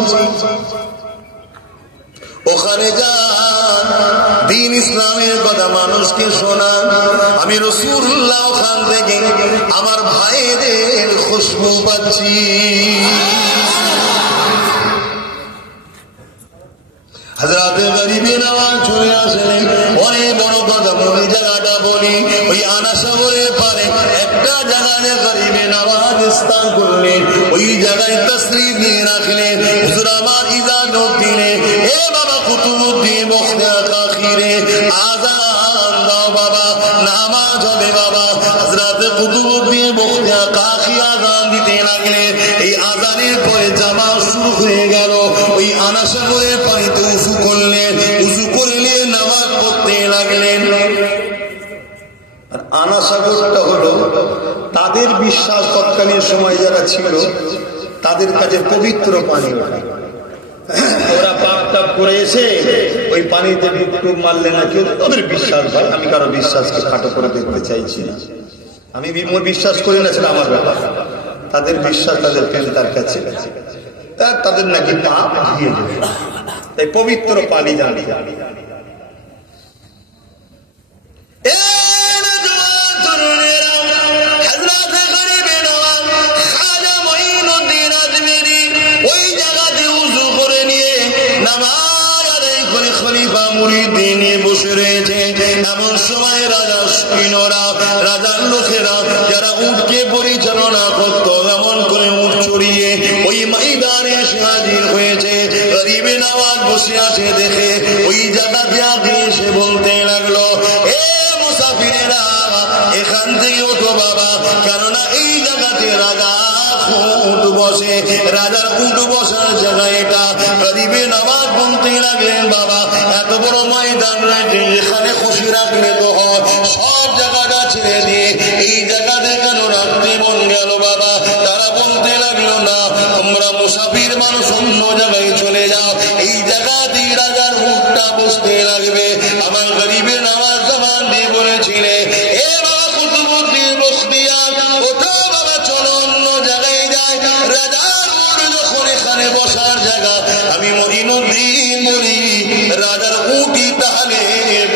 ওখানে যান, দ্বীন ইসলামের কথা মানুষকে শোনান। আমি রাসূলুল্লাহ ওখান থেকে আমার ভাইদের খুশবু পাচ্ছি। হযরত গরিবে নওয়াজ চলে আসলেন। অনেক বড় কথা বলি, জায়গাটা বলি, ওই আনাসাগরের পারে একটা জায়গায় গরিবে নওয়াজ স্থান করলেন। ওই জায়গায় তাসরিফ নিয়ে রাখলেন। হুজুর আমার ইজাজত দিলেন, এ বাবা কুতুবউদ্দিন বখতিয়ার কাকিরে, আযান দাও বাবা, নামাজ হবে বাবা। হযরত কুতুবউদ্দিন বখতিয়ার কাকি আযান দিতে লাগলেন। এই আযানের পরে জামাত শুরু হয়ে তৎকালীন সময় যারা ছিল তাদের কাছে পবিত্র পানি, ওরা পাপ টাপ করে এসে ওই পানিতে ডুব মারলে না কেউ, ওদের বিশ্বাস হয়। আমি কারো বিশ্বাসকে খাটো করে দেখতে চাইছি না, আমি বিশ্বাস করি না, সেটা আমার ব্যাপার। তাদের বিশ্বাস তাদের প্রেম তার কাছে, তাদের নাকি পাপ ধুয়ে দেবে, তাই পবিত্র পানি জানি। বসে রয়েছে এমন সময় রাজা সৈন্যরা, রাজার লোকেরা যারা উটকে পরিচালনা করত, এমন করে উট চড়িয়ে ওই ময়দানে এসে হাজির হয়েছে। গরিবে নওয়াজ বসে আছে দেখে ওই জায়গাতে আগে এসে বলতে লাগলো, এ মুসাফিরেরা এখান থেকে ওঠো বাবা, কেননা এই জায়গাতে রাজা উট বসে, রাজার উট বসার জায়গা এটা। গরিবে নওয়াজ বলতে লাগলেন, বাবা এত বড় ময়দান রয়েছে, এখানে খুশি রাখলে তো হয়, সব জায়গাটা ছেড়ে দিয়ে এই জায়গাতে কেন রাখতে মন গেল বাবা? তারা বলতে লাগলো, না তোমরা মুসাফির মানুষ, অন্য জায়গায় চলে যাও, এই জায়গাতেই রাজার উটটা বসতে লাগবে। আমার গরিবের নামাজ জবান দিয়ে বলেছিলে, এ বাবা কুতুবুদ্দিন বখতিয়ার, ওঠো বাবা, চলো অন্য জায়গায় যাই, রাজার উট যখন এখানে বসার জায়গা, আমি মঈনুদ্দিন বলি রাজার উটই তাহলে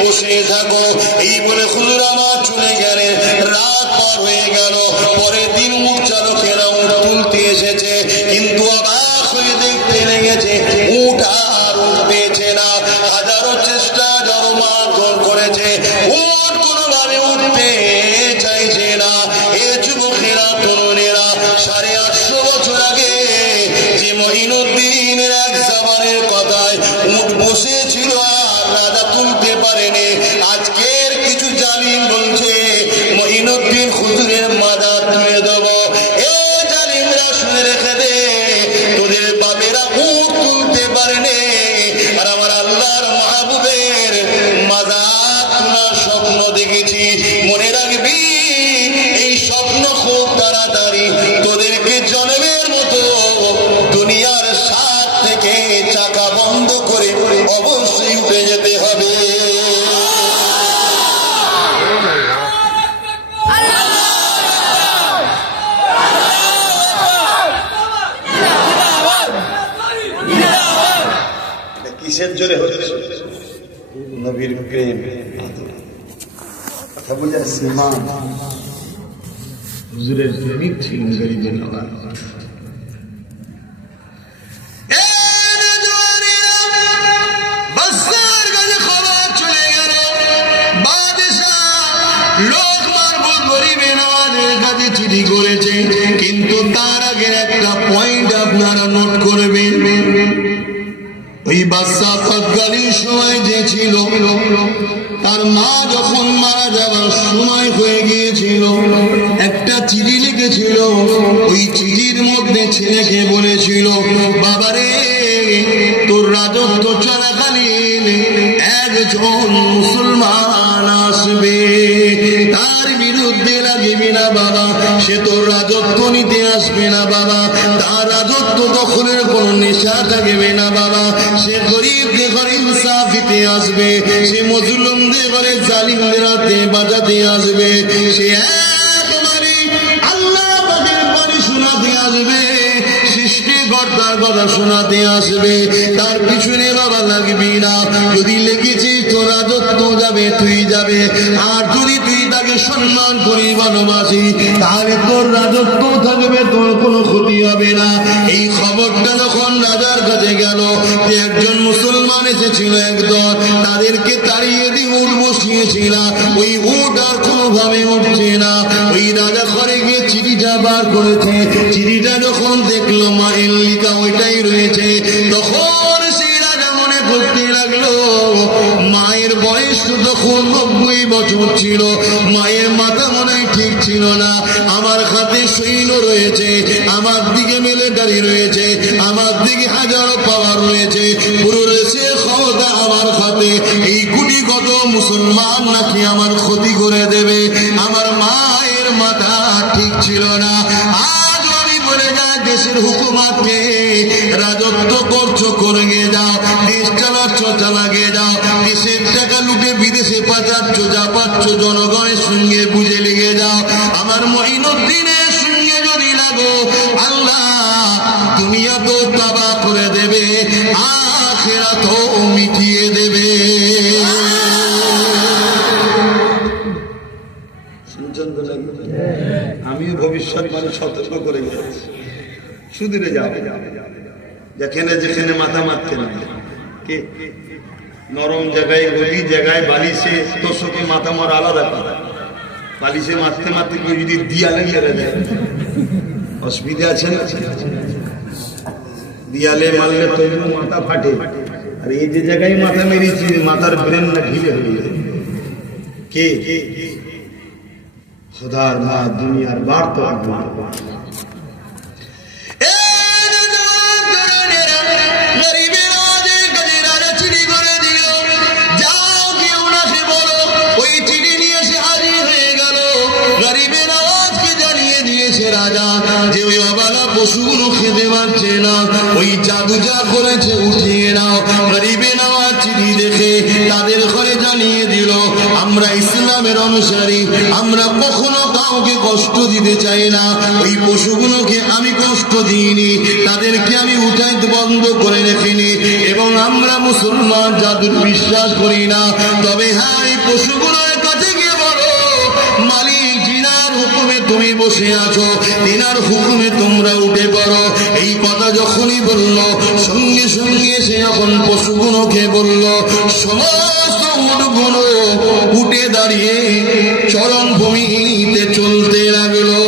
বসে থাকো। এই বলে হুজুর আমার চলে গেলেন। রাত পার হয়ে গেল, পরের দিন উট চালকেরা উট তুলতে এসেছে, কিন্তু অবাক হয়ে দেখতে লেগেছে উট আর উঠতেছে না। হাজারো চেষ্টা জনমার্জন করেছে, উট কোনোভাবে উঠতে চাইছে না। এ যুবকেরা, তরুণেরা, 850 বছর আগে যে মঈনুদ্দিনের এক জামানের কথায় উট বসেছিল আর রাজা তুলতে পারেনি, আজকের কিছু জালিম বলছে মঈনুদ্দিন হুজুরের মাজার তুলে দেব। এ জালিমরা শুনে রেখে দে, তোদের বাবেরা উট তুলতে পারেনি, আর আমার আল্লাহর মাহবুবের মাজার তোলার স্বপ্ন দেখেছি। মনে রাখবি, এই স্বপ্ন খুব তাড়াতাড়ি তোদেরকে জন্মের মতো দুনিয়ার সাথ থেকে চাকা বন্ধ করে অবশ্যই উঠে যেতে হবে। কিসের জোরে হচ্ছে? নবীর প্রেম, কথা বুঝে ইমান। হুজুরের প্রেমিক ছিলেন গরিবের নওয়াজ। লোক মারফত গরিবে নওয়াজের কাছে চিঠি করেছে, কিন্তু তার আগে একটা পয়েন্ট আপনারা নোট করবেন। ওই বাদশা তৎকালীন সময় যে ছিল, তার মা যখন মারা যাবার সময় হয়ে গিয়েছিল, একটা চিঠি লিখেছিল। ওই চিঠির মধ্যে ছেলেকে বলেছিল, বাবারে তোর রাজত্ব চলাকালীন একজন মুসলমান আসবে, তার বিরুদ্ধে লাগবে না বাবা, সে তোর রাজত্ব নিতে আসবে না বাবা, তার রাজত্ব দখলের কোন নেশা থাকবে না বাবা, সে গরিবদের ঘরে ইনসাফিতে আসবে, সে মজলুমদের ঘরে জালিমদের হাতে বাজাতে আসবে, সে একেবারে আল্লাহ পাকের বাণী শোনাতে আসবে, সৃষ্টিকর্তার কথা শোনাতে আসবে। তার পিছনে বাবা লাগবি না, যদি লেগেছিস তোর রাজত্ব যাবে, তুই যাবে, আর যদি তুই তাকে সম্মান করি, ভালোবাসি, তাহলে তোর রাজত্ব থাকবে, তোর কোনো ক্ষতি হবে না। এই খবরটা যখন রাজার কাছে গেল যে একজন মুসলমান এসেছিল একদল, তাদেরকে তাড়িয়ে দিয়ে উট বসিয়েছিল, ওই উট আর কোনোভাবে উঠছে না। ওই রাজা ঘরে গিয়ে চিঠিটা বার করেছে, চিঠিটা যখন দেখলো মায়ের লিখা ওইটাই রয়েছে, তখন সেই রাজা মনে করতে লাগলো, মায়ের বয়স তখন 90 বছর ছিল, মায়ের মাথা মনে হয় ঠিক ছিল না, আমার হাতে সৈন্য রয়েছে, আমার দিকে মিলিটারি রয়েছে, আমার দিকে হাজারো পাওয়ার রয়েছে, পুরো দেশে ক্ষমতা আমার হাতে, এই কোটি কত মুসলমান নাকি আমার ক্ষতি করে দেবে, আমার মায়ের মাথা ঠিক ছিল না। দেশের হুকুমাতকে রাজত্ব করছো করে যাও, দেশ চালাচ্ছ চালাগে যাও, দেশের টাকা লুটে বিদেশে পাঠাচ্ছ, যা পাচ্ছ জনগণের সঙ্গে বুঝে লেগে যাও। আমার মঈনুদ্দিনের সঙ্গে যদি লাগো, আল্লাহ দুনিয়া তো তাবাহ করে দেবে, আখিরাত মিটিয়ে দেবে। আমিও ভবিষ্যৎ মানে সতর্ক করে গেছি, সুদূরে যাও, যেখানে যেখানে মাথা মারতে না, কে নরম জায়গায় গলি জায়গায় বালিশে তোষকে মাথা মারা আলাদা কথা। বালিশে মারতে মারতে কেউ যদি দিয়ালে মেরে দেয় অসুবিধা আছে না? দিয়ালে মারলে তো মাথা ফাটে, আর এই যে জায়গায় মাথা মেরেছি মাথার ব্রেন না ঢিলে হয়ে যায়। কে খোদার মা দুনিয়ার বার তো পশুগুলো খেতে পারছে না, ওই জাদু যা করেছে উঠিয়ে নাও। গরিবে নওয়াজ চিঠি দেখে তাদের ঘরে জানিয়ে দিল, আমরা ইসলামের অনুসারী, আমরা কখনো কাউকে কষ্ট দিতে চাই না। ওই পশুগুলোকে আমি কষ্ট দিইনি, তাদেরকে আমি উঠাইতে বন্ধ করে রেখিনি, এবং আমরা মুসলমান জাদুর বিশ্বাস করি না। তবে হ্যাঁ, এই পশুগুলোর কাছে গিয়ে বলো, মালিক জিনার হুকুমে তুমি বসে আছো, তিনার হুকুমে তোমরা উঠে পড়ো। এই কথা যখনই বলল, সঙ্গে সঙ্গে সে যখন পশুগুলোকে বলল, সমস্ত উটগুলো উঠে দাঁড়িয়ে চরণ ভূমিতে চলতে লাগলো।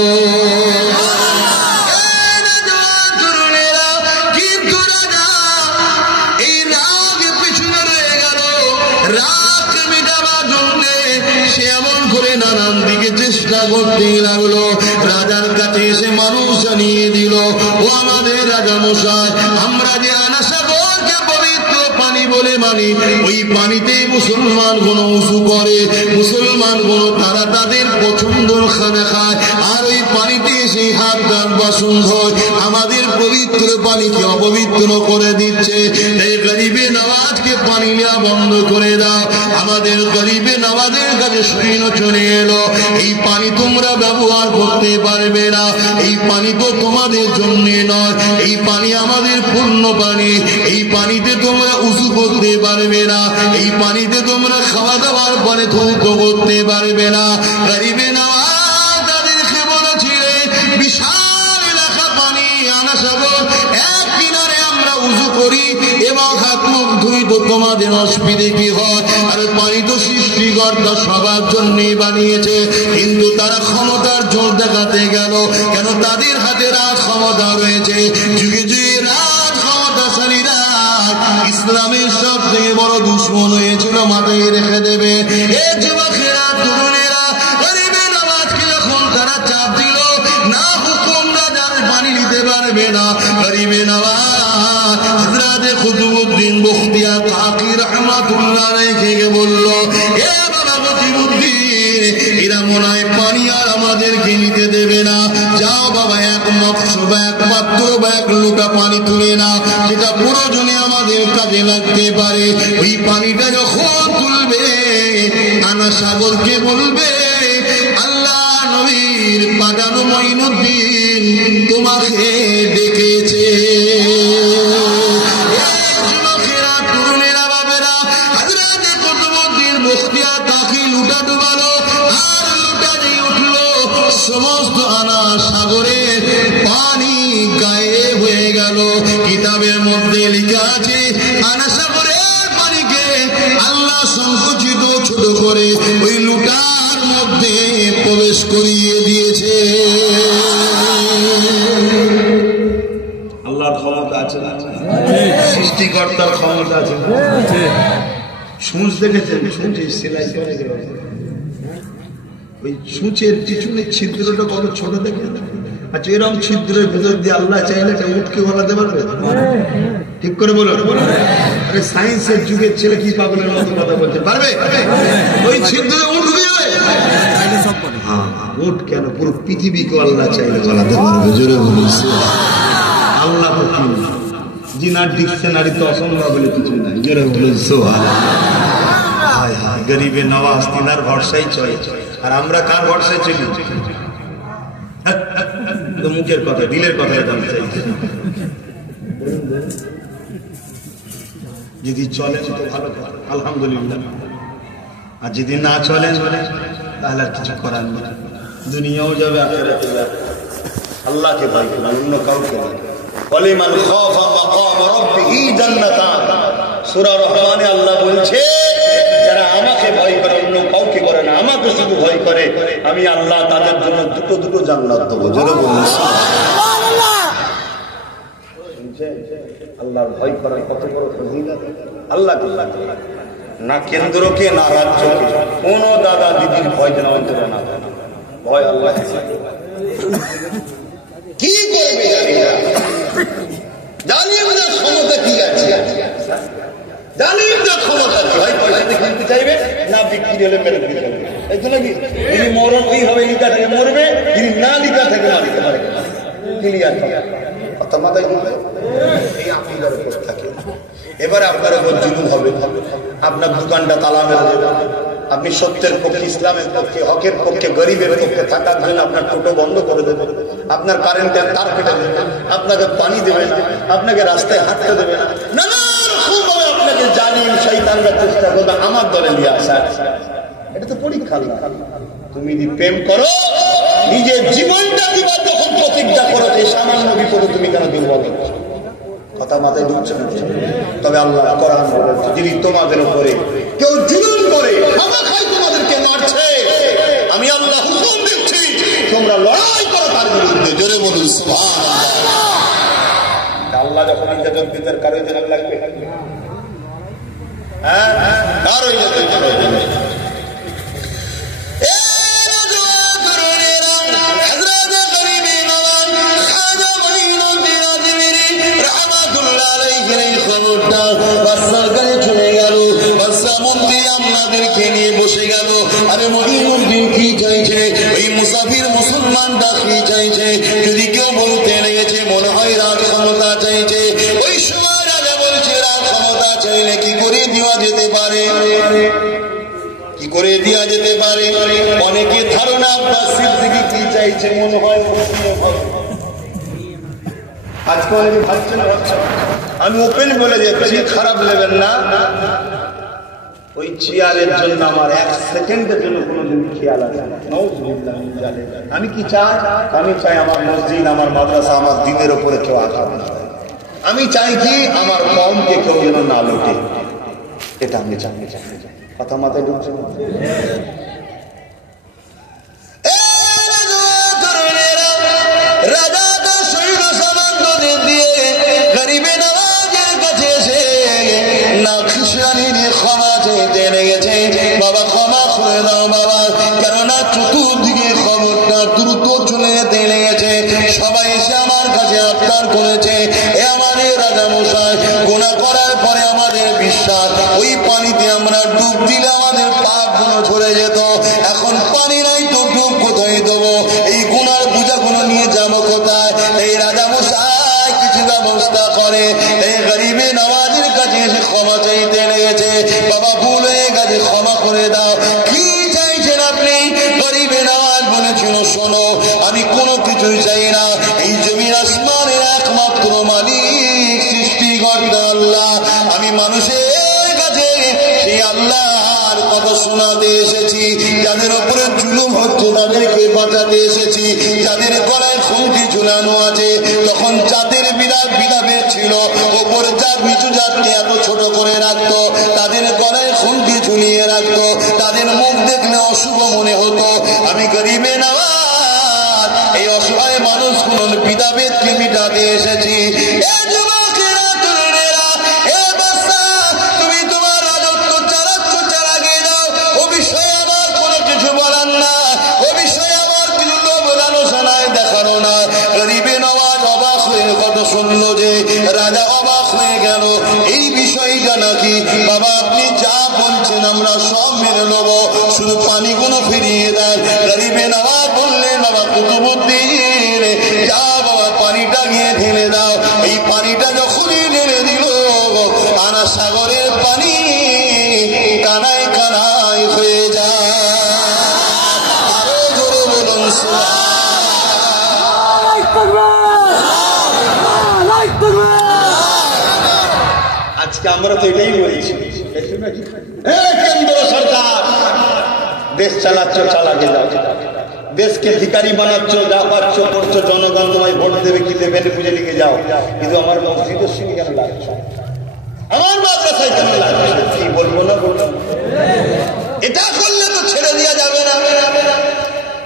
কিন্তু রাজা এই রাগ পিছনে রয়ে গেল, রাগ মেটাবার জন্য সে এমন করে নানান দিকে চেষ্টা করতে লাগলো। রাজার কাছে এসে মানুষ জানিয়ে দিল, ও আমাদের রাজা মশাই, আমরা যে আনাসাগরকে পবিত্র পানি বলে মানি, ওই পানিতে মুসলমান কোন উঁচু করে, মুসলমান কোন তারা তাদের পছন্দের খানা খায়, আর ওই পানিতে সেই হাত দাঁত বাসন ধোয়, আমাদের পবিত্র পানিকে অপবিত্র করে দিচ্ছে। এই গরিবে নওয়াজকে পানি নেওয়া বন্ধ করে দাও। আমাদের গরিবে নওয়াজের কাছে সৈন্য চলে এলো, এই পানি তোমরা ব্যবহার করতে পারবে না, এই পানি তো তোমাদের জন্য নয়, এই পানি আমাদের পূর্ণ পানি, এই পানিতে তোমরা উঁচু করতে পারবে না, এই পানিতে তোমরা খাওয়া দাওয়ার পরে ধৌত করতে পারবে না। গরিবে নওয়াজ তাদেরকে বলেছিলেন, বিশাল এলাকা পানি আনাসাগর, এক কিনারে আমরা উঁচু করি এবং হাত মুখ ধুই, তো তোমাদের অসুবিধে কি হয়? আর পানি তো সৃষ্টিকর্তা সবার জন্যই বানিয়েছে, কিন্তু তারা ক্ষমতার জোর দেখাতে গেল, কেন তাদের হাতে রাজ ক্ষমতা রয়েছে। যুগে যুগে রাজ ক্ষমতাশালীরা ইসলামের সব থেকে বড় দুশ্মন হয়েছিল, মাথায় রেখে দেবে। এ যুবকেরা, তরুণেরা, গরিবে নওয়াজকে যখন তারা চাপ দিল, না হুকুম রাজার পানি নিতে পারবে না, গরিবে নওয়াজ হযরত কুতুবউদ্দিন বখতিয়ার কাকি রাহমাতুল্লাহ আলাইহি বলল, এ বাবা কুতুবউদ্দিন, এরা মনে হয় পানি আর আমাদেরকে নিতে দেবে না, যাও বাবা এক মগসু বা একমাত্র বা এক লোটা পানি তুলে না, যেটা প্রয়োজনে আমাদের কাজে লাগতে পারে। ওই পানিটা যখন তুলবে, আনাসাগরকে বলবে, আল্লাহ নবীর পাঠানো মঈনুদ্দিন তোমাকে ডেকেছে। সমস্ত আনাসাগরের পানি গায়ে হয়ে গেল। কিতাবের মধ্যে লেখা আছে, আনাসাগরের পানিকে আল্লাহ সংকুচিত ছোট করে ওই লুটার মধ্যে প্রবেশ করিয়ে দিয়েছে। আল্লাহর ক্ষমতা আছে না? সৃষ্টিকর্তার ক্ষমতা আছে না? সূচ দেখেছেন? সূচে সেলাই করে ওই সূচের পিছনে ছিদ্রটা কত ছোট দেখে। আচ্ছা, এরকম ছিদ্রের ভেতর দিয়ে আল্লাহ চাইলে এটা উঠকে বলাতে পারবে? ঠিক করে বলো। আরে সায়েন্সের যুগের ছেলে কি পাগলের মতো কথা বলতে পারবে? ওই ছিদ্রে উঠবে। হ্যাঁ, উঠ কেন, পুরো পৃথিবীকে আল্লাহ চাইলে বলাতে পারবে। জোরে বলুন। জিনার ডিকশনারি তো অসম্ভব বলে কিছু নাই। জোরে বলুন সুবহানাল্লাহ। হায় হায়, গরিবে নওয়াজ তিনার ভরসাই চলে, আর আমরা কার ভরসায় চলি? তো মুখের কথা, দিলের কথা জানতে চাই। যদি চলেন তো ভালো কথা, আলহামদুলিল্লাহ। আর যদি না চলেন তাহলে আর কিছু করার নেই। দুনিয়াও যাবে, আখিরাতে যাবে। আল্লাহকে ভয় করুন, অন্য কাউকে নয়। ওয়ালিমান খাফা মাকাম রাব্বিহি জান্নাতান। সূরা রহমানে আল্লাহ বলছে, যারা আমাকে ভয় করে, অন্য কাউকে করে না, আমাকে শুধু ভয় করে, আমি আল্লাহ তাদের জন্য দুটো দুটো জান্নাত দেবো। জোরে বলুন সুবহানাল্লাহ। আল্লাহর ভয় করার কত বড় ফজিলত! আল্লাহকে না কেন্দ্রকে না রাজ্যকে, কোন দাদা দিদির ভয় যেন অন্তরে না থাকে। ভয় আল্লাহ। কি করবে জালিমদের ক্ষমতা কি আছে? জালিমদের ক্ষমতা কি? হয় পয়সাতে কিনতে চাইবে, না বিক্রি হলে মেরে দিতে হবে। এই জন্য কি যিনি মরণ ওইভাবে লিখা থেকে মরবে, যিনি না লিখা থেকে মারিতে পারে। ক্লিয়ার কথা মাথায় ঢুকবে। এই আকিদার উপর থাকে। এবারে আপনার উপর জুলুম হবে, আপনার দোকানটা তালা মেরে দেবে, আপনি সত্যের পক্ষে, ইসলামের পক্ষে, হকের পক্ষে, গরিবের পক্ষে থাকার জন্য আপনার টোটো বন্ধ করে দেবে, আপনার কারেন্টের তার কেটে দেবে, আপনাকে পানি দেবে না, আপনাকে রাস্তায় হাঁটতে দেবে না, নানারকমভাবে আপনাকে জালিম শয়তানরা চেষ্টা করবে আমার দলে নিয়ে আসা। এটা তো পরীক্ষা। তুমি যদি প্রেম করো, নিজের জীবনটা দিবার যখন প্রতিজ্ঞা করো, এই সামান্য বিপদে তুমি কেন দুর্বল? কথা মাথায় ঢুকছে না। তবে আল্লাহ কোরআন বলেছে, যদি তোমাদের উপরে কেউ জুলুম করে, আমাকে তোমাদেরকে মারছে, আমি আল্লাহ হুকুম দিচ্ছি তোমরা লড়াই করো তার বিরুদ্ধে। জোরে বলুন সুবহানাল্লাহ। আল্লাহ যখন ইজ্জতের ভিতর কারো ইজ্জত লাগবে, হ্যাঁ কারো ইজ্জতের লাগবে। আপনাদেরকে নিয়ে বসে গেল। আরে মহিনুদ্দিন কি চাইছে, ওই মুসাফির মুসলমানটা কি চাইছে? যদি কেউ বলতে লেগেছে মনে হয় রাগ ক্ষমতা চাইছে, ওই সময় রাজা বলছে রাগ ক্ষমতা চাইলে কি করে দেওয়া যেতে পারে? কি করে দেওয়া যেতে পারে? অনেকে ধারণা আপনার সিদ্দিকী কি চাইছে মনে হয় আজকে অনেকে ভাবছেন। আমি ওপেন বলে যাচ্ছি, খারাপ নেবেন না। ওই চেয়ারের জন্য আমার এক সেকেন্ডের জন্য কোনোদিন খেয়াল আছে না। আমি কি চাই? আমি চাই আমার মসজিদ, আমার মাদ্রাসা, আমার দ্বীনের উপরে কেউ আঘাত না দেয়। আমি চাই কি আমার কওমকে কেউ যেন না লুটে। এটা আমি চাই। কথা মাথায় ঢুকছে না। রাজা তো সৈন্য সামান্য দিয়ে গরিবে নওয়াজের কাছে এসে না খুশানি দিয়ে ক্ষমা চাইতে লেগেছে। বাবা ক্ষমা করে দাও বাবা, কেননা চতুর্দিকে খবরটা দ্রুত চলে যেতে লেগেছে। সবাই এসে আমার কাছে আবদার করেছে, এ আমাদের রাজা মশাই, গুনাহ করার পরে আমাদের বিশ্বাস ওই পানিতে আমরা ডুব দিলে আমাদের পাপ গুলো ঝরে যেত। এখন পানি নাই তো ডুব কোথায় দেবো? এই গুনার বোঝাগুলো নিয়ে যাবো কোথায়? এই রাজা মশাই কিছু ব্যবস্থা করে। এই গরিবে নওয়াজের কাছে এসে ক্ষমা চাইতে লেগেছে। বাবা ভুল হয়ে গেছে, ক্ষমা করে দাও। কি চাইছেন আপনি? গরিবে নওয়াজ বলেছিল, শোনো আমি কোনো কিছুই চাই না, এই জমির আসমানের একমাত্র মালিক সৃষ্টিকর্তা আল্লাহ। আমি মানুষের কাছে সেই আল্লাহর কথা শোনাতে এসেছি। যাদের উপরে জুলুম হচ্ছে তাদেরকে বাঁচাতে এসেছি। যাদের গলায় খুঁটি ঝুলানো আছে, তখন যাদের বিধাভেদ ছিল, ওপর জাত নিচু জাতকে এত ছোট করে রাখতো, তাদের গলায় খুঁটি ঝুলিয়ে রাখতো, তাদের মুখ দেখলে অশুভ মনে হতো। আমি গরিবে নওয়াজ এই অসহায় মানুষগুলোর বিধাভেদকে মিটাতে এসেছি। তুমি তোমার রাজত্ব চালাচ্ছ, চালাগে দাও, ও বিষয়ে আমার কোনো কিছু বলার না, ও বিষয়ে আমার কিছু লোভ লালসায় দেখানো না। গরিবে নওয়াজ অবাক হয়ে কথা শুনলো যে রাজা অবাক হয়ে গেল। এই বিষয়টা নাকি বাবা আপনি যা বলছেন আমরা সব মেনে নেব, শুধু পানিগুলো ফিরিয়ে দেন। গরিবে নওয়াজ বললেন, বাবা কুতুবুদ্দিন যা বাবা পানিটা গিয়ে ঢেলে দাও। এই পানিটা পানিটা যখনই ঢেলে দিল আনা সাগরের পানি কানায় কানায় হয়ে যায়। আরো জোরে বলুন আজকে আমরা তো এটাই বলছি, কেন্দ্র সরকার দেশ চালাচ্ছ, চালাতে যাও, দেশকে ভিখারি বানাচ্ছ, যা পাচ্ছ করছো, জনগণ তোমায় ভোট দেবে কি দেবে বুঝে লিখে যাও, কিন্তু আমার মসজিদের সঙ্গে কেন লাগছ, আমার মাদ্রাসায় কেন লাগছে? কি বলবো না বলবো, এটা করলে তো ছেড়ে দেওয়া যাবে না।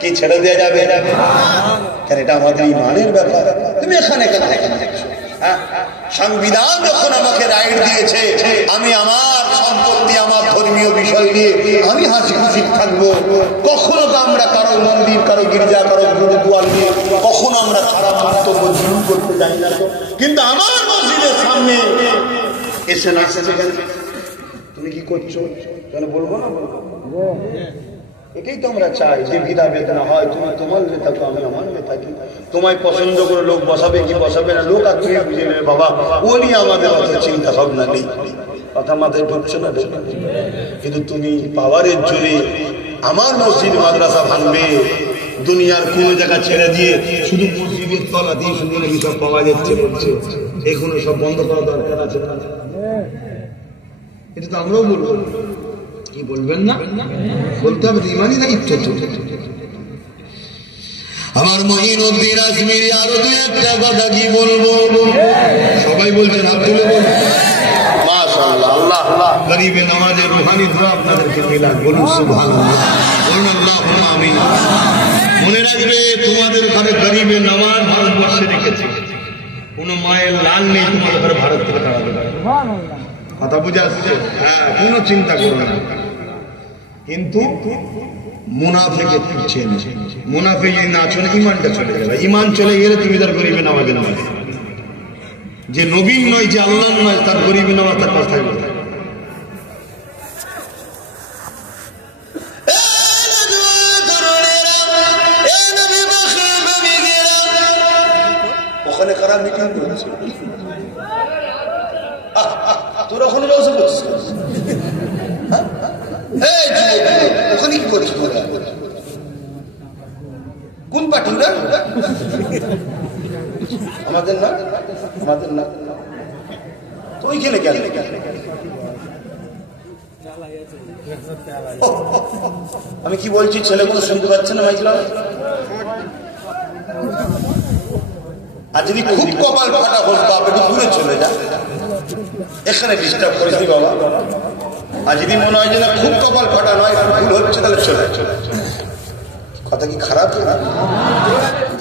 কি ছেড়ে দেওয়া যাবে না? কারণ এটা আমাদের ইমানের ব্যাপার। তুমি এখানে কেন দেখছো? সংবিধান যখন আমাকে রাইট দিয়েছে আমি আমার সম্পত্তি, আমার ধর্মীয় বিষয় নিয়ে আমি হাসি খুশি থাকবো। কখনো তো আমরা কারো মন্দির, কারো গির্জা, কারো গুরুদুয়ার নিয়ে কখনো আমরা খারাপ মন্তব্য জুলুম করতে যাই না। কিন্তু আমার মসজিদের সামনে এসে নাচছে, তুমি কি করছো তাহলে বলবো না, বলবো। এটাই তো আমরা চাই যে ভেদাভেদ না হয়, তুমি তোমার নেতা তো আমি আমার নেতা, কি তোমায় পছন্দ করে লোক বসাবে কি বসাবে না লোক আর তুমি বুঝে নেবে বাবা, ও নিয়ে আমাদের অত চিন্তা ভাবনা নেই। কথা মাথায় ঢুকছে না? কিন্তু তুমি পাওয়ারের জোরে আমার মসজিদ মাদ্রাসা ভাঙবে, দুনিয়ার কোন জায়গা ছেড়ে দিয়ে শুধু মসজিদের তলা দিয়ে শুধু নাকি সব পাওয়া যাচ্ছে বলছে, এখনো সব বন্ধ করা দরকার আছে। এটা তো আমরাও বলবো, কি বলবেন না? বলতে হবে, ইমানই দায়িত্ব। আমার মহিনুদ্দিন আজমিরি আরো দুই একটা কথা কি বলবো, সবাই বলছেন হাত তুলে বলুন মাশাআল্লাহ। আল্লাহ গরিবে নামাজের রুহানি দোয়া আপনাদেরকে মিলান, বলুন সুবহানাল্লাহ, বলুন আল্লাহুম্মা আমিন। মনে রাখবে তোমাদের ঘরে গরিবে নামাজ ভারতবর্ষে রেখেছে, কোন মায়ের লাল নেই তোমাদের ঘরে ভারত থেকে টাকা দেবে। কথা বুঝে আসছে? হ্যাঁ, কোনো চিন্তা করো না। কিন্তু মুনাফিকে পিছিয়ে নেই, মুনাফিক যদি না চলে ইমানটা চলে যাবে। ইমান চলে গেলে তুমি তার গরিবে নামাজে নামাজ, যে নবীন নয়, যে আল্লাহ নয়, তার গরিবে নামাজ তার পাশ থাকবে। ওখানে কারা মিটিং করেছে, তোরা ওখানে রসে করছিস, ওখানে কি করিস তোরা? কোন পার্টি? আমাদের না, আমাদের না, তো ওইখানে গেল। আমি কি বলছি ছেলেগুলো শুনতে পাচ্ছে না মাইকলা? আর যদি খুব কপাল ফাটা হোস বাপ একটু দূরে চলে যা, এখানে ডিস্টার্ব করিস বাবা। আর যদি মনে হয় যে না খুব কপাল ফাটা নয়, ভুল হচ্ছে, তাহলে চলে চলে। কথা কি খারাপ না?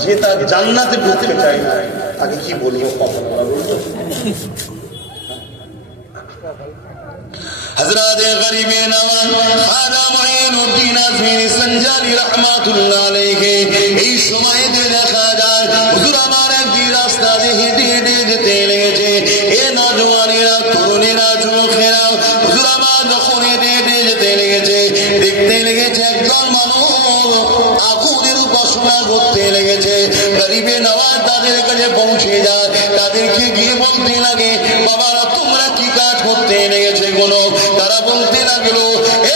যে তার জান্নাতে ঢুকতে চাই না তাকে কি বলবো? হযরত গরিবে নওয়াজ খাজা মুঈনুদ্দিন আজমিরি সঞ্জালি রাহমাতুল্লাহ আলাইহি এই সময়তে দেখা যায় হুজুর আমার একটি রাস্তা দিয়ে হেঁটে হেঁটে যেতে লেগেছে। এ নওজওয়ানেরা, তরুণেরা, যুবকেরা, হুজুর আমার যখন হেঁটে হেঁটে যেতে লেগেছে, দেখতে লেগেছে একদল মানুষ আগুনের উপাসনা করতে লেগেছে। গরিবে নওয়াজ তাদের কাছে পৌঁছে যায়, তাদেরকে গিয়ে বলতে লাগে, বাবারা তোমরা কি কাজ করতে লেগেছে কোনো? তারা বলতে লাগলো,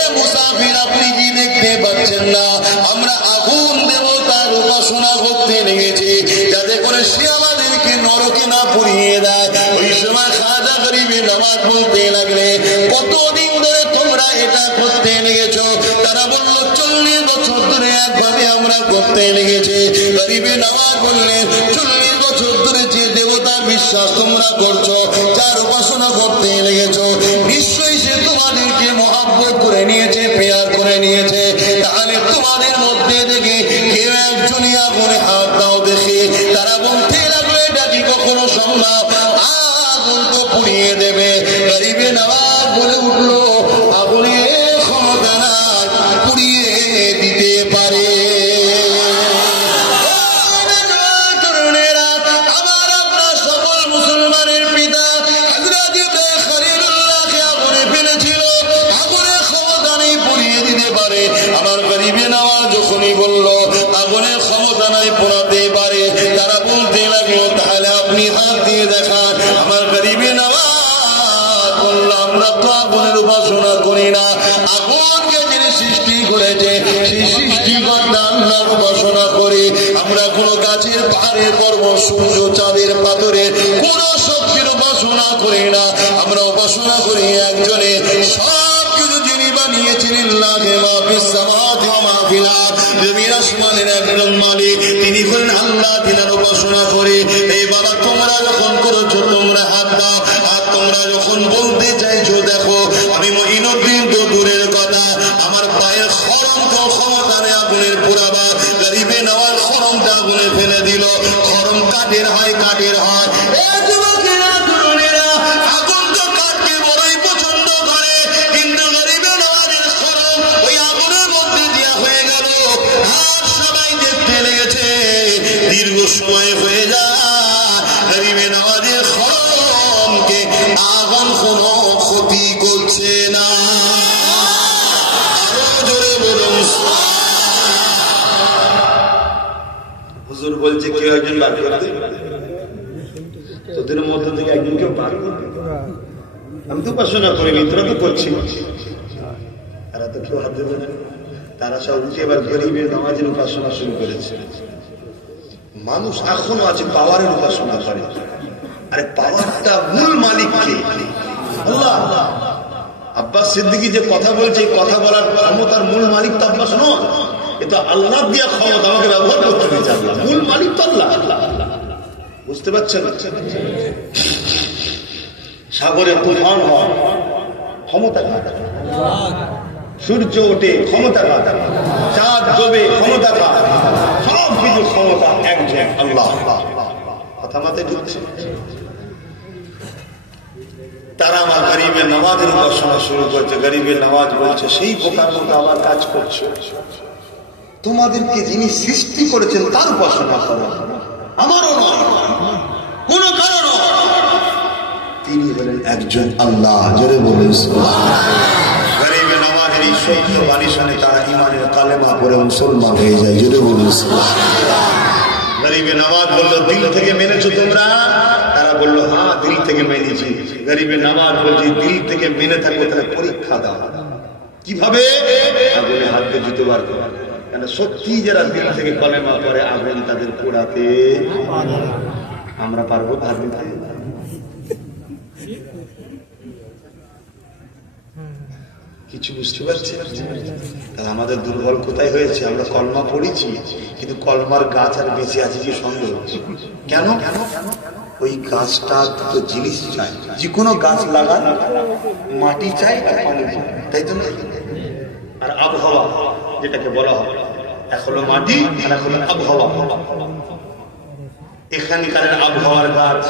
এ মুসাফির আপনি কি দেখতে পাচ্ছেন না আমরা আগুন দেবতার উপাসনা করতে লেগেছি, যাতে করে সে আমাদেরকে নরকে না পুড়িয়ে দেয়। ওই সময় খাজা গরিবে নওয়াজ বলতে লাগলে, কতদিন ধরে তোমরা এটা করতে লেগেছো? তারা বলল 40 বছর ধরে একভাবে আমরা করতে লেগেছি। গরিবে নওয়াজ বললেন, 40 বছর ধরে যে দেবতার বিশ্বাস তোমরা করছো, যার উপাসনা করতে লেগেছো, নিশ্চয়ই সে তোমাদেরকে মহব্বত করে নিয়েছে, প্রেয়ার করে নিয়েছে। তাহলে তোমাদের মধ্যে থেকে কেউ একজনই আগুনে হাত দাও দেখে। তারা বলতে লাগলো, এটা কি কখনো সম্ভব? আগুন তো পুড়িয়ে দেবে। গরিবে নওয়াজ বলে উঠলো, আগুনে ক্ষমতা নাই, পুড়িয়ে দিতে পারে। আমার গরিবে নওয়াজ যখনই বললো আগুনের ক্ষমতা নাই পোড়াতে পারে, তারা বলতে লাগলো, তাহলে আপনি হাত দিয়ে দেখান। আমার আগুনকে যিনি সৃষ্টি করেছে সেই সৃষ্টিকর্তা আল্লাহর উপাসনা করে আমরা কোনো গাছের পাহাড়ের পর্বত সূর্য চাঁদের পাথরের কোন শক্তির উপাসনা করি না, আমরা উপাসনা করি একজনের সব কিছু যিনি বানিয়েছেন লিল্লাহি মা ফিস সামাওয়াতি ওয়া মা ফিল আরদ, জমিন আসমানের একজন মালিক তিনি হলেন আল্লাহ। তিনার উপাসনা করে এই বাবা তোমরা যখন করেছো তোমরা হাত দাও, আর তোমরা যখন বলতে চাইছো দেখো আমি মঈনুদ্দিন তো দূরের কথা আমার পায়ের খরমকেও ক্ষমতা নেই আগুনের পুরাবা, গরিবে নেওয়ার খরমটা আগুনে ফেলে দিল। খরম কাঠের হয়, কাঠের হয়, আগুন তো কাঠকে বড়ই পছন্দ করে, কিন্তু গরিবে নেওয়াজের খরম ওই আগুনের মধ্যে দেওয়া হয়ে গেল। আর সবাই দেখতে লেগেছে দীর্ঘ সময় হয়ে যায় গরিবে নেওয়াজের খরমকে আগুন কোনো ক্ষতি করছে না। হুজুর বলছে কেউ একজন বার করতে, তোদের মধ্যে থেকে একজন কেউ বার করবে। আমি তো উপাসনা করিনি, তোরা তো করছি, তারা তো কেউ হাত দেবে না। তারা সব উঠে এবার গরিবের নামাজের উপাসনা শুরু করেছে। মানুষ এখনো আছে পাওয়ারের উপাসনা করে, আরে পাওয়ারটা মূল মালিক কে? আল্লাহ। আব্বাস সিদ্দিকী যে কথা বলছে কথা বলার ক্ষমতার মূল মালিক তো আব্বাস নয়, এটা আল্লাহ দিয়া ক্ষমতা আমাকে ব্যবহার করতে দিয়েছে। মূল মালিক তো আল্লাহ। বুঝতে পারছেন? সাগরে তুফান হয় ক্ষমতা কার? সূর্য ওঠে ক্ষমতা কার? চাঁদ ডোবে ক্ষমতা কার? সব কিছু ক্ষমতা একজন আল্লাহ। কথা মাথায় ঢুকছে? তারা আমার গরিবের নামাজের উপাসনা শুরু করছে। গরিবের নামাজ বলছে সেই বোকার মতো আবার কাজ করছে। তোমাদেরকে যিনি সৃষ্টি করেছেন তার উপাসনা করো, আমারও নয়, কোন কারণ তিনি হলেন একজন আল্লাহ। জোরে বলুন গরিবে নামাজের এই সত্য বাণী শুনে তারা ইমানের কালেমা পড়ে মুসলমান হয়ে যায়। জোরে বলুন গরিবে নামাজ বললো দিল থেকে মেনেছো তোমরা? তারা বললো হ্যাঁ দিল থেকে মেনেছি। গরিবে নামাজ বলছি দিল থেকে মেনে থাকো তাহলে পরীক্ষা দাও। কিভাবে? আগুনে হাত দিয়ে দিতে পারবে, কেন সত্যি যারা দিল থেকে কলেমা করে আগুন তাদের পোড়াতে আমরা পারবো হাত দিতে? কিছু বুঝতে পারছি? তাহলে আমাদের দুর্বল কোথায় হয়েছে? আমরা কলমা পড়েছি কিন্তু কলমার গাছ আর বেঁচে আছে কি সন্দেহ? কেন? ওই গাছটা দুটো জিনিস চাই। যে কোনো গাছ লাগান মাটি চাই আর পানি চাই, তাই তো? আর আবহাওয়া যেটাকে বলা হয় এক হলো মাটি আর এক হলো আবহাওয়া। এখানকার আবহাওয়ার গাছ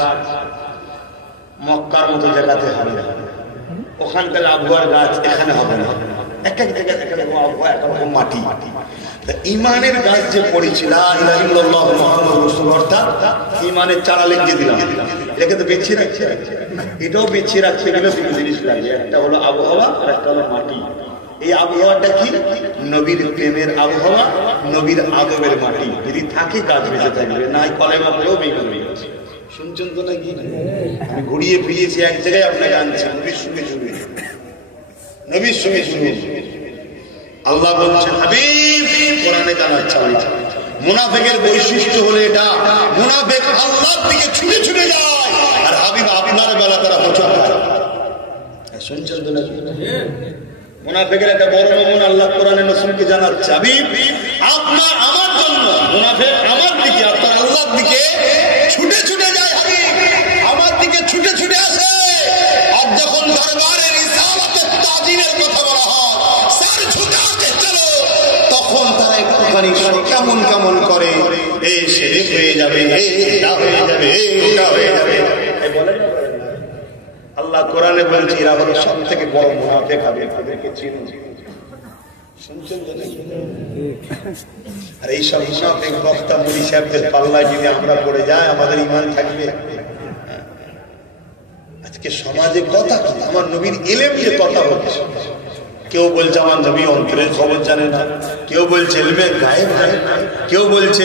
মক্কার মতো জায়গাতে হবে না, ওখানকার আবহাওয়ার গাছ এখানে হবে না। এক এক জায়গায় এক এক আবহাওয়া, এক রকম মাটি। ইমানের গাছ যে পড়েছি লা ইলাহা ইল্লাল্লাহ মুহাম্মাদুর রাসূলুল্লাহ, অর্থাৎ ইমানের চারা লাগিয়ে দিলাম, এটাকে তো বেঁচে রাখছে। এটাও বেঁচে রাখতে গেলে দুটো জিনিস লাগে, একটা হলো আবহাওয়া আর একটা হলো মাটি। এই আবহাওয়াটা কি? নবীর প্রেমের আবহাওয়া, নবীর আদবের মাটি। যদি থাকে গাছ বেঁচে থাকবে, না কলেমা পড়েও বেঁচে যাবে। শুনছেন তো নাকি? আমি ঘুরিয়ে ফিরিয়েছি এক জায়গায় আপনাকে আনছি। নবীর সঙ্গে জুড়ে, নবীর সঙ্গে জুড়ে আল্লাহ বলছেন হাবিব কোরআনে জানাচ্ছে আল্লাহ মুনাফিকের বৈশিষ্ট্য হলো এটা, মুনাফিক আল্লাহর দিকে ছুটে ছুটে যায় আর হাবিব আপনার বেলা তারা পছন্দ করে। শুনছেন তো নাকি? মুনাফিকের একটা বড় নমুনা আল্লাহ কোরআনে রাসূলকে জানাচ্ছে, হাবিব আপনার আমার জন্য মুনাফিক আমার দিকে আপনার আল্লাহর দিকে ছুটে ছুটে যায়। হাবিব আমার দিকে ছুটে ছুটে আসে। আর যখন দরবারে রিসালাতের তাজিমের কথা বলা হয়, স্যার ঝুঁকাতে চলো, তখন তারা একটুখানি কেমন কেমন করে, এই শিরক হয়ে যাবে, এটা হয়ে যাবে, ওটা হয়ে যাবে। আল্লাহ কোরআনে বলছে এরা হলো সব থেকে বড় মুনাফিক হবে, এদেরকে চিনুন। শুনছেন তো? আর এইসব মুনাফিক বক্তা মুড়ি সাহেবদের পাল্লায় যদি আমরা পড়ে যাই আমাদের ঈমান থাকবে? আজকে সমাজে কথা কি? আমার নবীর ইলম যে কথা হচ্ছে, কেউ বলছে আমার নবী অন্তরের খবর জানে না, কেউ বলছে ইলমে গায়েব জানে, কেউ বলছে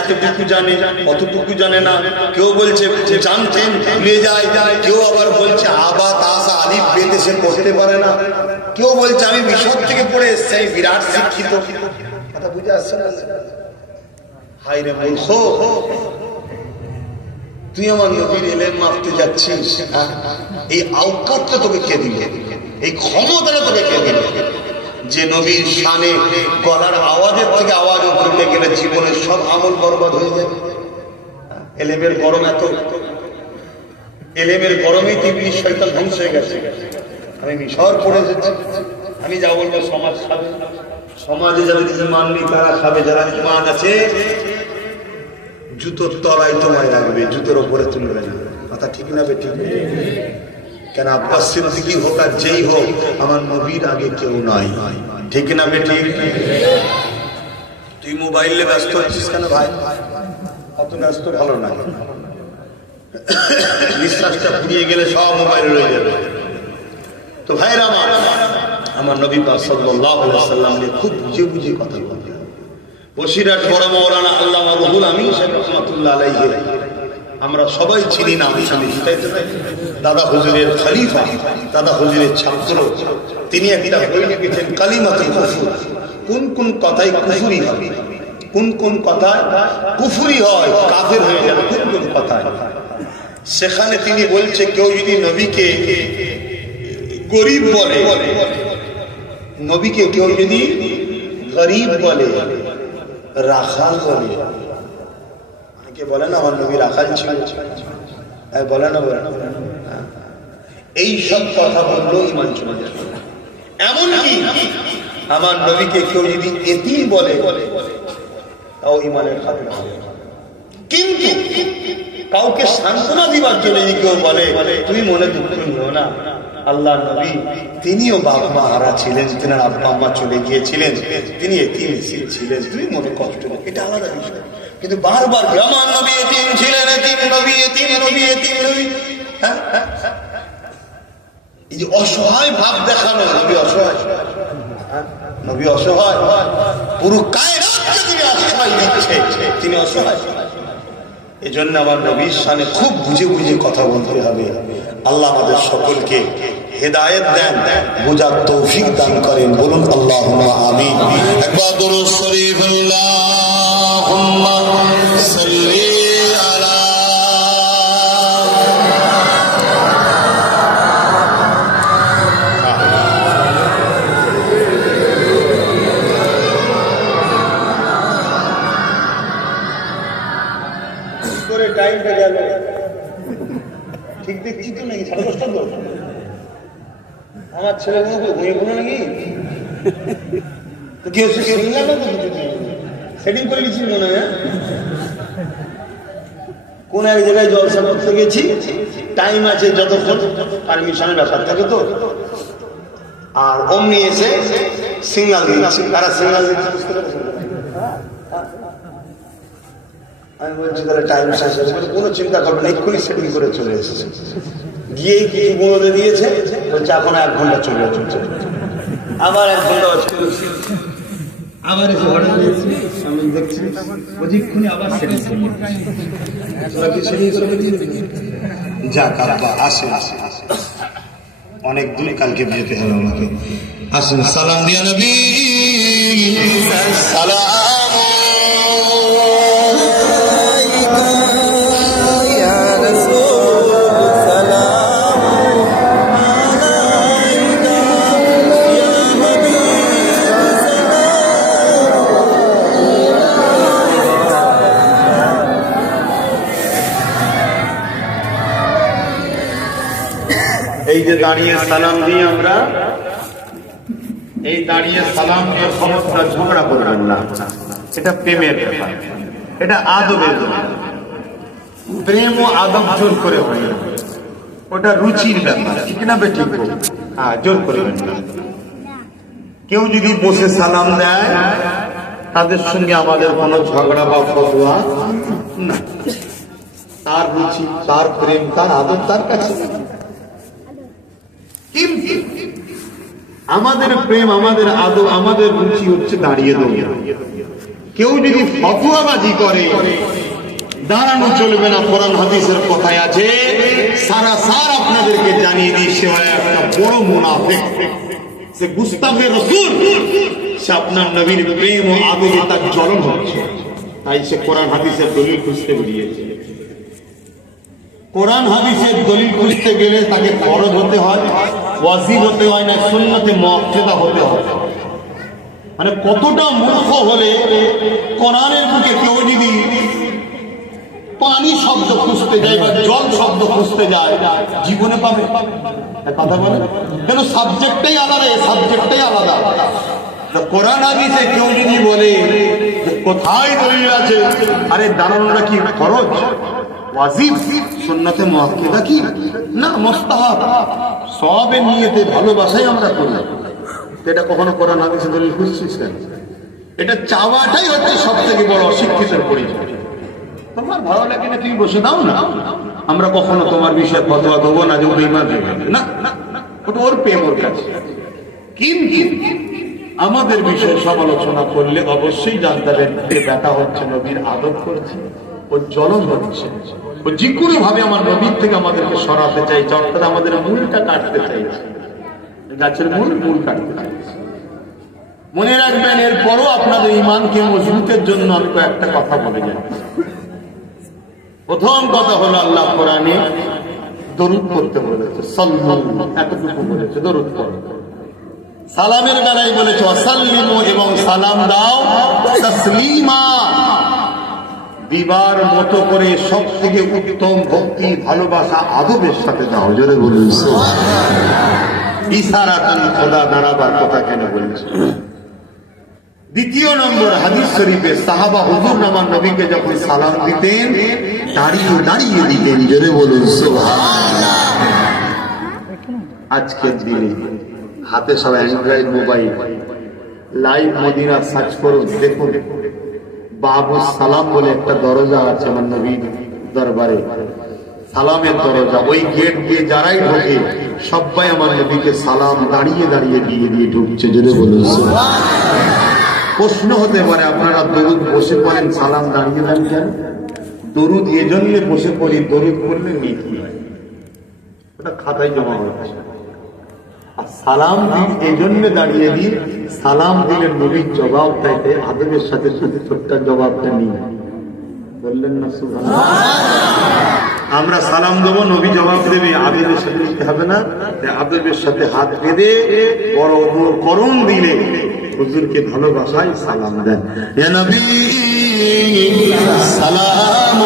এতটুকু জানে অতটুকু জানে না, কেউ বলছে জানতেন ভুলে যায়, কেউ আবার বলছে আবা তাসা আলিফ বেতে সে করতে পারে না, কেউ বলছে আমি মিশর থেকে পড়ে এসছি, আমি বিরাট শিক্ষিত। কথা বুঝে আসছে না? হাই রে মূর্খ, তুই আমার নবীর ইলম মাপতে যাচ্ছিস, এই আওকাতটা তোকে কে দিল? এই ক্ষমতাটা তোকে কে দিল? যে নবীর শানে গলার আওয়াজের থেকে আওয়াজ উঠে গেলে জীবনের সব আমল বরবাদ হয়ে যায়। এলেমের গরম এত, এলেমের গরমেই ইবলিস শয়তান ধ্বংস হয়ে গেছে। আমি মিশর পড়ে যাচ্ছি, আমি যা বলবো সমাজ খাবে, সমাজে যাদের ঈমান নেই তারা খাবে, যারা ঈমান আছে জুতোর তলায় তোমায় রাখবে, জুতোর ওপরে তুলবে না। কথা ঠিক না বেঠিক? কেন আব্বাস সিদ্দিকী হোক আর যেই হোক, আমার নবীর আগে কেউ নয়। ঠিক না বেঠিক? তুই মোবাইলে ব্যস্ত হচ্ছিস কেন ভাই? অত ব্যস্ত ভালো না, নিঃশ্বাসটা ফুরিয়ে গেলে সব মোবাইলে রয়ে যাবে। তো ভাইরা আমার নবী পাক সাল্লাল্লাহু আলাইহি ওয়াসাল্লাম নিয়ে খুব বুঝে বুঝে কথা বলতেন। বসিরহাট বড় মাওলানা আল্লামা রুহুল আমিন সাহেব রাহমাতুল্লাহ আলাইহি, আমরা সবাই চিনি নাম শুনি, দাদা হুজুরের খলিফা, দাদা হুজুরের ছাত্র। তিনি একটা বই লিখেছেন কালিমাতুল কুফর, কোন কোন কথায় কুফরি হবে, কোন কোন কথায় কুফরি হয়, কাফের হয়ে যাবে, কোন কোন কথায়। সেখানে তিনি বলছে কেউ যদি নবীকে গরিব বলে, নবীকে কেউ যদি গরিব বলে, রাখাল বলে, অনেকে বলে না আমার নবী রাখাল ছিল, বলে না, বলে না, এই সব কথা বললেও ঈমান চলে যাবে। এমনকি আমার নবীকে কেউ যদি এতিম বলে তাও ঈমানের খাতিরে হবে। কিন্তু কাউকে সান্ত্বনা দিবার জন্য যদি কেউ বলে তুমি মনে দুঃখ নিও না, আল্লাহ নবী তিনিও বাপ মা হারা ছিলেন, তেনার আব্বা আম্মা চলে গিয়েছিলেন, তিনি এতিম ছিলেন, তুমি মনে কষ্ট নেই, এটা আলাদা বিষয়। কিন্তু বারবার আমার নবী এতিম ছিলেন, এতিম নবী, এতিম নবী, এতিম নবী, এই যে অসহায় ভাব দেখানো, নবী অসহায়, নবী অসহায়, পুরো কায়নাতকে তিনি আশ্রয় দিচ্ছে, তিনি অসহায়। এই জন্য আমার নবীর শানে খুব বুঝে বুঝে কথা বলতে হবে। আল্লাহ আমাদের সকলকে হেদায়েত দেন, বুঝার তৌফিক দান করেন। বলুন আল্লাহুম্মা আমিন। একবার দুরূদ শরীফ আল্লাহুম্মা সাল্লি আলা করে টাইমটা গেল ঠিক দেখছি তো নাকি? 10:30 তো আমার ছেলে ঘুমিয়ে পড়লো নাকি? কি হচ্ছে? সেটিং করে নিচ্ছি মনে হয়। কোন এক জায়গায় জলসা করতে গেছি, টাইম আছে যতক্ষণ, পারমিশনের ব্যাপার থাকে তো, আর অমনি এসে সিগন্যাল দিচ্ছে। তারা সিগন্যাল দিচ্ছে বুঝতে পারছেন? আমি বলছি তাহলে টাইম শেষ হয়েছে, কোনো চিন্তা করবেন না, এক্ষুনি সেটিং করে চলে এসেছে। গিয়েই কিছু বলে দিয়েছে, বলছে এখন 1 ঘন্টা চলে যাচ্ছে, আবার 1 ঘন্টা আবার এসে অর্ডার দিয়েছি, আমি দেখছি বলছি এক্ষুনি আবার সেটিং যাক আব্বা আসেন, অনেক দূরে কালকে যেতে হবে আমাকে। আসুন সালাম দিয়া নবী, সালাম এই যে দাঁড়িয়ে সালাম দিয়ে আমরা, এই দাঁড়িয়ে সালাম দিয়ে খবরটা ঝগড়া করবেন না, এটা প্রেমের ব্যাপার, এটা আদবের ব্যাপার। প্রেম ও আদব জোর করে হয় না, ওটা রুচির ব্যাপার, ঠিক না বেটি? হ্যাঁ, জোর করবেন না। কেউ যদি বসে সালাম দেয় তাদের সঙ্গে আমাদের কোনো ঝগড়া বা ফতোয়া না, তার রুচি, তার প্রেম, তার আদব তার কাছে। কিন্তু আমাদের প্রেম, আমাদের আদব, আমাদের রুচি হচ্ছে দাঁড়িয়ে দাঁড়িয়ে। কেউ যদি ফতোয়াবাজি করে দাঁড়ানো চলবে না। কোরআন হাদিসের কথায় আছে, সারা সার আপনাদেরকে জানিয়ে দিই, সে একটা বড় মুনাফিক, সে গুস্তাখে রাসূল, সে আপনার নবীর প্রেম ও আবেগে তার জ্বলন হচ্ছে, তাই সে কোরআন হাদিসের দলিল খুঁজতে বেরিয়েছে। কোরআন হাদিসের দলিল খুঁজতে গেলে তাকে ফরজ হতে হয়, ওয়াজিব হতে হয়, না সুন্নতে মুআক্কাদা হতে হয়। মানে কতটা মূর্খ হলে কোরআনের বুকে কেউ যদি পানি শব্দ খুঁজতে যায় বা জল শব্দ খুঁজতে যায়, জীবনে পাবে কথা বলে কেন? সাবজেক্টটাই আলাদা, সাবজেক্টটাই আলাদা। কোরআন হাদিসে কেউ যদি বলে যে কোথায় দলিল আছে, আরে দাঁড়ানোটা কি ফরজ, ওয়াজিব, সুন্নতে মুআক্কাদা কি না মুস্তাহাব, সওয়াবের নিয়তে ভালোবাসাই আমরা করি। এটা কখনো কোরআন হাদিসে দলিল খুঁজছিস কেন? এটা চাওয়াটাই হচ্ছে সব থেকে বড় অশিক্ষিতের পরিচয়। তোমার ভালো লাগে না, তুমি বসে দাও না, আমরা কখনো তোমার বিষয়ে ফতোয়া দেবো না যে ও বেঈমান না, ওটা ওর প্রেম ওর কাছে। কিন্তু আমাদের বিষয়ে সমালোচনা করলে অবশ্যই জানতে হবে যে ব্যাটা হচ্ছে নবীর আদব করছে, ও জ্বলন হচ্ছে, ও যে কোনো ভাবে আমার নবীর থেকে আমাদেরকে সরাতে চাইছে, অর্থাৎ আমাদের মূলটা কাটতে চাইছে, গাছের মূল কাটতে চাইছে। মনে রাখবেন, এরপরও আপনাদের ঈমানকে মজবুতের জন্য আমি একটা কথা বলে যাই। প্রথম কথা হলো, আল্লাহ কোরআনে দরুদ পড়তে বলেছে, সাল্লাল্লাহু, এতটুকু বলেছে দরুদ পড়ো। সালামের বেলায় বলেছে ওয়াসাল্লিমু, এবং সালাম দাও তাসলিমা, দিবার মতো করে সব থেকে উত্তম ভক্তি, ভালোবাসা, আদবের সাথে দাও। জোরে বলুন সুবহানাল্লাহ। ইশারাতান, খোদা দাঁড়াবার কথা কেন বলেছে? দ্বিতীয় নম্বর, হাদিস শরীফে সাহাবা হুজুর আমার নবীকে যখন সালাম দিতেন দাঁড়িয়ে দাঁড়িয়ে দিতেন। জোরে বলুন সুবহানাল্লাহ। আজকের দিনে হাতে সব Android mobile, live Medina search করুন, দেখুন বাবু সালাম বলে একটা দরজা আছে আমার নবীর দরবারে, সালামের দরজা। ওই গেট দিয়ে যারাই ঢোকে সবাই আমার নবীকে সালাম দাঁড়িয়ে দাঁড়িয়ে দিয়ে দিয়ে ঢুকছে। জোরে বলুন সুবহানাল্লাহ। প্রশ্ন হতে পারে, আপনারা দরুদ বসে পড়েন, সালাম দাঁড়িয়ে দাঁড়িয়ে? দরুদ এজন্য বসে পড়ি, দরুদ পড়লে নেকি হয়, ওটা খাতায় জমা হচ্ছে। আর সালাম দিন এই জন্য দাঁড়িয়ে দিন, সালাম দিলে নবীর জবাব চাইতে আদবের সাথে ছোট্ট জবাবটা নিই, বললেন না সুবহানাল্লাহ। আমরা সালাম দেবো, নবী জবাব দেবে, আদবের সাথে নিতে হবে না, আদবের সাথে হাত বেঁধে বড় করণ দিলে হুজুরকে ভালোবাসায় সালাম দেন। ইয়া নবী সালাম,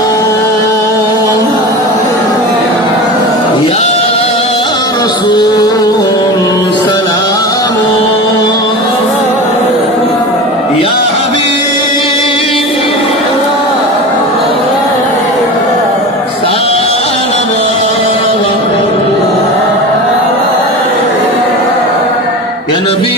ইয়া রাসূল সালাম, ইয়া হাবিব সালাম, ইয়া নবী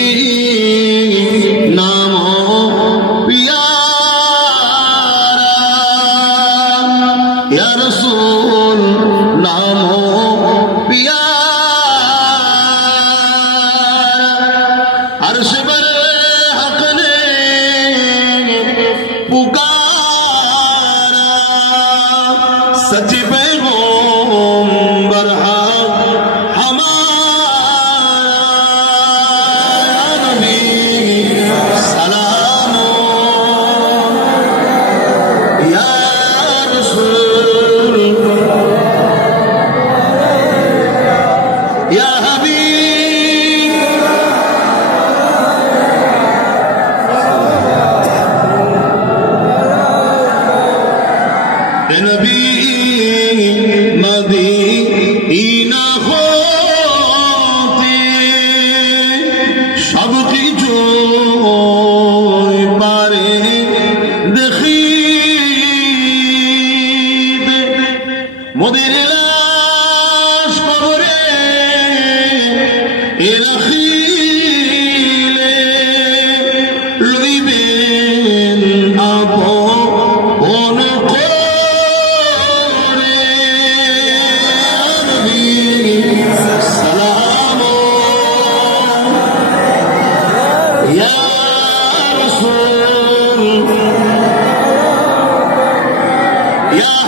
Ya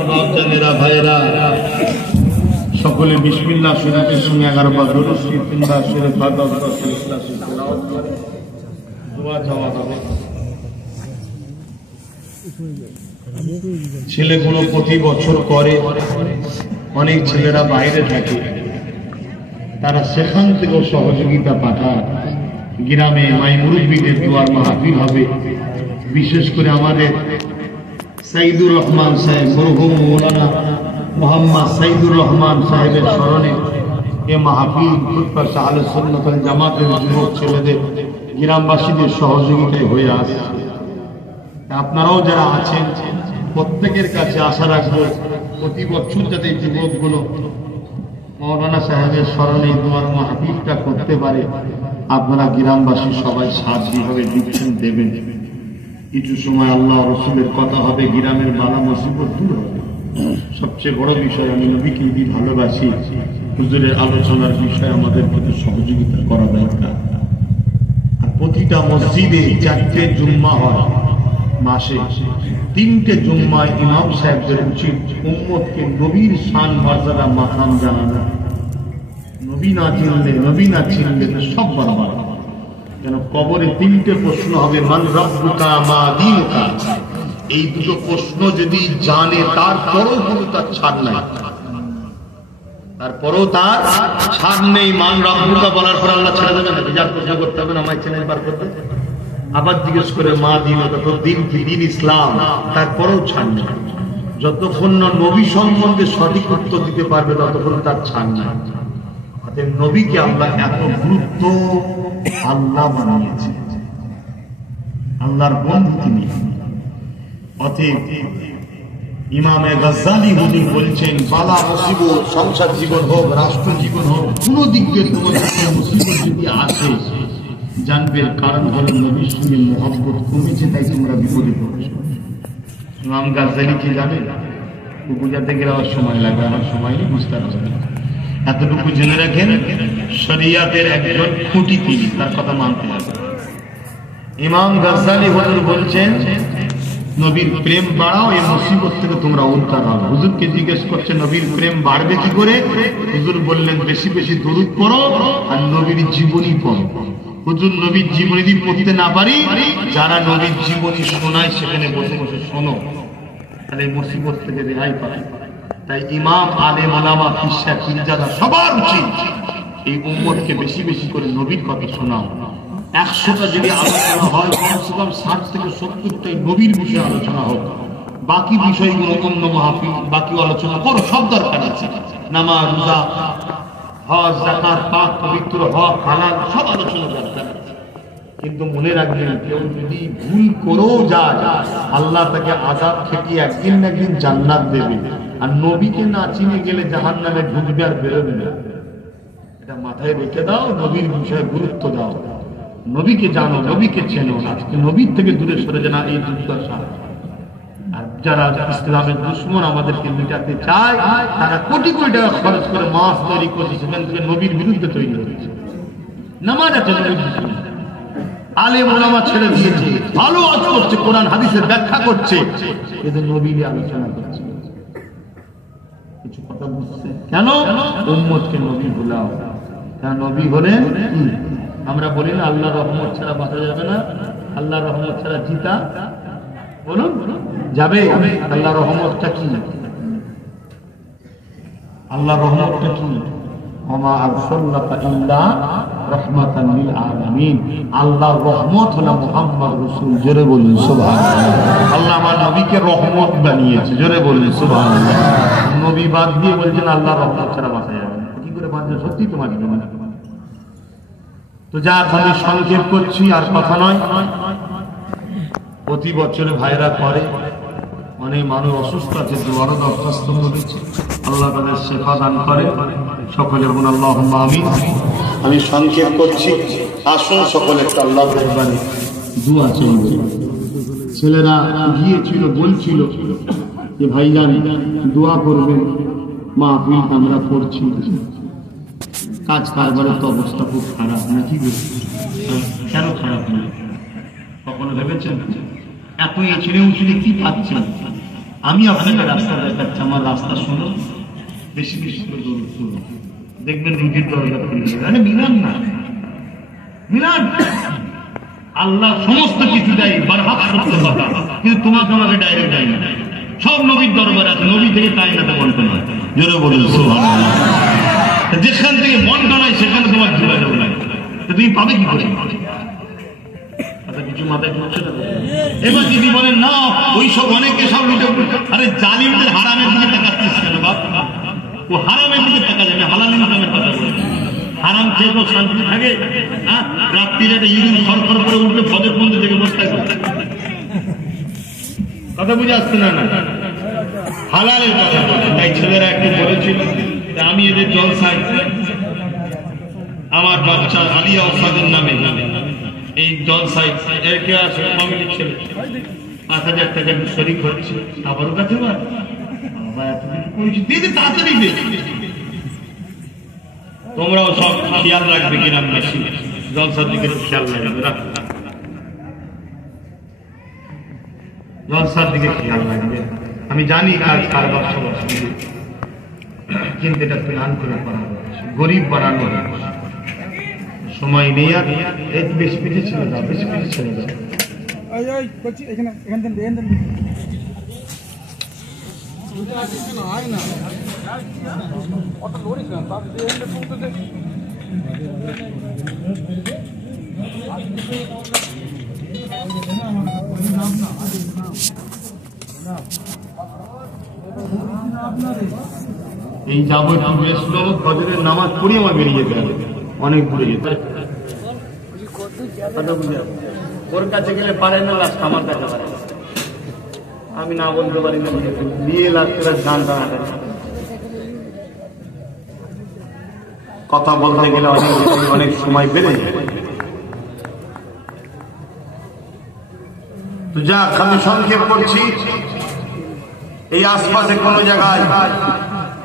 আমার বাচ্চারা ভাইরা সকলে বিসমিল্লাহ শরীফের সঙ্গে 11 বার দরুদ শরীফ 3 বার শরীফ 10 বার ইখলাস তেলাওয়াত করে দোয়া চাওয়া হবে। ছেলেগুলো প্রতি বছর করে, অনেক ছেলেরা বাইরে থাকে, তারা সেখান থেকেও সহযোগিতা পাঠায়। গ্রামে মাই মুরব্বীদের দোয়ার মাহফিল হবে, বিশেষ করে আমাদের সাইদুর রহমান সাহেব মরহুম মৌলানা মোহাম্মদ সাইদুর রহমান সাহেবের স্মরণে এ মাহফিল খুতবা আহলে সুন্নাত ওয়াল জামাতের যুবক ছেলেদের গ্রামবাসীদের সহযোগিতায় হয়ে আসছে। আপনারাও যারা আছেন প্রত্যেকের কাছে আশা রাখবো প্রতি বছর যাতে যুবকগুলো মৌলানা সাহেবের স্মরণে দোয়ার মাহফিলটা করতে পারে। আপনারা গ্রামবাসী সবাই সাথ যেভাবে দিচ্ছেন দেবেন। কিছু সময় আল্লাহ রসুলের কথা হবে, গ্রামের বালা মুসিবত দূর হবে। সবচেয়ে বড় বিষয়, আমি নবীকে যদি ভালোবাসি, হুজুরের আলোচনার বিষয়ে আমাদের প্রতি সহযোগিতা করা দরকার। আর প্রতিটা মসজিদে 4টে জুম্মা হয় মাসে, 3টে জুম্মায় ইমাম সাহেবদের উচিত উম্মতকে নবীর শান মর্যাদা মাকাম জানানো। নবী না চিনলে তো সব বরাবর। কেন কবরে 3টে প্রশ্ন হবে, মান রাব্বুকা মা দীনুকা। এই দুটো প্রশ্ন যদি জানে তারপরও কোনো তার ছাড় নাই, তারপরও তার ছাড় নেই। মান রাব্বুকা বলার পর আল্লাহ ছেড়ে দেবে না, বিচার প্রশ্ন করতে হবে না, আমায় চেনেন বার করতে। আবার জিজ্ঞেস করে মা দীনুকা, তো দিন কি? দিন ইসলাম। তারপরেও ছাড় নেই। যতক্ষণ না নবী সম্বন্ধে সঠিক উত্তর দিতে পারবে ততক্ষণ তার ছাড় নেই। নবীকে আল্লাহ এত গুরুত্ব আল্লাহ বানিয়েছে, আল্লাহর বন্ধু তিনি। অতএব ইমামে গাজ্জালি হুজুর বলছেন, বালা মুসিবত সংসার জীবন হোক, রাষ্ট্র জীবন হোক, কোন দিক দিয়ে তোমাদের মুসিবত যদি আসে, জানবে কারণ হলো নবীর সঙ্গে মহব্বত কমেছে, তাই তোমরা বিপদে পড়েছো। ইমাম গাজ্জালি কি জানেন? বুঝাতে গেলে আমার সময় লাগবে, আমার সময় নেই, বুঝতে পারবে। এতটুকু জেনে রাখেন, শরিয়াতের একজন খুঁটি তিনি, তার কথা মানতে হবে। ইমাম গাজ্জালি হুজুর বলছেন, নবীর প্রেম বাড়াও, এই মুসিবত থেকে তোমরা উদ্ধার হও। হুজুরকে জিজ্ঞেস করছে নবীর প্রেম বাড়বে কি করে? হুজুর বললেন, বেশি বেশি দরুদ পড়ো আর নবীর জীবনী পড়ো। হুজুর নবীর জীবনী যদি পড়তে না পারি, যারা নবীর জীবনী শোনায় সেখানে বসে বসে শোনো, তাহলে এই মুসিবত থেকে রেহাই পায়। তাই ইমাম, আলেম, ওলামা, পিসা, পীরজাদা সবার উচিত এই উম্মতকে বেশি বেশি করে নবীর কথা শোনাও। 100টা যদি আলোচনা হয়, কমসে কম 60 থেকে 70টাই নবীর বিষয়ে আলোচনা হোক। বাকি বিষয়গুলো অন্য মাহফিল, বাকি আলোচনা করো, সব দরকার আছে। নামাজ, রোজা, হজ, যাকাত, পাক পবিত্র হক, হালাল, সব আলোচনা দরকার আছে। কিন্তু মনে রাখবেন, কেউ যদি ভুল করেও যায়, আল্লাহ তাকে আযাব থেকে একদিন না একদিন জান্নাত দেবে। আর নবীকে না চিনে গেলে জাহান্নামে ঢুকবে আর বেরোবে না। এটা মাথায় রেখে দাও, নবীর বিষয়ে গুরুত্ব দাও, নবীকে জানো, নবীকে চেনো। আজকে নবীর থেকে দূরে সরে যায় না, এই দুর্দশা। আর যারা ইসলামের দুশমন আমাদেরকে মিটাতে চায়, তারা কোটি কোটি টাকা খরচ করে মাছ তৈরি করছে, সেখান থেকে নবীর বিরুদ্ধে তৈরি করেছে। নামাজ আছে নবীর বিরুদ্ধে, আলেম ওলামা ছেড়ে দিয়েছে, ভালো আজ করছে, কোরআন হাদিসের ব্যাখ্যা করছে, এদের নবী নিয়ে আলোচনা করছে। কিছু কথা বুঝছে? কেন? উম্মতকে নবী ভুলাও। কেন? নবী হলেন কি? আমরা বলি না আল্লাহ রহমত ছাড়া বাঁচা যাবে না, আল্লাহ রহমত ছাড়া জিতা বলুন যাবে। আল্লাহ রহমতটা কি? আল্লাহ রহমতটা কি? ওমা আরসালনাকা ইল্লা রাহমাতাল লিল আলামিন। আল্লাহর রহমত হলো মুহাম্মদ রাসূল। জোরে বলুন সুবহানাল্লাহ। আল্লাহ আমার নবীকে রহমত বানিয়েছে। জোরে বলুন সুবহানাল্লাহ। নবী বাদ দিয়ে বলছেন আল্লাহ রহমত ছাড়া বাঁচা যাবে না। কি করে বাঁচবে? সত্যি তোমার জন্য। তো যা আমি সংক্ষেপ করছি, আর কথা নয়। প্রতি বছরে ভাইরা করে, অনেক মানুষ অসুস্থ আছে, দুয়ারও দরখাস্ত করেছে, আল্লাহ তাদের শেফা দান করে। সকলে বলুন আল্লাহুম্মা আমিন। আমি সংক্ষেপ করছি, আসুন সকলে একটা আল্লাহর দরবারে দুআ চাইব। ছেলেরা গিয়েছিল, বলছিল যে ভাইজান দোয়া করবেন, মাহফিল আমরা করছি, কাজ কারবারের তো অবস্থা খুব খারাপ, নাকি? কেন খারাপ না? কখনো ভেবেছেন? এত ছেড়ে উঠলে কি পাচ্ছেন? আমি আপনাকে রাস্তা দেখাচ্ছি, আমার রাস্তা শুনো, বেশি বেশি করে দৌড় শুনো, দেখবেন রুগীর দরজা খুলে যাবে। আরে মিলান না, মিলান। আল্লাহ সমস্ত কিছু দেয়, বারহাত সত্য কথা, কিন্তু তোমাকে আমাকে ডাইরেক্ট দেয় না। সব নবীর দরবার আছে, নবী থেকে তাই না বলতে নয়। জোরে বলুন সুবহানাল্লাহ। যেখান থেকে বন্টন হয় সেখানে তোমার যোগাযোগ নাই, তুমি পাবে কি করে? কিছু মাথায় ঢুকছে না। এবার যদি বলেন না ওই সব অনেকে সব লুটে, আরে জালিমদের হারামের দিকে তাকাচ্ছিস কেন বাপ? ও হারামের দিকে তাকা যাবে, হালাল ইনকামের কথা বলে। হারাম খেয়ে তো শান্তি থাকে? হ্যাঁ, রাত্রির একটা ইঁদুর খড়খড় করে উঠলে ফজর পর্যন্ত থেকে বসে থাকবে। কথা বুঝে আসছে না? না, হালালের কথা। তাই ছেলেরা একটু বলেছিল আমি এদের জলসায় আমার বাচ্চা আলিয়া ওস্তাদের নামে এই জলসায় একে আসে ফ্যামিলির ছেলে 5,000 টাকা শরীর হচ্ছে, আবারও কাছে তাড়াতাড়ি তোমরাও সব খেয়াল রাখবে কিনা বেশি, জলসার দিকে খেয়াল রাখবে, জলসার দিকে খেয়াল রাখবে। আমি জানি কাজ কারবার সব কিন্তু এটা প্ল্যান করে করা, গরিব বানানো সময় নেই। আর বেশি পিছিয়ে ছিল যাও, বেশি পিছিয়ে ছিল যাও। এই যাবো একটু রেস্ট নেবো, ফজরের নামাজ পড়ি আমার বেরিয়ে যেতে হবে, অনেক ঘুরে যেতে। ওর কাছে গেলে পারে না, লাস্ট আমার কাছে পারে, আমি না বলতে পারি না, বিয়ে লাস্টের গান টানা কথা বলতে গেলে অনেক সময় বেড়ে যায়। তো যাক, আমি সংক্ষেপ করছি। এই আশপাশে কোন জায়গায়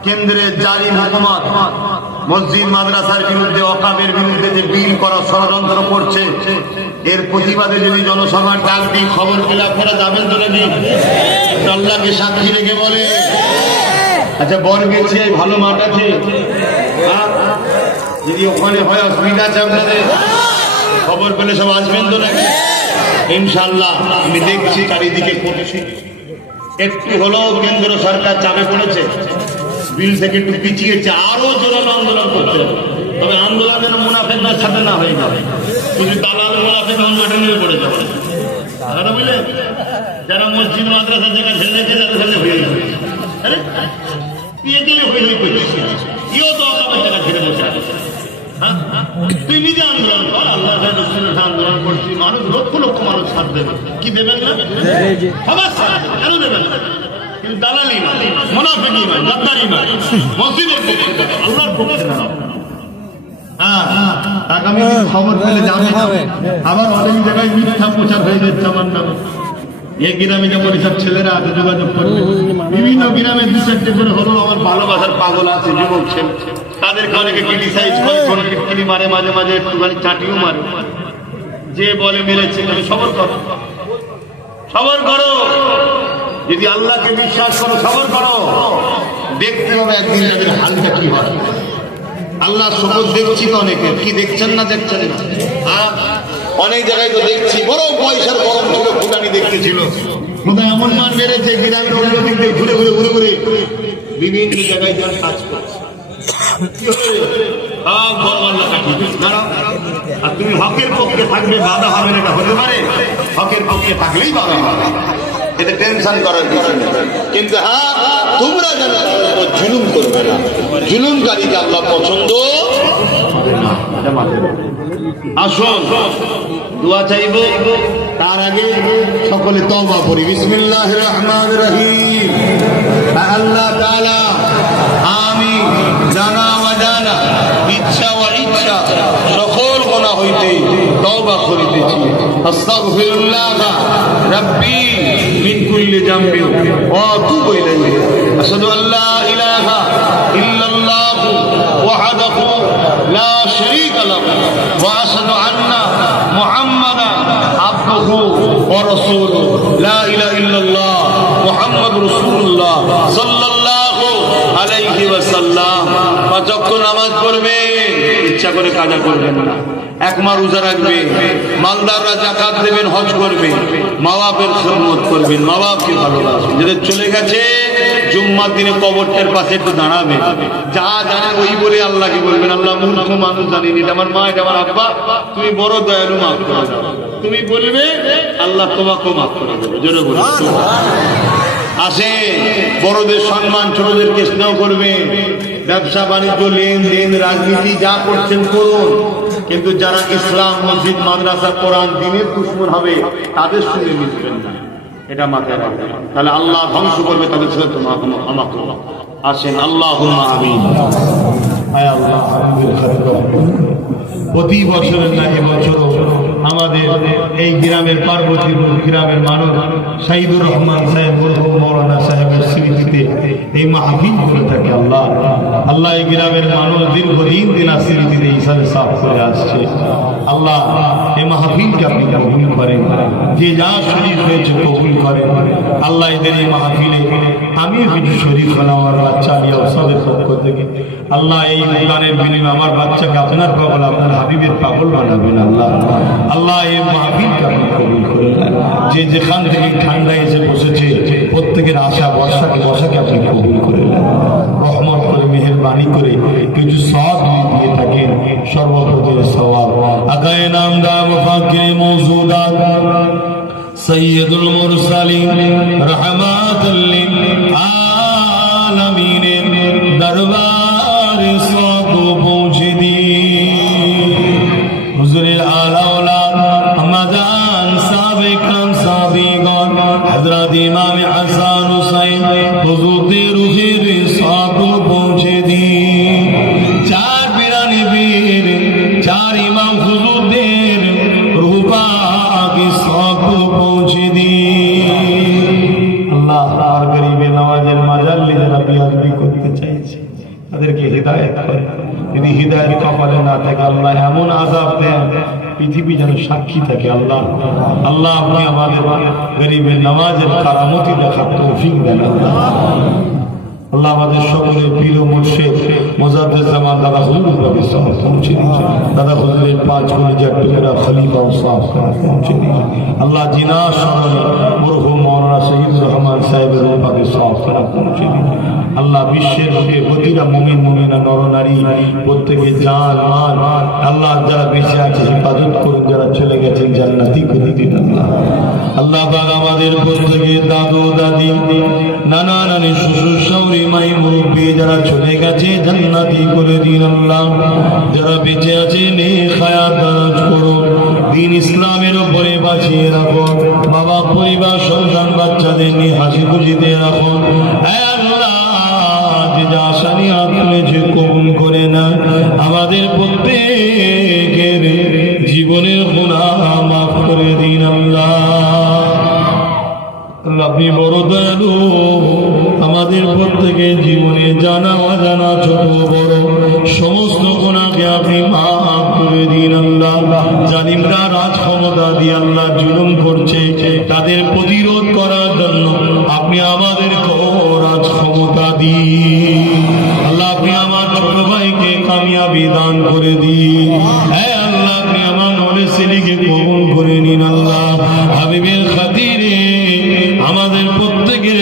কেন্দ্রের জারি হুকুমত মসজিদ মাদ্রাসার বিরুদ্ধে, ওয়াকফের বিরুদ্ধে যে বিল করা ষড়যন্ত্র করছে, এর প্রতিবাদে যদি জনসভার ডাক দিই, খবর পেলে আপনারা যাবেন তো নাকি? আল্লাহকে সাক্ষী রেখে বলে, আচ্ছা বরগেছিয়ায় ভালো মাঠ আছে, যদি ওখানে হয় অসুবিধা আছে আপনাদের, খবর পেলে সব আসবেন তো নাকি? ইনশাআল্লাহ আমি দেখছি চারিদিকে করছি, একটু হলেও কেন্দ্র সরকার চাপে পড়েছে, বিল থেকে একটু পিছিয়েছে, আরো জোরালো আন্দোলন করতে হবে। তবে আন্দোলনের মুনাফেকদের সাথে না হয়ে যাবে, শুধু দালাল মুনাফেক মাঠে নিয়ে পড়ে যাবে। কথা বুঝলেন? যারা মসজিদ মাদ্রাসা জায়গা ছেড়ে রেখে যাদের সাথে হয়ে যাবে, আরে ইয়ে দিলে হয়ে করছে, ইও তো আপনার জায়গা ছেড়ে বসে আছে। তুই নিজে আন্দোলন কর, আল্লাহ আন্দোলন করছি, মানুষ লক্ষ লক্ষ মানুষ সাথ দেবে, কি দেবেন না? সবার সাথ কেন দেবেন না? কিন্তু দালালি না, মুনাফিকি নয়, গাদ্দারি নয়, মসজিদের পক্ষে, আল্লাহর পক্ষে না। আগামী খবর পেলে যাবে, আবার অনেক জায়গায় মিথ্যা প্রচার হয়ে যাচ্ছে আমার নামে। এই গ্রামে যেমন সব ছেলেরা আছে যোগাযোগ করবে, বিভিন্ন গ্রামে 2-4টে করে হলো আমার ভালোবাসার পাগল আছে, যুবক ছেলে, তাদেরকে অনেকে ক্রিটিসাইজ করে, কোনো টিটকিরি মারে, মাঝে মাঝে একটুখানি চাটিও মারে, যে বলে মেরেছে। তুমি সবর করো, সবর করো, যদি আল্লাহকে বিশ্বাস করো, সবর করো, দেখতে হবে একদিন তাদের হালটা কি হয়। আল্লাহ শপথ দেখছি তো অনেকে, কি দেখছেন না? দেখছেন না? অনেক জায়গায় তো দেখছি, বড় পয়সার গরম ছিল, ফুটানি দেখতেছিল, কোথায় এমন মান বেড়েছে, গ্রামের অন্য দিক দিয়ে ঘুরে ঘুরে ঘুরে ঘুরে বিভিন্ন জায়গায় যার কাজ করছে। আর তুমি হকের পক্ষে থাকবে, বাধা হবে না, এটা হতে পারে? হকের পক্ষে থাকলেই বাধা হবে, এতে টেনশন করার কিছু নেই। কিন্তু হ্যাঁ, তোমরা যেন জুলুম করবে না, জুলুমকারীকে আল্লাহ পছন্দ করে না। আসুন দোয়া চাইব, তার আগে সকলে তওবা করি। বিসমিল্লাহির রহমানির রহিম। আল্লাহ তাআলা আমি জানা অজানা, ইচ্ছা অনিচ্ছা সকল গুনাহ হইতে তওবা করিতেছি। আস্তাগফিরুল্লাহ রাব্বি মিন কুল্লি যামবি ওয়া আতুবু ইলাইহি। আশহাদু আল্লা ইলাহা ইল্লাল্লাহ ওয়াহদাহু লা শারীকা লাহু ওয়া আশহাদু আন্না মুহাম্মাদান আবদুহু ওয়া রাসূলুহু। লা ইলাহা ইল্লাল্লাহ মুহাম্মাদুর রাসূলুল্লাহ সাল্লাল্লাহু আলাইহি ওয়াসাল্লাম। 5 ওয়াক্ত নামাজ পড়বে, ইচ্ছা করে কাজা করবেন না, এক মাস রোজা রাখবেন, মালদাররা যাকাত দেবেন, হজ করবেন, মা বাপের খেদমত করবেন, মা বাপকে ভালোবাসবেন। যাদের চলে গেছে জুম্মার দিনে কবরটার পাশে একটু দাঁড়াবেন, যা জানেন ওই বলে আল্লাহকে বলবেন, আল্লাহ মূর্খ মানুষ জানিনি, এটা আমার মা, এটা আমার আব্বা, তুমি বড় দয়ালু, মাফ করে দাও। তুমি বলবে আল্লাহ তোমাকেও মাফ করে দেবে। জোরে বলে আসে বড়দের সম্মান, ছোটদেরকে স্নেহ করবে। ব্যবসা বাণিজ্য, লেনদেন, রাজনীতি যা করছেন করুন, কিন্তু যারা ইসলাম, মসজিদ, মাদ্রাসা, কোরআন, দ্বীনের দুশমন হবে তাদের সঙ্গে মিশবেন না, এটা মাথায় রাখবেন, তাহলে আল্লাহ ধ্বংস করবে তাদের সাথে। তোমাকে আমাকে আসেন, আল্লাহুম্মা আমিন। আয় আল্লাহ, প্রতি বছরের না এবছর আমাদের এই গ্রামের পার্বতীপুর গ্রামের মানুষ সাইদুর রহমান সাহেব, মৌলানা সাহেবের স্মৃতিতে এই মাহফিল করে থাকে। আল্লাহ আল্লাহ এই গ্রামের মানুষ দীর্ঘদিন দিনার স্মৃতিতে হিসাবে সাফ করে আসছে। আল্লাহ এই মাহফিলকে আপনি কবুল করেন, যে যা শরীর হয়েছে কবুল করেন। আল্লাহ এদের এই মাহফিলে আমি কিছু শরীর হলাম, আমার বাচ্চা নিয়ে সবের পক্ষ থেকে। আল্লাহ এই গানের বিনিময়ে আমার বাচ্চাকে আপনার পাগল, আপনার হাবিবের পাগল বানাবেন। আল্লাহ আল্লাহ এই মাহফিলকে আপনি কবুল করে নেন। যে যেখান থেকে ঠান্ডা এসে বসেছে প্রত্যেকের আশা বর্ষাকে আপনি কবুল করে নেন। রহমত করে, মেহেরবানি করে কিছু সওয়াব দিয়ে থাকেন, সর্বপ্রতি সওয়াব আগায়ে নামদার মুফাক্কির মওজুদাত সৈয়দুল মুরসালিন রহমাতুল লিল আলামিনের দরবারে সওয়াব পৌঁছে দিন। হুজুরের আলা ওলাদ আমাদান সাবেকান সাবিগান হযরত ইমাম হাসান হুসাইন হুজুরের রুহের সওয়াব পৌঁছে দিন। চার পিরানি বীর, চার ইমাম হুজুরদের রূহ পাকে সওয়াব পৌঁছে দিন। আল্লাহ আর গরিবের নওয়াজের মাজাল্লি যারা বিয়াদবি করতে চাইছে তাদেরকে হিদায়াত করে। যদি হিদায়াত কপালে না থাকে আল্লাহ এমন আযাব দেন পৃথিবী যেন সাক্ষী থাকে। আল্লাহ আল্লাহ আপনি আমাদের গরিবের নওয়াজের কারামতি দেখার তৌফিক দেন। আল্লাহ আমাদের সকলের পীর ও মুর্শিদ মুজাদ্দিদ জামান দাদা হুজুর পাকে সওয়াব পৌঁছে দিন। দাদা হুজুরের 5 কলিজার টুকরা খলিফা ও সাহাবা পৌঁছে দিন। আল্লাহ জিনার স্মরণে মরহুম মাওলানা শহীদুর রহমান সাহেবের রূহ পাকে সওয়াব পৌঁছে দিন। আল্লাহ বিশ্বের লোকে প্রতিটা মুমিন মুমিনা নরনারী প্রত্যেকে জান মাল আল্লাহ যারা বেঁচে আছে হেফাজত করুন, যারা চলে গেছেন জান্নাতি করে দিন। আল্লাহ আল্লাহ পাক আমাদের প্রত্যেকে দাদু দাদি, নানা নানি, শ্বশুর শাশুড়ি, মাই মুরব্বি যারা চলে গেছে জান্নাতি করে দিন। আল্লাহ যারা বেঁচে আছে নেক হায়াত দারাজ করুন, দ্বীন ইসলামের উপরে বাঁচিয়ে রাখুন, বাবা পরিবার সন্তান বাচ্চাদের নিয়ে হাসি খুশিতে রাখুন। কবুল করে না, আমাদের প্রত্যেকের জীবনের গুনাহ মাফ করে দিন। আল্লাহ আপনি বড় দয়ালু, আমাদের প্রত্যেকের জীবনে জানা অজানা ছোট বড় সমস্ত গুনাহকে আপনি মাফ করে দিন। আল্লাহ জালিমরা রাজ ক্ষমতা দিয়ে আল্লাহ জুলুম করছে, তাদের প্রতিরোধ করার জন্য আপনি আমাদেরকেও রাজ ক্ষমতা দিন। আল্লাহ আপনি আমার ছোট ভাইকে কামিয়াবি দান করে দিন। হ্যাঁ আল্লাহ আপনি আমার নরেশ ছেলেকে কবুল করে নিন। আল্লাহ হাবিবের খাতিরে আমাদের প্রত্যেকের